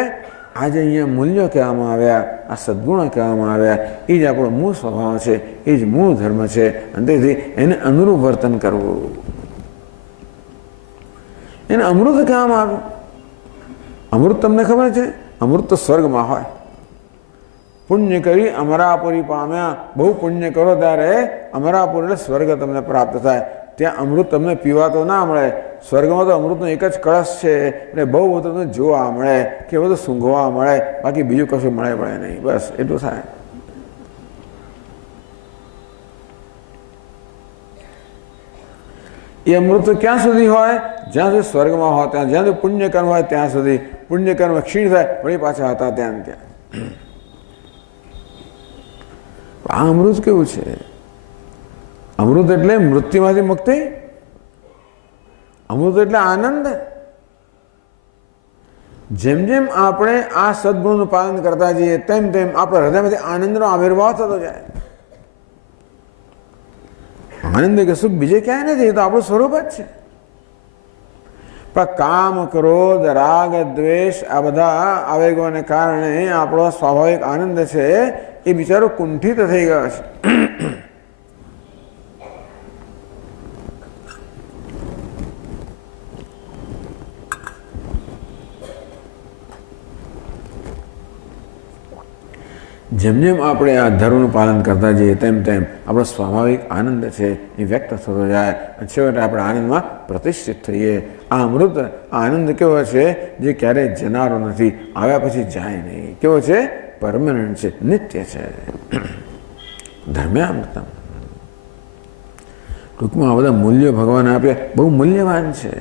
આજે અહીંયા મૂલ્યો કહેવામાં આવ્યા, આ સદ્ગુણો કહેવામાં આવ્યા, એ જ આપણો મૂળ સ્વભાવ છે, એ જ મૂળ ધર્મ છે. અને તેથી એને અનુરૂપ વર્તન કરવું. એને અમૃત કહેવામાં આવ્યું. અમૃત તમને ખબર છે? અમૃત તો સ્વર્ગમાં હોય. પુણ્ય કરી અમરાપુરી પામ્યા. બહુ પુણ્ય કરો ત્યારે અમરાપુર એટલે સ્વર્ગ તમને પ્રાપ્ત થાય. ત્યાં અમૃત તમને પીવા તો ના મળે. સ્વર્ગમાં તો અમૃતનો એક જ કળશ છે એટલે બહુ બધું તમને જોવા મળે કે બધું સૂંઘવા મળે, બાકી બીજું કશું મળે નહીં. બસ એટલું થાય. એ અમૃત ક્યાં સુધી હોય? જ્યાં સુધી સ્વર્ગમાં હોય ત્યાં, જ્યાં સુધી પુણ્યકર્મ હોય ત્યાં સુધી. પુણ્યકર્મ ક્ષીણ થાય વળી પાછા હતા ત્યાં ત્યાં. આ અમૃત કેવું છે? અમૃત એટલે મૃત્યુમાંથી મુક્તિ. અમૃત એટલે આનંદ. જેમ જેમ આપણે આ સદગુણનું પાલન કરતા જઈએ તેમ તેમ આપણા હૃદયમાંથી આનંદનો આવિર્ભાવ થતો જાય. આનંદ કે સુખ બીજે ક્યાંય નથી, એ તો આપણું સ્વરૂપ જ છે. પણ કામ, ક્રોધ, રાગ, દ્વેષ આ બધા આવેગોને કારણે આપણો સ્વાભાવિક આનંદ છે એ બિચારો કુંઠિત થઈ ગયો છે. જેમ જેમ આપણે આ ધર્મનું પાલન કરતા જઈએ તેમ તેમ આપણો સ્વાભાવિક આનંદ છે એ વ્યક્ત થતો જાય અને છેવટે આપણે આનંદમાં પ્રતિષ્ઠિત થઈએ. આ અમૃત આનંદ કેવો છે? જે ક્યારેય જનારો નથી, આવ્યા પછી જાય નહીં. કેવો છે? પરમનન્ટ છે, નિત્ય છે. ધર્મ્યામૃતમ. ટૂંકમાં આ બધા મૂલ્યો ભગવાન આપ્યા બહુ મૂલ્યવાન છે.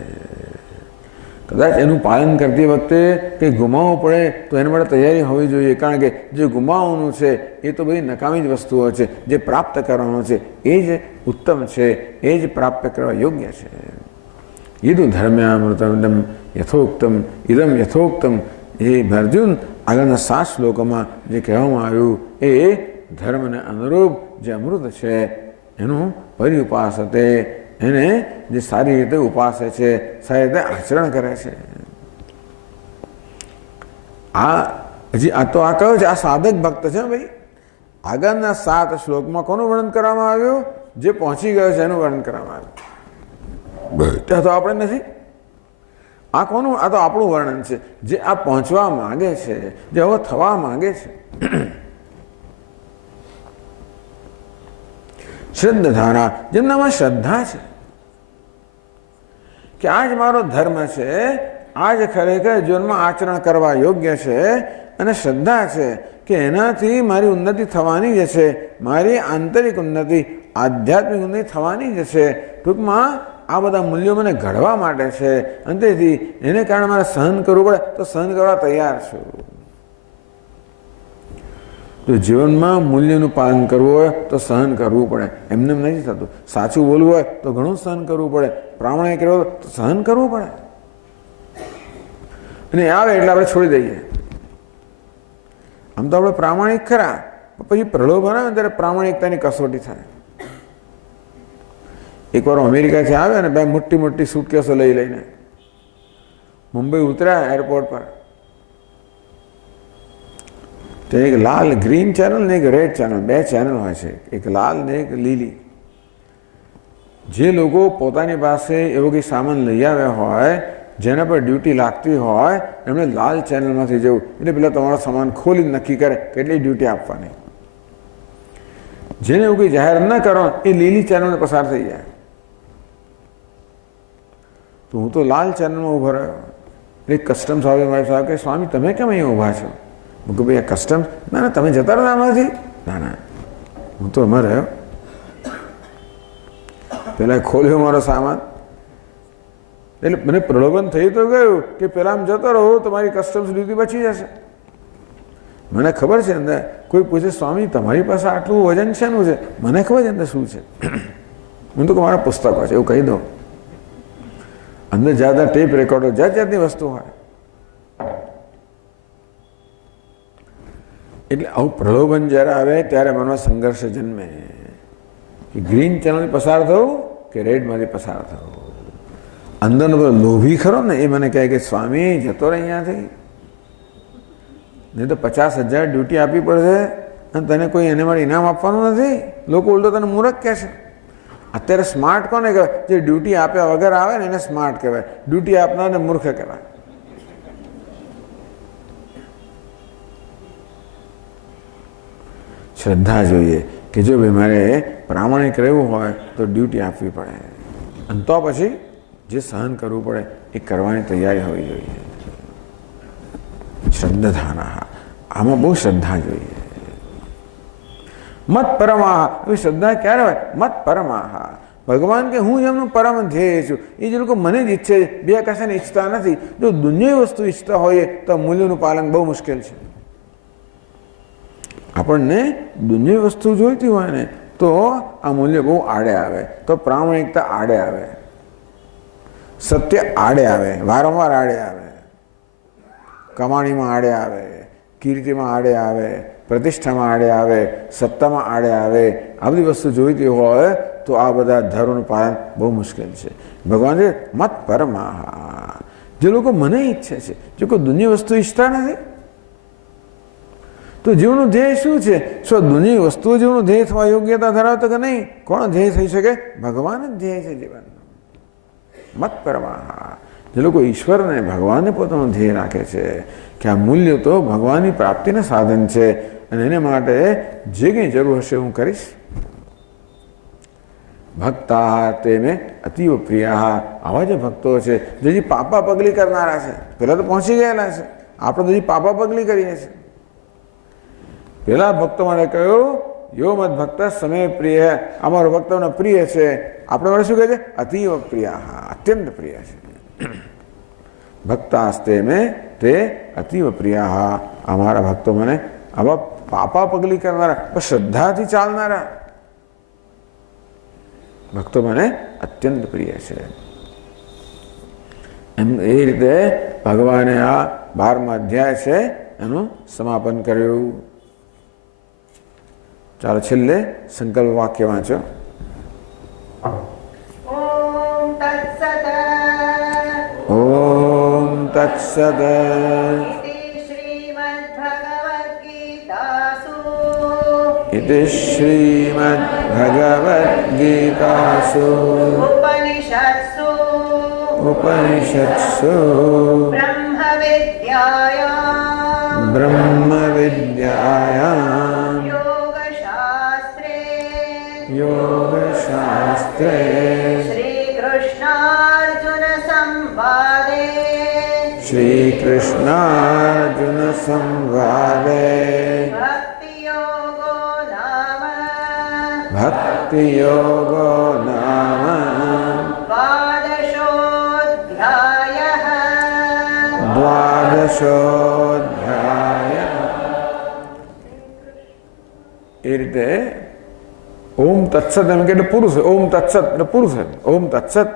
કદાચ એનું પાલન કરતી વખતે કંઈ ગુમાવવું પડે તો એના માટે તૈયારી હોવી જોઈએ. કારણ કે જે ગુમાવવાનું છે એ તો બધી નકામી જ વસ્તુઓ છે. જે પ્રાપ્ત કરવાનું છે એ જ ઉત્તમ છે, એ જ પ્રાપ્ત કરવા યોગ્ય છે. ઈદુ ધર્મ્યામૃતમ યથોક્તમ ઇદમ યથોક્તમ. એ અર્જુન આગળના 7 શ્લોકોમાં જે કહેવામાં આવ્યું એ ધર્મને અનુરૂપ જે અમૃત છે એનું પરિઉપાસતે, એને જે સારી રીતે ઉપાસે છે, સારી રીતે આચરણ કરે છે. આ તો આ કયો છે? આ સાધક ભક્ત છે ભાઈ. આગળના 7 શ્લોકમાં કોનું વર્ણન કરવામાં આવ્યું? જે પહોંચી ગયો છે એનું વર્ણન કરવામાં આવ્યું. ત્યાં તો આપણે નથી. આ કોનું? આ તો આપણું વર્ણન છે. જે આ પહોંચવા માંગે છે, જે હવે થવા માંગે છે. શ્રદ્ધાધારા, જેમનામાં શ્રદ્ધા છે કે આ જ મારો ધર્મ છે, આ જ ખરેખર જીવનમાં આચરણ કરવા યોગ્ય છે, અને શ્રદ્ધા છે કે એનાથી મારી ઉન્નતિ થવાની જ છે, મારી આંતરિક ઉન્નતિ, આધ્યાત્મિક ઉન્નતિ થવાની જ છે. ટૂંકમાં આ બધા મૂલ્યો મને ઘડવા માટે છે અને તેથી એને કારણે મારે સહન કરવું પડે તો સહન કરવા તૈયાર છું. જો જીવનમાં મૂલ્યનું પાલન કરવું હોય તો સહન કરવું પડે. એમને નથી થતું. સાચું બોલવું હોય તો ઘણું સહન કરવું પડે. પ્રામાણિક રહેવું તો સહન કરવું પડે. અને આવે એટલે આપણે છોડી દઈએ. આમ તો આપણે પ્રામાણિક ખરા, પછી પ્રલોભન આવે ત્યારે પ્રામાણિકતાની કસોટી થાય. એકવાર અમેરિકાથી આવે અને 2 મોટી મોટી સૂટકેસો લઈને મુંબઈ ઉતર્યા એરપોર્ટ પર. તો એક લાલ ગ્રીન ચેનલ ને એક રેડ ચેનલ, 2 ચેનલ હોય છે, એક લાલ ને એક લીલી. જે લોકો પોતાની પાસે એવો કંઈ સામાન લઈ આવ્યા હોય જેના પર ડ્યુટી લાગતી હોય એમણે લાલ ચેનલમાંથી જવું. એટલે પેલા તમારો સામાન ખોલી નક્કી કરે કેટલી ડ્યુટી આપવાની. જેને એવું કંઈ જાહેર ન કરો એ લીલી ચેનલને પસાર થઈ જાય. તો હું તો લાલ ચેનલમાં ઊભો રહ્યો. એટલે કસ્ટમ્સ આવે મારી સાહેબ કે સ્વામી તમે કેમ અહીં ઊભા છો? હું કહું ભાઈ આ કસ્ટમ્સ? ના ના તમે જતા રહો આમાંથી. ના ના હું તો એમાં રહ્યો. પેલા ખોલ્યો મારો સામાન એટલે મને પ્રલોભન થઈ તો ગયું કે પેલા આમ જતો રહો તમારી કસ્ટમ્સ ડ્યુટી બચી જશે. મને ખબર છે અંદર કોઈ પૂછે સ્વામી તમારી પાસે આટલું વજન શેનું છે? મને ખબર છે અંદર શું છે. હું તો મારા પુસ્તકો છે એવું કહી દઉં. અંદર જાતા ટેપ રેકોર્ડર, જાત જાતની વસ્તુ હોય. એટલે આવું પ્રલોભન જ્યારે આવે ત્યારે મનમાં સંઘર્ષ જન્મે કે ગ્રીન ચેનલ પસાર થવું કે રેડમાંથી પસાર થવું. અંદરનો બધો લોભી ખરો ને એ મને કહે કે સ્વામી જતો રહે અહીંયાથી, નહીં તો 50,000 ડ્યુટી આપવી પડશે અને તને કોઈ એને માટે ઇનામ આપવાનું નથી. લોકો ઉલટો તને મૂર્ખ કહે છે. અત્યારે સ્માર્ટ કોને કહેવાય? જે ડ્યુટી આપ્યા વગર આવે ને એને સ્માર્ટ કહેવાય, ડ્યુટી આપનારને મૂર્ખ કહેવાય. શ્રદ્ધા જોઈએ કે જો ભાઈ મારે પ્રામાણિક રહેવું હોય તો ડ્યુટી આપવી પડે, અને તો પછી જે સહન કરવું પડે એ કરવાની તૈયારી હોવી જોઈએ. શ્રદ્ધાના આમાં બહુ શ્રદ્ધા જોઈએ. મત પરમાહ, એ શ્રદ્ધા ક્યારે હોય? મત પરમાહ, ભગવાન કે હું જેમનું પરમ ધ્યેય છું એ જે લોકો મને જ ઈચ્છે છે, બે કશાને ઈચ્છતા નથી. જો દુનિયાવી વસ્તુ ઈચ્છતા હોઈએ તો મૂલ્યનું પાલન બહુ મુશ્કેલ છે. આપણને દુનિયાવી વસ્તુ જોઈતી હોય ને તો આ મૂલ્ય બહુ આડે આવે, તો પ્રામાણિકતા આડે આવે, સત્ય આડે આવે, વારંવાર આડે આવે, કમાણીમાં આડે આવે, કીર્તિમાં આડે આવે, પ્રતિષ્ઠામાં આડે આવે, સત્તામાં આડે આવે. આ બધી વસ્તુ જોઈતી હોય તો આ બધા ધર્મનું પાલન બહુ મુશ્કેલ છે. ભગવાન છે મત પરમાહ, જે લોકો મને ઈચ્છે છે, જે કોઈ દુનિયા વસ્તુ ઈચ્છતા નથી. તો જીવનું ધ્યેય શું છે? શું દુનિયા વસ્તુઓ જીવનું ધ્યેય થવા યોગ્યતા ધરાવતો કે નહીં? કોણ ધ્યેય થઈ શકે? ભગવાન જ ધ્યેય છે જીવન. મત પરમાહ, જે લોકો ઈશ્વરને ભગવાનને પોતાનું ધ્યેય રાખે છે કે આ મૂલ્ય તો ભગવાનની પ્રાપ્તિના સાધન છે અને એને માટે જે કંઈ જરૂર હશે હું કરીશ. ભક્તા તે મેં અતીવ પ્રિયા, આવા જે ભક્તો છે જે હજી પાપા પગલી કરનારા છે. પહેલાં તો પહોંચી ગયેલા છે, આપણે તો હજી પાપા પગલી કરીએ છીએ. પેલા ભક્તો માટે કહ્યું યો મત ભક્ત સમય પ્રિય, અમારો ભક્તોને પ્રિય છે. આપણે મને શું કહે છે? અતીવ પ્રિયા, અત્યંત પ્રિય છે. ભક્તાસ્તે મેં તે અતીવ પ્રિયા, અમારા ભક્તો મને આવા પાપા પગલી કરનારા પણ શ્રદ્ધાથી ચાલનારા ભક્તો મને અત્યંત પ્રિય છે. એમ એ રીતે ભગવાને આ 12મા અધ્યાય છે એનું સમાપન કર્યું. ચાલો છેલ્લે સંકલ્પ વાક્ય વાંચો. ઓમ તત્સત. ઓમ તત્સત. ઇતિ શ્રીમદ્ભગવદ્ગીતાસુ ઉપનિષત્સુ બ્રહ્મવિદ્યાયાં યોગશાસ્ત્રે શ્રીકૃષ્ણાર્જુન સંવાદે ભક્તિ યોગો નામ દ્વાદશોધ્યાય. એ રીતે ઓમ તત્સત એમ કે પુરુષ, ઓમ તત્સત એટલે પુરુષ. ઓમ તત્સત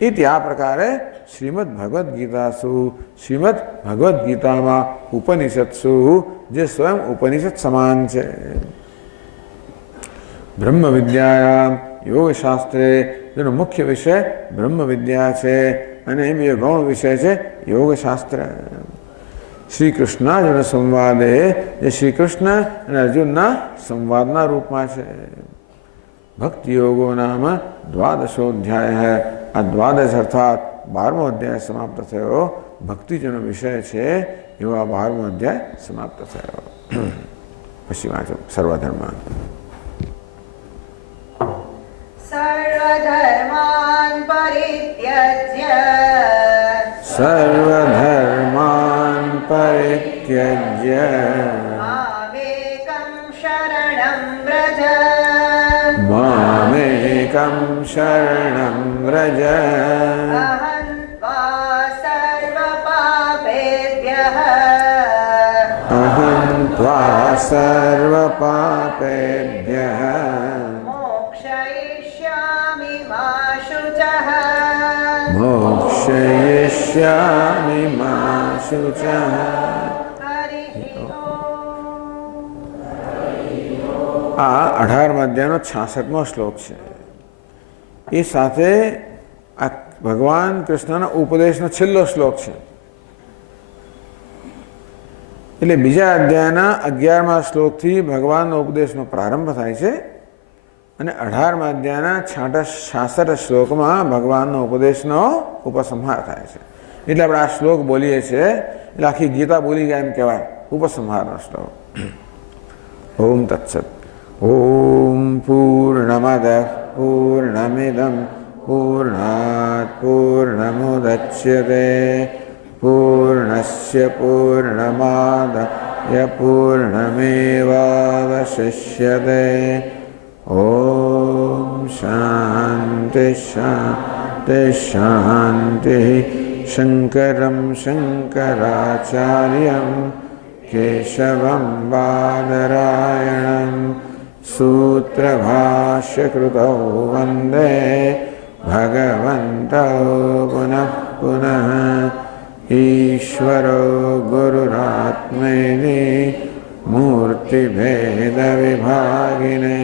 ઇતિ આ પ્રકારે શ્રીમદ ભગવદ્ ગીતાસુ, શ્રીમદ ભગવદ્ ગીતામાં ઉપનિષત્સુ જે સ્વયં ઉપનિષદ સમાન છે. બ્રહ્મ વિદ્યાયામ યોગશાસ્ત્રે, જેનો મુખ્ય વિષય બ્રહ્મ વિદ્યા છે અને એમ એ ગૌણ વિષય છે યોગશાસ્ત્ર. શ્રી કૃષ્ણાર્જુન સંવાદે, જે શ્રી કૃષ્ણ અને અર્જુનના સંવાદના રૂપમાં છે. ભક્તિ યોગો નામ દ્વાદશોધ્યાય, આ દ્વાદશ અર્થાત 12મો અધ્યાય સમાપ્ત થયો. ભક્તિજનો વિષય છે એવો આ 12મો અધ્યાય સમાપ્ત થયો. પછી વાંચો સર્વધર્મ. સર્વધર્માન પરિત્યજ્ય સર્વધર્માન પરિત્યજ્ય મામેકં શરણં વ્રજ. મામેકં શરણં વ્રજ. અહં ત્વા સર્વપાપેભ્યઃ અહં ત્વા સર્વપાપેભ્યઃ મોક્ષયિષ્યામિ મા શુચઃ. મોક્ષયિષ્યામિ મા શુચઃ. હરિ ઓમ. આ 18મા અધ્યાયનો 66મો શ્લોક છે. એ સાથે આ ભગવાન કૃષ્ણના ઉપદેશનો છેલ્લો શ્લોક છે. એટલે બીજા અધ્યાયના 11મા શ્લોકથી ભગવાનનો ઉપદેશનો પ્રારંભ થાય છે અને 18મા અધ્યાયના 66 શ્લોકમાં ભગવાનનો ઉપદેશનો ઉપસંહાર થાય છે. એટલે આપણે આ શ્લોક બોલીએ છીએ એટલે આખી ગીતા બોલી ગયા એમ કહેવાય. ઉપસંહારનો શ્લોક. ઓમ તત્સત. ઓમ પૂર્ણમદ પૂર્ણમિદમ પૂર્ણાત પૂર્ણમુદચ્યતે પૂર્ણસ્ય પૂર્ણમાદાય પૂર્ણમેવાવશિષ્યતે. ઓમ શાંતિ શાંતિ શાંતિ. શંકરં શંકરાચાર્યં કેશવં બાદરાયણં સૂત્રભાષ્યકૃતૌ વંદે ભગવन्तौ પુનઃ પુનઃ. ઈશ્વરો ગુરુરાત્મેતિ મૂર્તિભેદવિભાગિને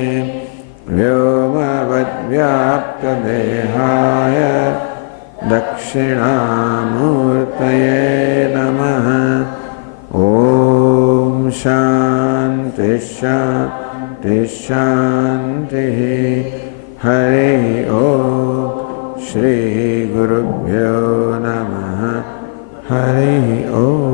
વ્યોમવદ્વ્યાપ્તદેહાય દક્ષિણામૂર્તયે નમઃ. ઓમ શાંતિ શાંતિ શાંતિ. હરિ ઓમ. શ્રી ગુરુભ્યો નમઃ. હરિ ઓમ.